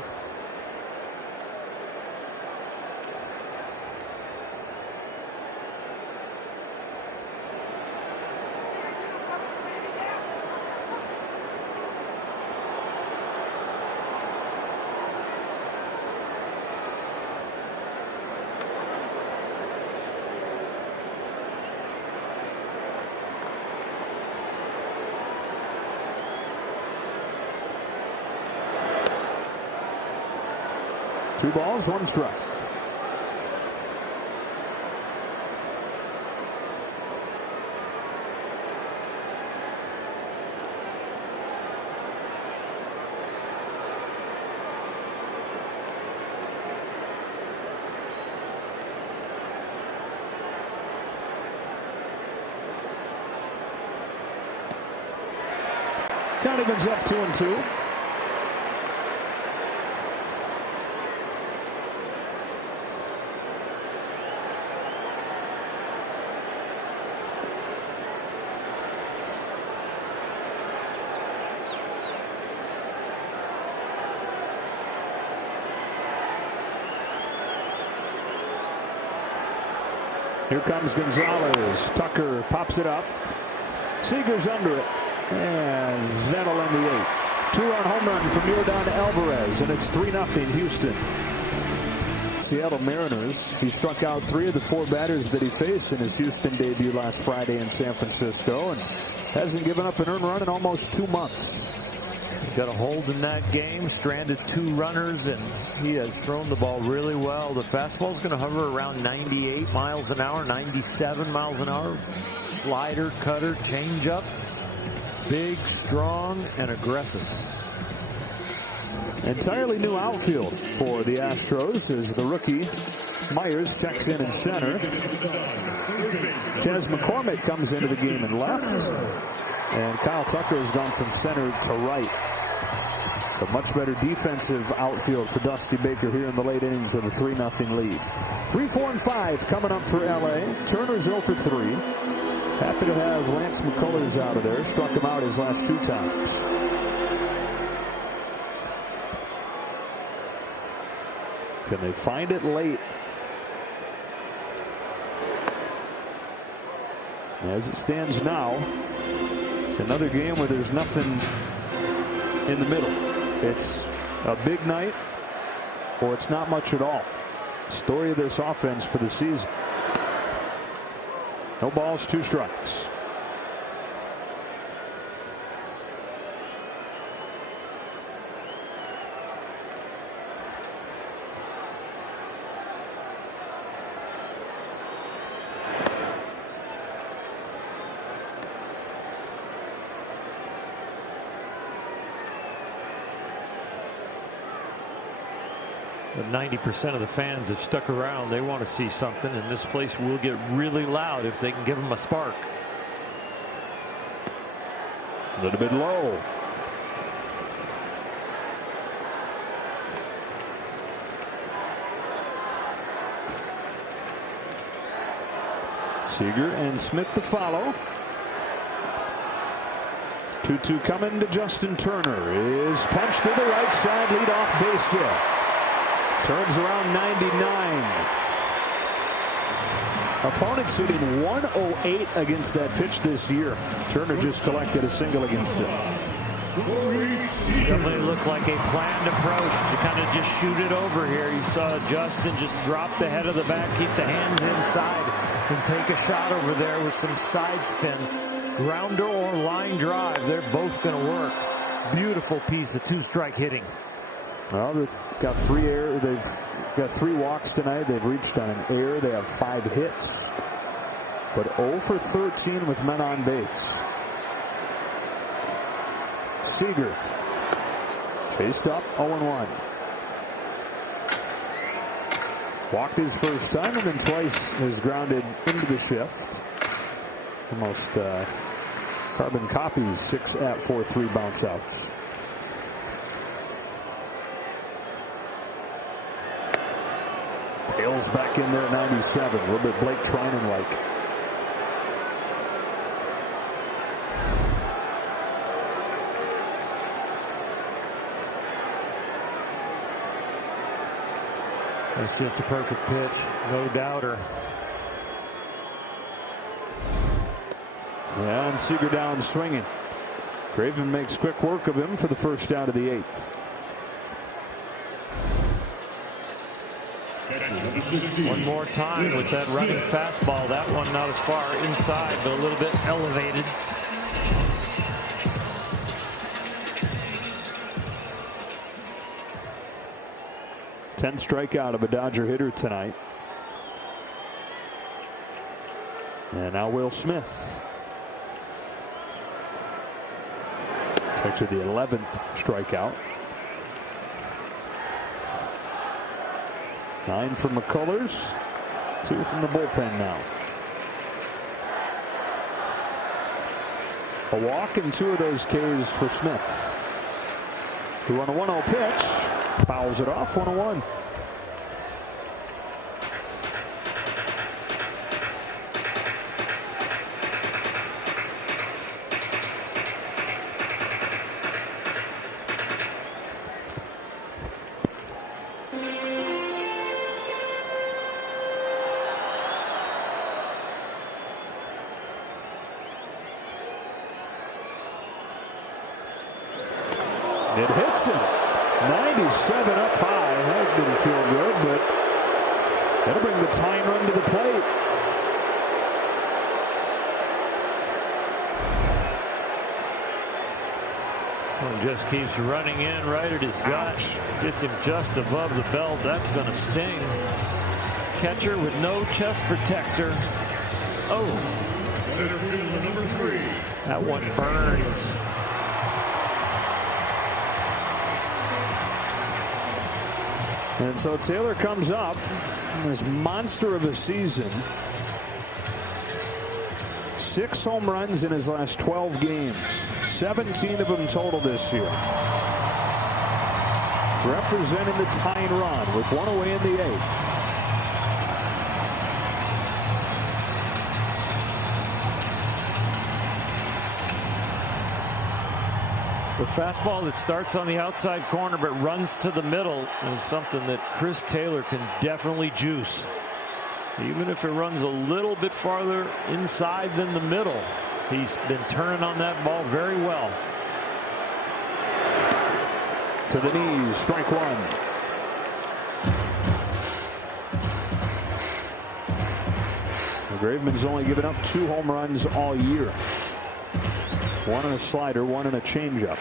Two balls, 1 strike. Connigan's up 2-2. Here comes Gonzalez. Tucker pops it up. Seager's under it. And that'll end the 8th. 2-run home run from Yordan Alvarez, and it's 3-0 Houston. Seattle Mariners. He struck out 3 of the 4 batters that he faced in his Houston debut last Friday in San Francisco, and hasn't given up an earned run in almost 2 months. Got a hold in that game, stranded 2 runners, and he has thrown the ball really well. The fastball's going to hover around 98 miles an hour, 97 miles an hour. Slider, cutter, changeup. Big, strong, and aggressive. Entirely new outfield for the Astros as the rookie Myers checks in center. Chas McCormick comes into the game in left. And Kyle Tucker has gone from center to right. A much better defensive outfield for Dusty Baker here in the late innings with a 3-0 lead. 3, 4, and 5 coming up for LA. Turner's 0 for 3. Happy to have Lance McCullers out of there. Struck him out his last 2 times. Can they find it late? As it stands now, It's another game where there's nothing in the middle. It's a big night or it's not much at all. Story of this offense for the season. No balls, 2 strikes. But 90% of the fans have stuck around. They want to see something, and this place will get really loud if they can give them a spark. A little bit low. Seager and Smith to follow. 2-2 coming to Justin Turner. Is punched to the right side, leadoff base hit. Turns around 99. Opponents hitting 108 against that pitch this year. Turner just collected a single against it. Definitely looked like a planned approach to kind of just shoot it over here. You saw Justin just drop the head of the bat, keep the hands inside, and take a shot over there with some side spin. Grounder or line drive, they're both going to work. Beautiful piece of 2-strike hitting. Well, they've got 3 air. They've got 3 walks tonight. They've reached on an error. They have 5 hits, but 0 for 13 with men on base. Seager chased up, 0-1. Walked his first time and then twice has grounded into the shift. Almost carbon copies 6 at 4-3 bounce outs. Tails back in there at 97. A little bit Blake Trinan-like. It's just a perfect pitch, no doubter. Yeah, and Seager down swinging. Graveman makes quick work of him for the first out of the 8th. One more time with that running fastball. That one not as far inside, but a little bit elevated. Tenth strikeout of a Dodger hitter tonight. And now Will Smith. Actually the 11th strikeout. 9 from McCullers. 2 from the bullpen now. A walk and 2 of those Ks for Smith, who on a 1-0 pitch fouls it off. 1-1. It hits him. 97 up high. That didn't feel good, but that'll bring the tying run to the plate. One just keeps running in right at his gut. Gets him just above the belt. That's going to sting. Catcher with no chest protector. Oh. That one burns. And so Taylor comes up, this monster of a season. 6 home runs in his last 12 games. 17 of them total this year. Representing the tying run with 1 away in the 8th. The fastball that starts on the outside corner but runs to the middle is something that Chris Taylor can definitely juice. Even if it runs a little bit farther inside than the middle, He's been turning on that ball very well. To the knees, strike one. Graveman's only given up 2 home runs all year. 1 in a slider, 1 in a changeup.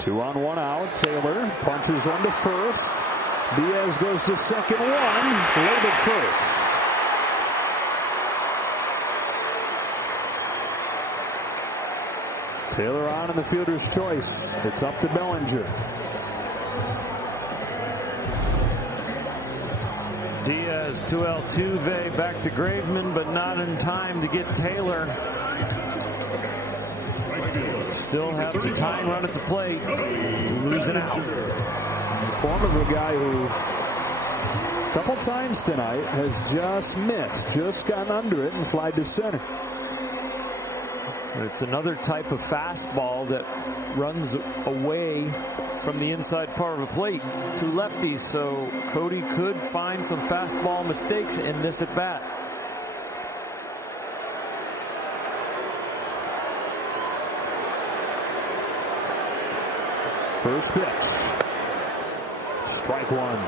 Two on, 1 out. Taylor punches one to first. Diaz goes to second, 1. Laid at first. Taylor on in the fielder's choice. It's up to Bellinger. Diaz to Altuve, back to Graveman, but not in time to get Taylor. Still have the tying run at the plate. Losing out. The form of a guy who a couple times tonight has just missed, just gotten under it and flied to center. It's another type of fastball that runs away from the inside part of the plate to lefties, so Cody could find some fastball mistakes in this at bat. First pitch. Strike one.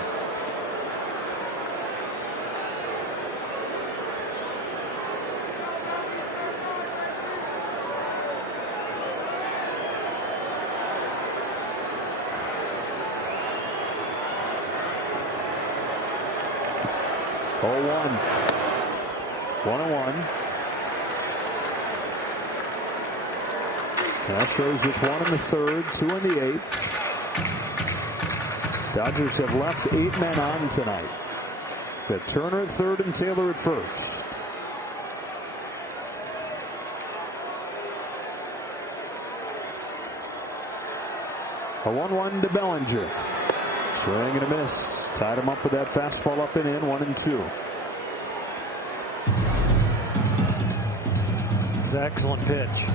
Oh, 1. 1-1. Astros with 1 in the third, 2 in the eighth. Dodgers have left 8 men on tonight. Got Turner at third and Taylor at first. A 1-1 to Bellinger. Swing and a miss. Tied him up with that fastball up and in, 1-2. It's an excellent pitch.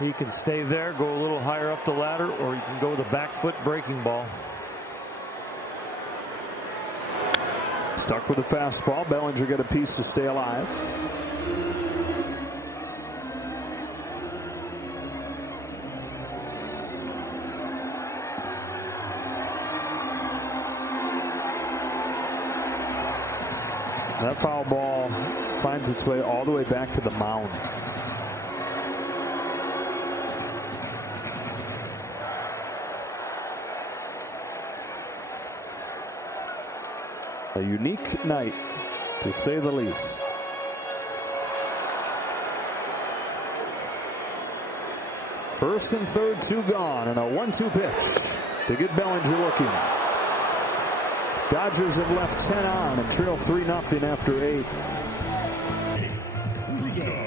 He can stay there, go a little higher up the ladder, or you can go with a back foot breaking ball. Stuck with a fastball. Bellinger got a piece to stay alive. That foul ball finds its way all the way back to the mound. A unique night, to say the least. First and third, 2 gone, and a 1-2 pitch to get Bellinger looking. Dodgers have left 10 on and trail 3-0 after 8.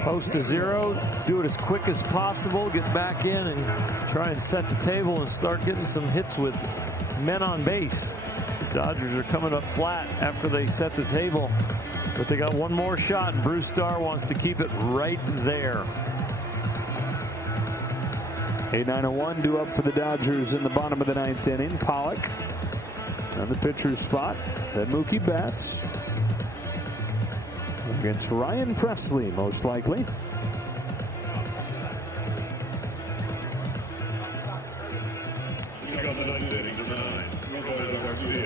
Post to 0, do it as quick as possible, get back in and try and set the table and start getting some hits with men on base. Dodgers are coming up flat after they set the table, but they got one more shot, and Bruce Starr wants to keep it right there. 8-9-1 due up for the Dodgers in the bottom of the 9th inning. Pollock on the pitcher's spot. Then Mookie Betts against Ryan Presley, most likely.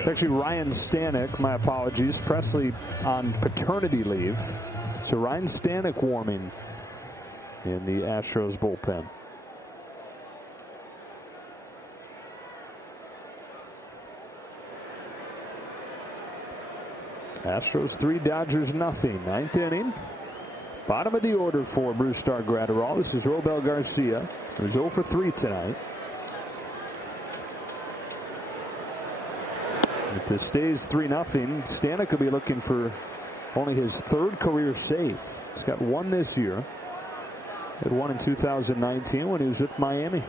Actually, Ryan Stanek, my apologies. Presley on paternity leave. So Ryan Stanek warming in the Astros bullpen. Astros 3, Dodgers nothing. 9th inning. Bottom of the order for Bruce Starr Gratterall. This is Robel Garcia, who's 0 for 3 tonight. If this stays 3-0, Stanek could be looking for only his 3rd career save. He's got 1 this year. Had 1 in 2019 when he was with Miami.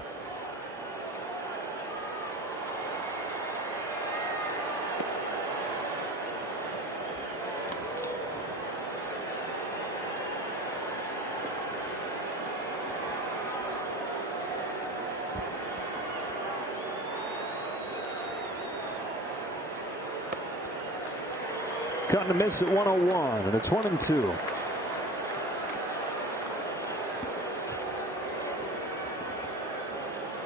cut and a miss at 101, and it's 1-2.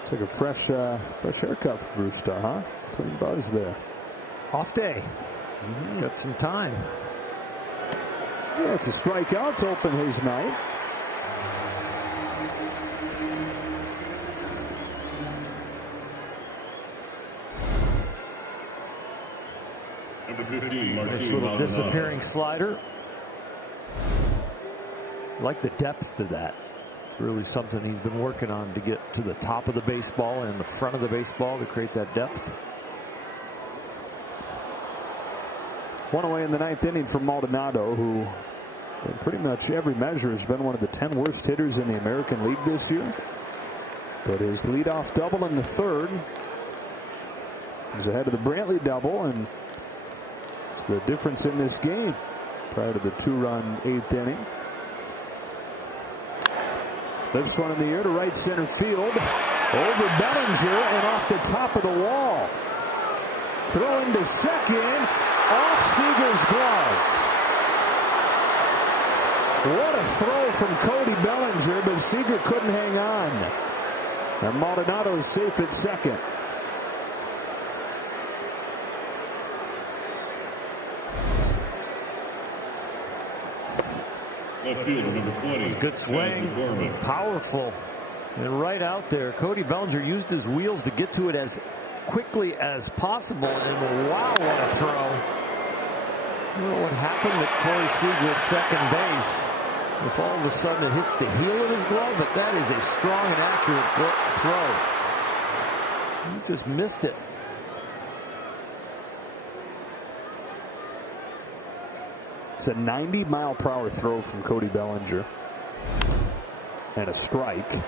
Took a fresh haircut for Brewster, huh? Clean buzz there. Off day. Got some time. Yeah, it's a strikeout to open his night. Nice little disappearing slider. I like the depth to that. It's really something he's been working on to get to the top of the baseball and the front of the baseball to create that depth. One away in the ninth inning for Maldonado, who in pretty much every measure has been one of the 10 worst hitters in the American League this year. But his leadoff double in the third is ahead of the Brantley double, and it's the difference in this game prior to the 2-run eighth inning. Lifts one in the air to right center field. Over Bellinger and off the top of the wall. Throw into second. Off Seager's glove. What a throw from Cody Bellinger, but Seager couldn't hang on. And Maldonado is safe at second. Left fielder number 20. Good swing, powerful, and right out there. Cody Bellinger used his wheels to get to it as quickly as possible, and wow, what a throw. I don't know what happened to Corey Seager at second base. If all of a sudden it hits the heel of his glove, but that is a strong and accurate throw. He just missed it. It's a 90-mile-per-hour throw from Cody Bellinger. And a strike.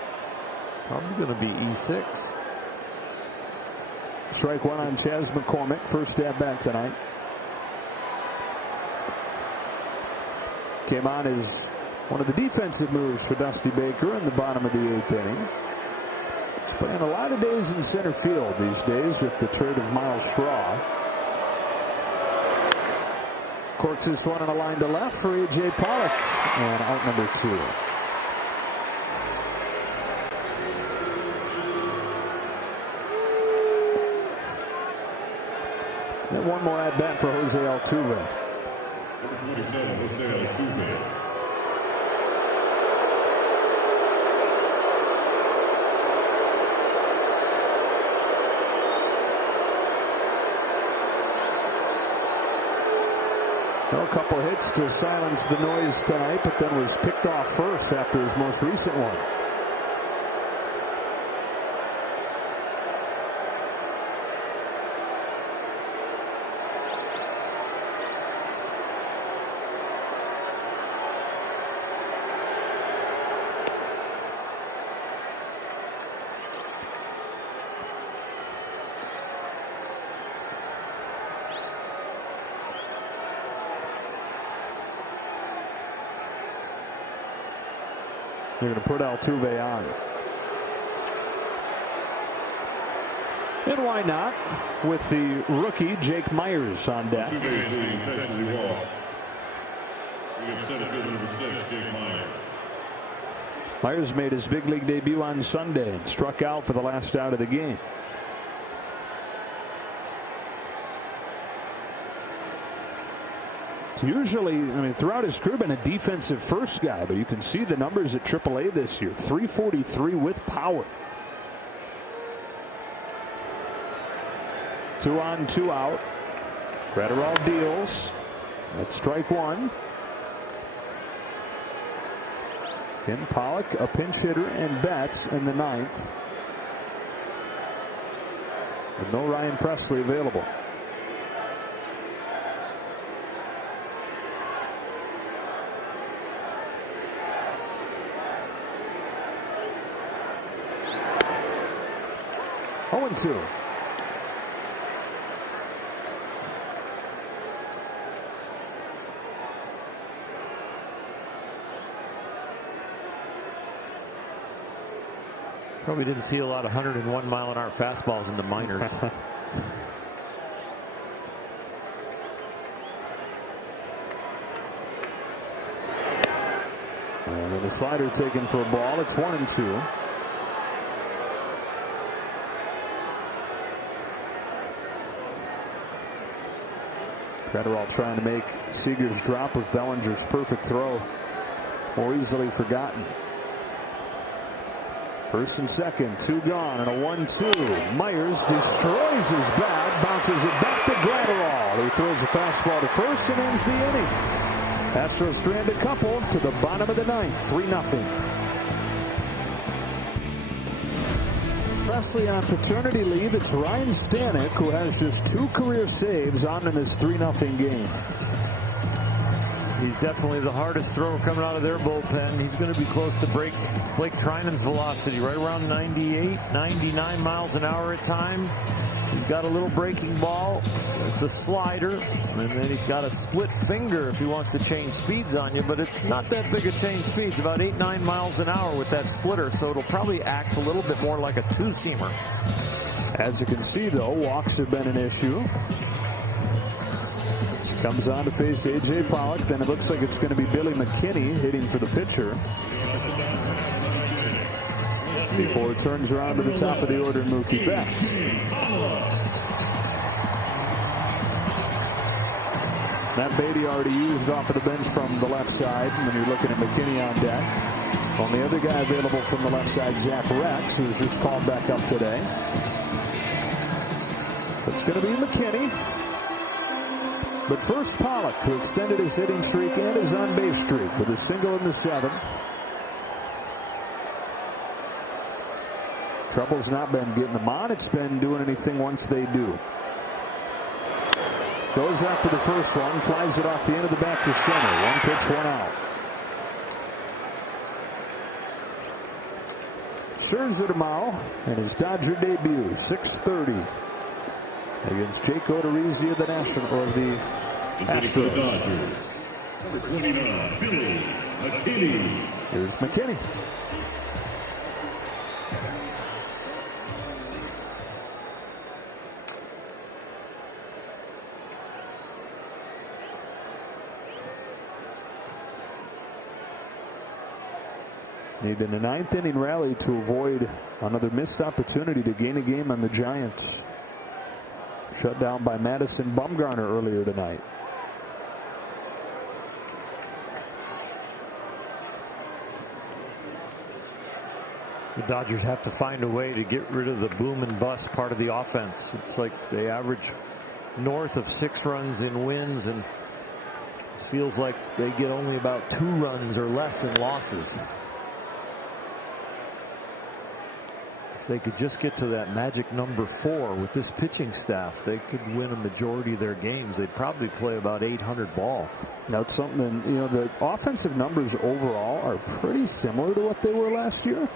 Probably going to be E6. Strike one on Chas McCormick. First at bat tonight. Came on as one of the defensive moves for Dusty Baker in the bottom of the eighth inning. He's playing a lot of days in center field these days with the trade of Miles Straw. Corks this one on a line to left for A.J. Pollock, and out number 2. And one more at bat for Jose Altuve. Number 27, Jose Altuve. A couple hits to silence the noise tonight, but then was picked off first after his most recent one. They're going to put Altuve on. And why not? With the rookie Jake Myers on deck. Altuve is being intentionally walked. We have center fielder number 6, Jake Myers. Myers made his big league debut on Sunday and struck out for the last out of the game. Usually, I mean, throughout his career, been a defensive first guy, but you can see the numbers at AAA this year. 343 with power. 2 on, 2 out. Gratterall deals. That's strike one. Ken Pollock, a pinch hitter, and Betts in the ninth. With no Ryan Presley available. Oh, and 2. Probably didn't see a lot of 101-mile-an-hour fastballs in the minors. The slider taken for a ball. It's 1-2. Gratterall trying to make Seager's drop with Bellinger's perfect throw more easily forgotten. First and second, 2 gone, and a 1-2. Myers destroys his bat, bounces it back to Gratterall. He throws a fastball to first and ends the inning. Astros strand a couple to the bottom of the ninth, 3-0. Presley on paternity leave. It's Ryan Stanek who has just 2 career saves on in this 3-0 game. He's definitely the hardest thrower coming out of their bullpen. He's going to be close to Blake Treinen's velocity, right around 98, 99 miles an hour at times. He's got a little breaking ball. It's a slider. And then he's got a split finger if he wants to change speeds on you. But it's not that big a change speed. It's about 8-9 miles an hour with that splitter. So it'll probably act a little bit more like a 2-seamer. As you can see, though, walks have been an issue. Comes on to face A.J. Pollock. Then it looks like it's going to be Billy McKinney hitting for the pitcher. Before it turns around to the top of the order, Mookie Betts. Matt Beatty already used off of the bench from the left side. And then you're looking at McKinney on deck. On the other guy available from the left side, Zach Rex, who was just called back up today. It's going to be McKinney. But first, Pollock, who extended his hitting streak and his on-base streak with a single in the 7th. Trouble's not been getting them on. It's been doing anything once they do. Goes after the first one, flies it off the end of the bat to center. 1 pitch, 1 out. Scherzer tomorrow in his Dodger debut, 6:30. Against Jake Odorizzi of the Astros. Number 29, Billy McKinney. Here's McKinney. Needed a 9th inning rally to avoid another missed opportunity to gain a game on the Giants. Shut down by Madison Bumgarner earlier tonight. The Dodgers have to find a way to get rid of the boom and bust part of the offense. It's like they average north of 6 runs in wins, and it feels like they get only about 2 runs or less in losses. If they could just get to that magic number 4 with this pitching staff, they could win a majority of their games. They'd probably play about 800 ball. That's something, you know, the offensive numbers overall are pretty similar to what they were last year.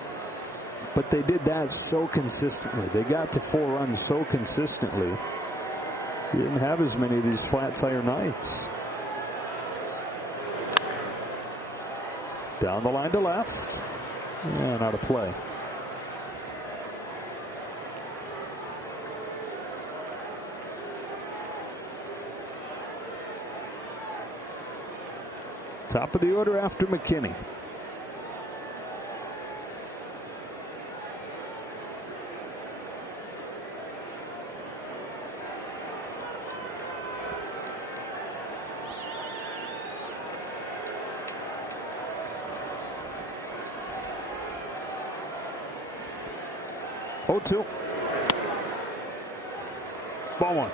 But they did that so consistently. They got to 4 runs so consistently. You didn't have as many of these flat tire nights. Down the line to left. And out of play. Top of the order after McKinney. Oh, 2. Ball 1.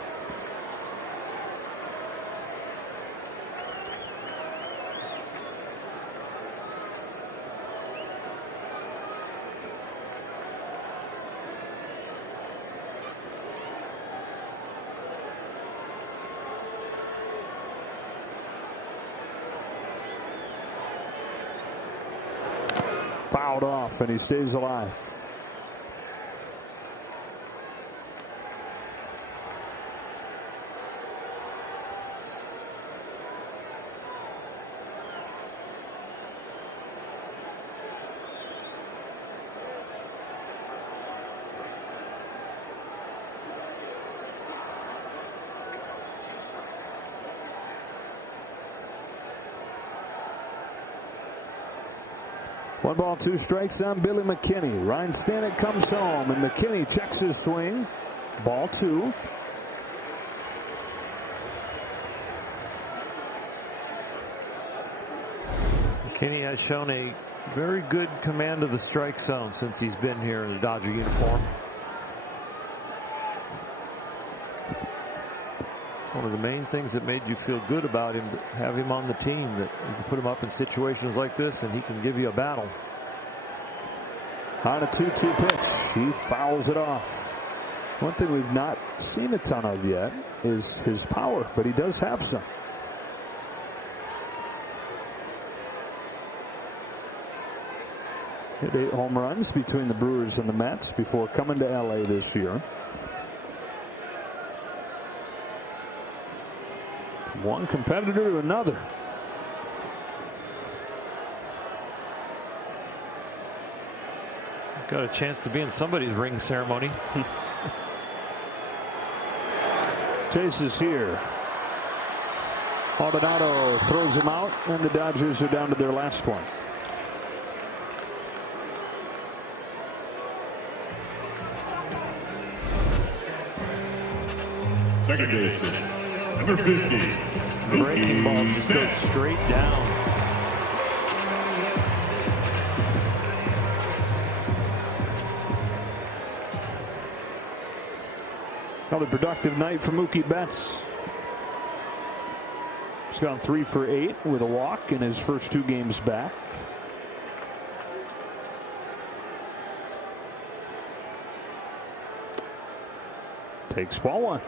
Fouled off, and he stays alive. One ball, two strikes on Billy McKinney. Ryan Stanek comes home, and McKinney checks his swing. Ball two. McKinney has shown a very good command of the strike zone since he's been here in the Dodger uniform. One of the main things that made you feel good about him, have him on the team, that you can put him up in situations like this and he can give you a battle. On a 2-2 pitch, he fouls it off. One thing we've not seen a ton of yet is his power, but he does have some. Hit 8 home runs between the Brewers and the Mets before coming to LA this year. One competitor to another. Got a chance to be in somebody's ring ceremony. Chase is here. Maldonado throws him out, and the Dodgers are down to their last one. Second baseman, number 50. Breaking ball just goes straight down. Another productive night for Mookie Betts. He's gone 3 for 8 with a walk in his first 2 games back. Takes ball one.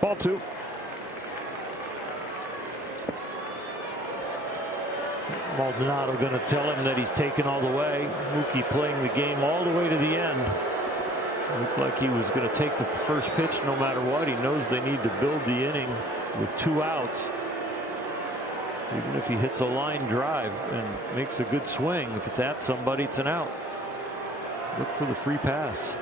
Ball two. Maldonado going to tell him that he's taken all the way. Mookie playing the game all the way to the end. Looked like he was going to take the first pitch no matter what. He knows they need to build the inning with 2 outs. Even if he hits a line drive and makes a good swing, if it's at somebody, it's an out. Look for the free pass.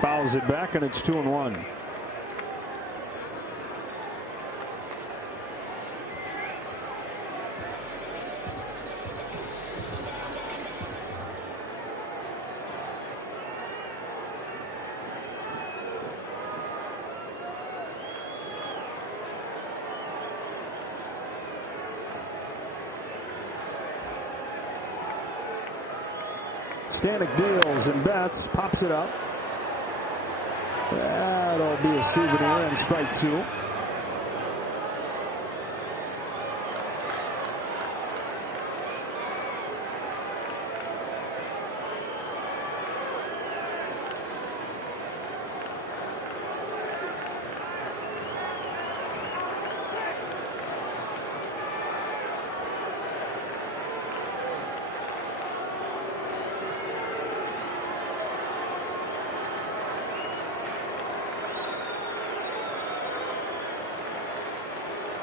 Fouls it back, and it's 2-1. Stanek deals, and Betts pops it up. That'll be a souvenir, and strike 2.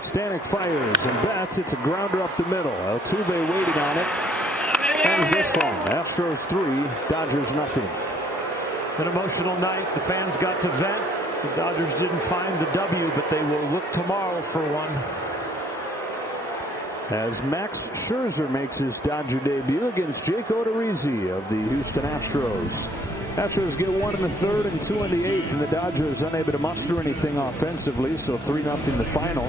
Stanek fires, and Betts, it's a grounder up the middle. Altuve waiting on it. Ends this one. Astros 3, Dodgers nothing. An emotional night. The fans got to vent. The Dodgers didn't find the W, but they will look tomorrow for one. As Max Scherzer makes his Dodger debut against Jake Odorizzi of the Houston Astros. Astros get 1 in the 3rd and 2 in the 8th, and the Dodgers unable to muster anything offensively, so 3-0 the final.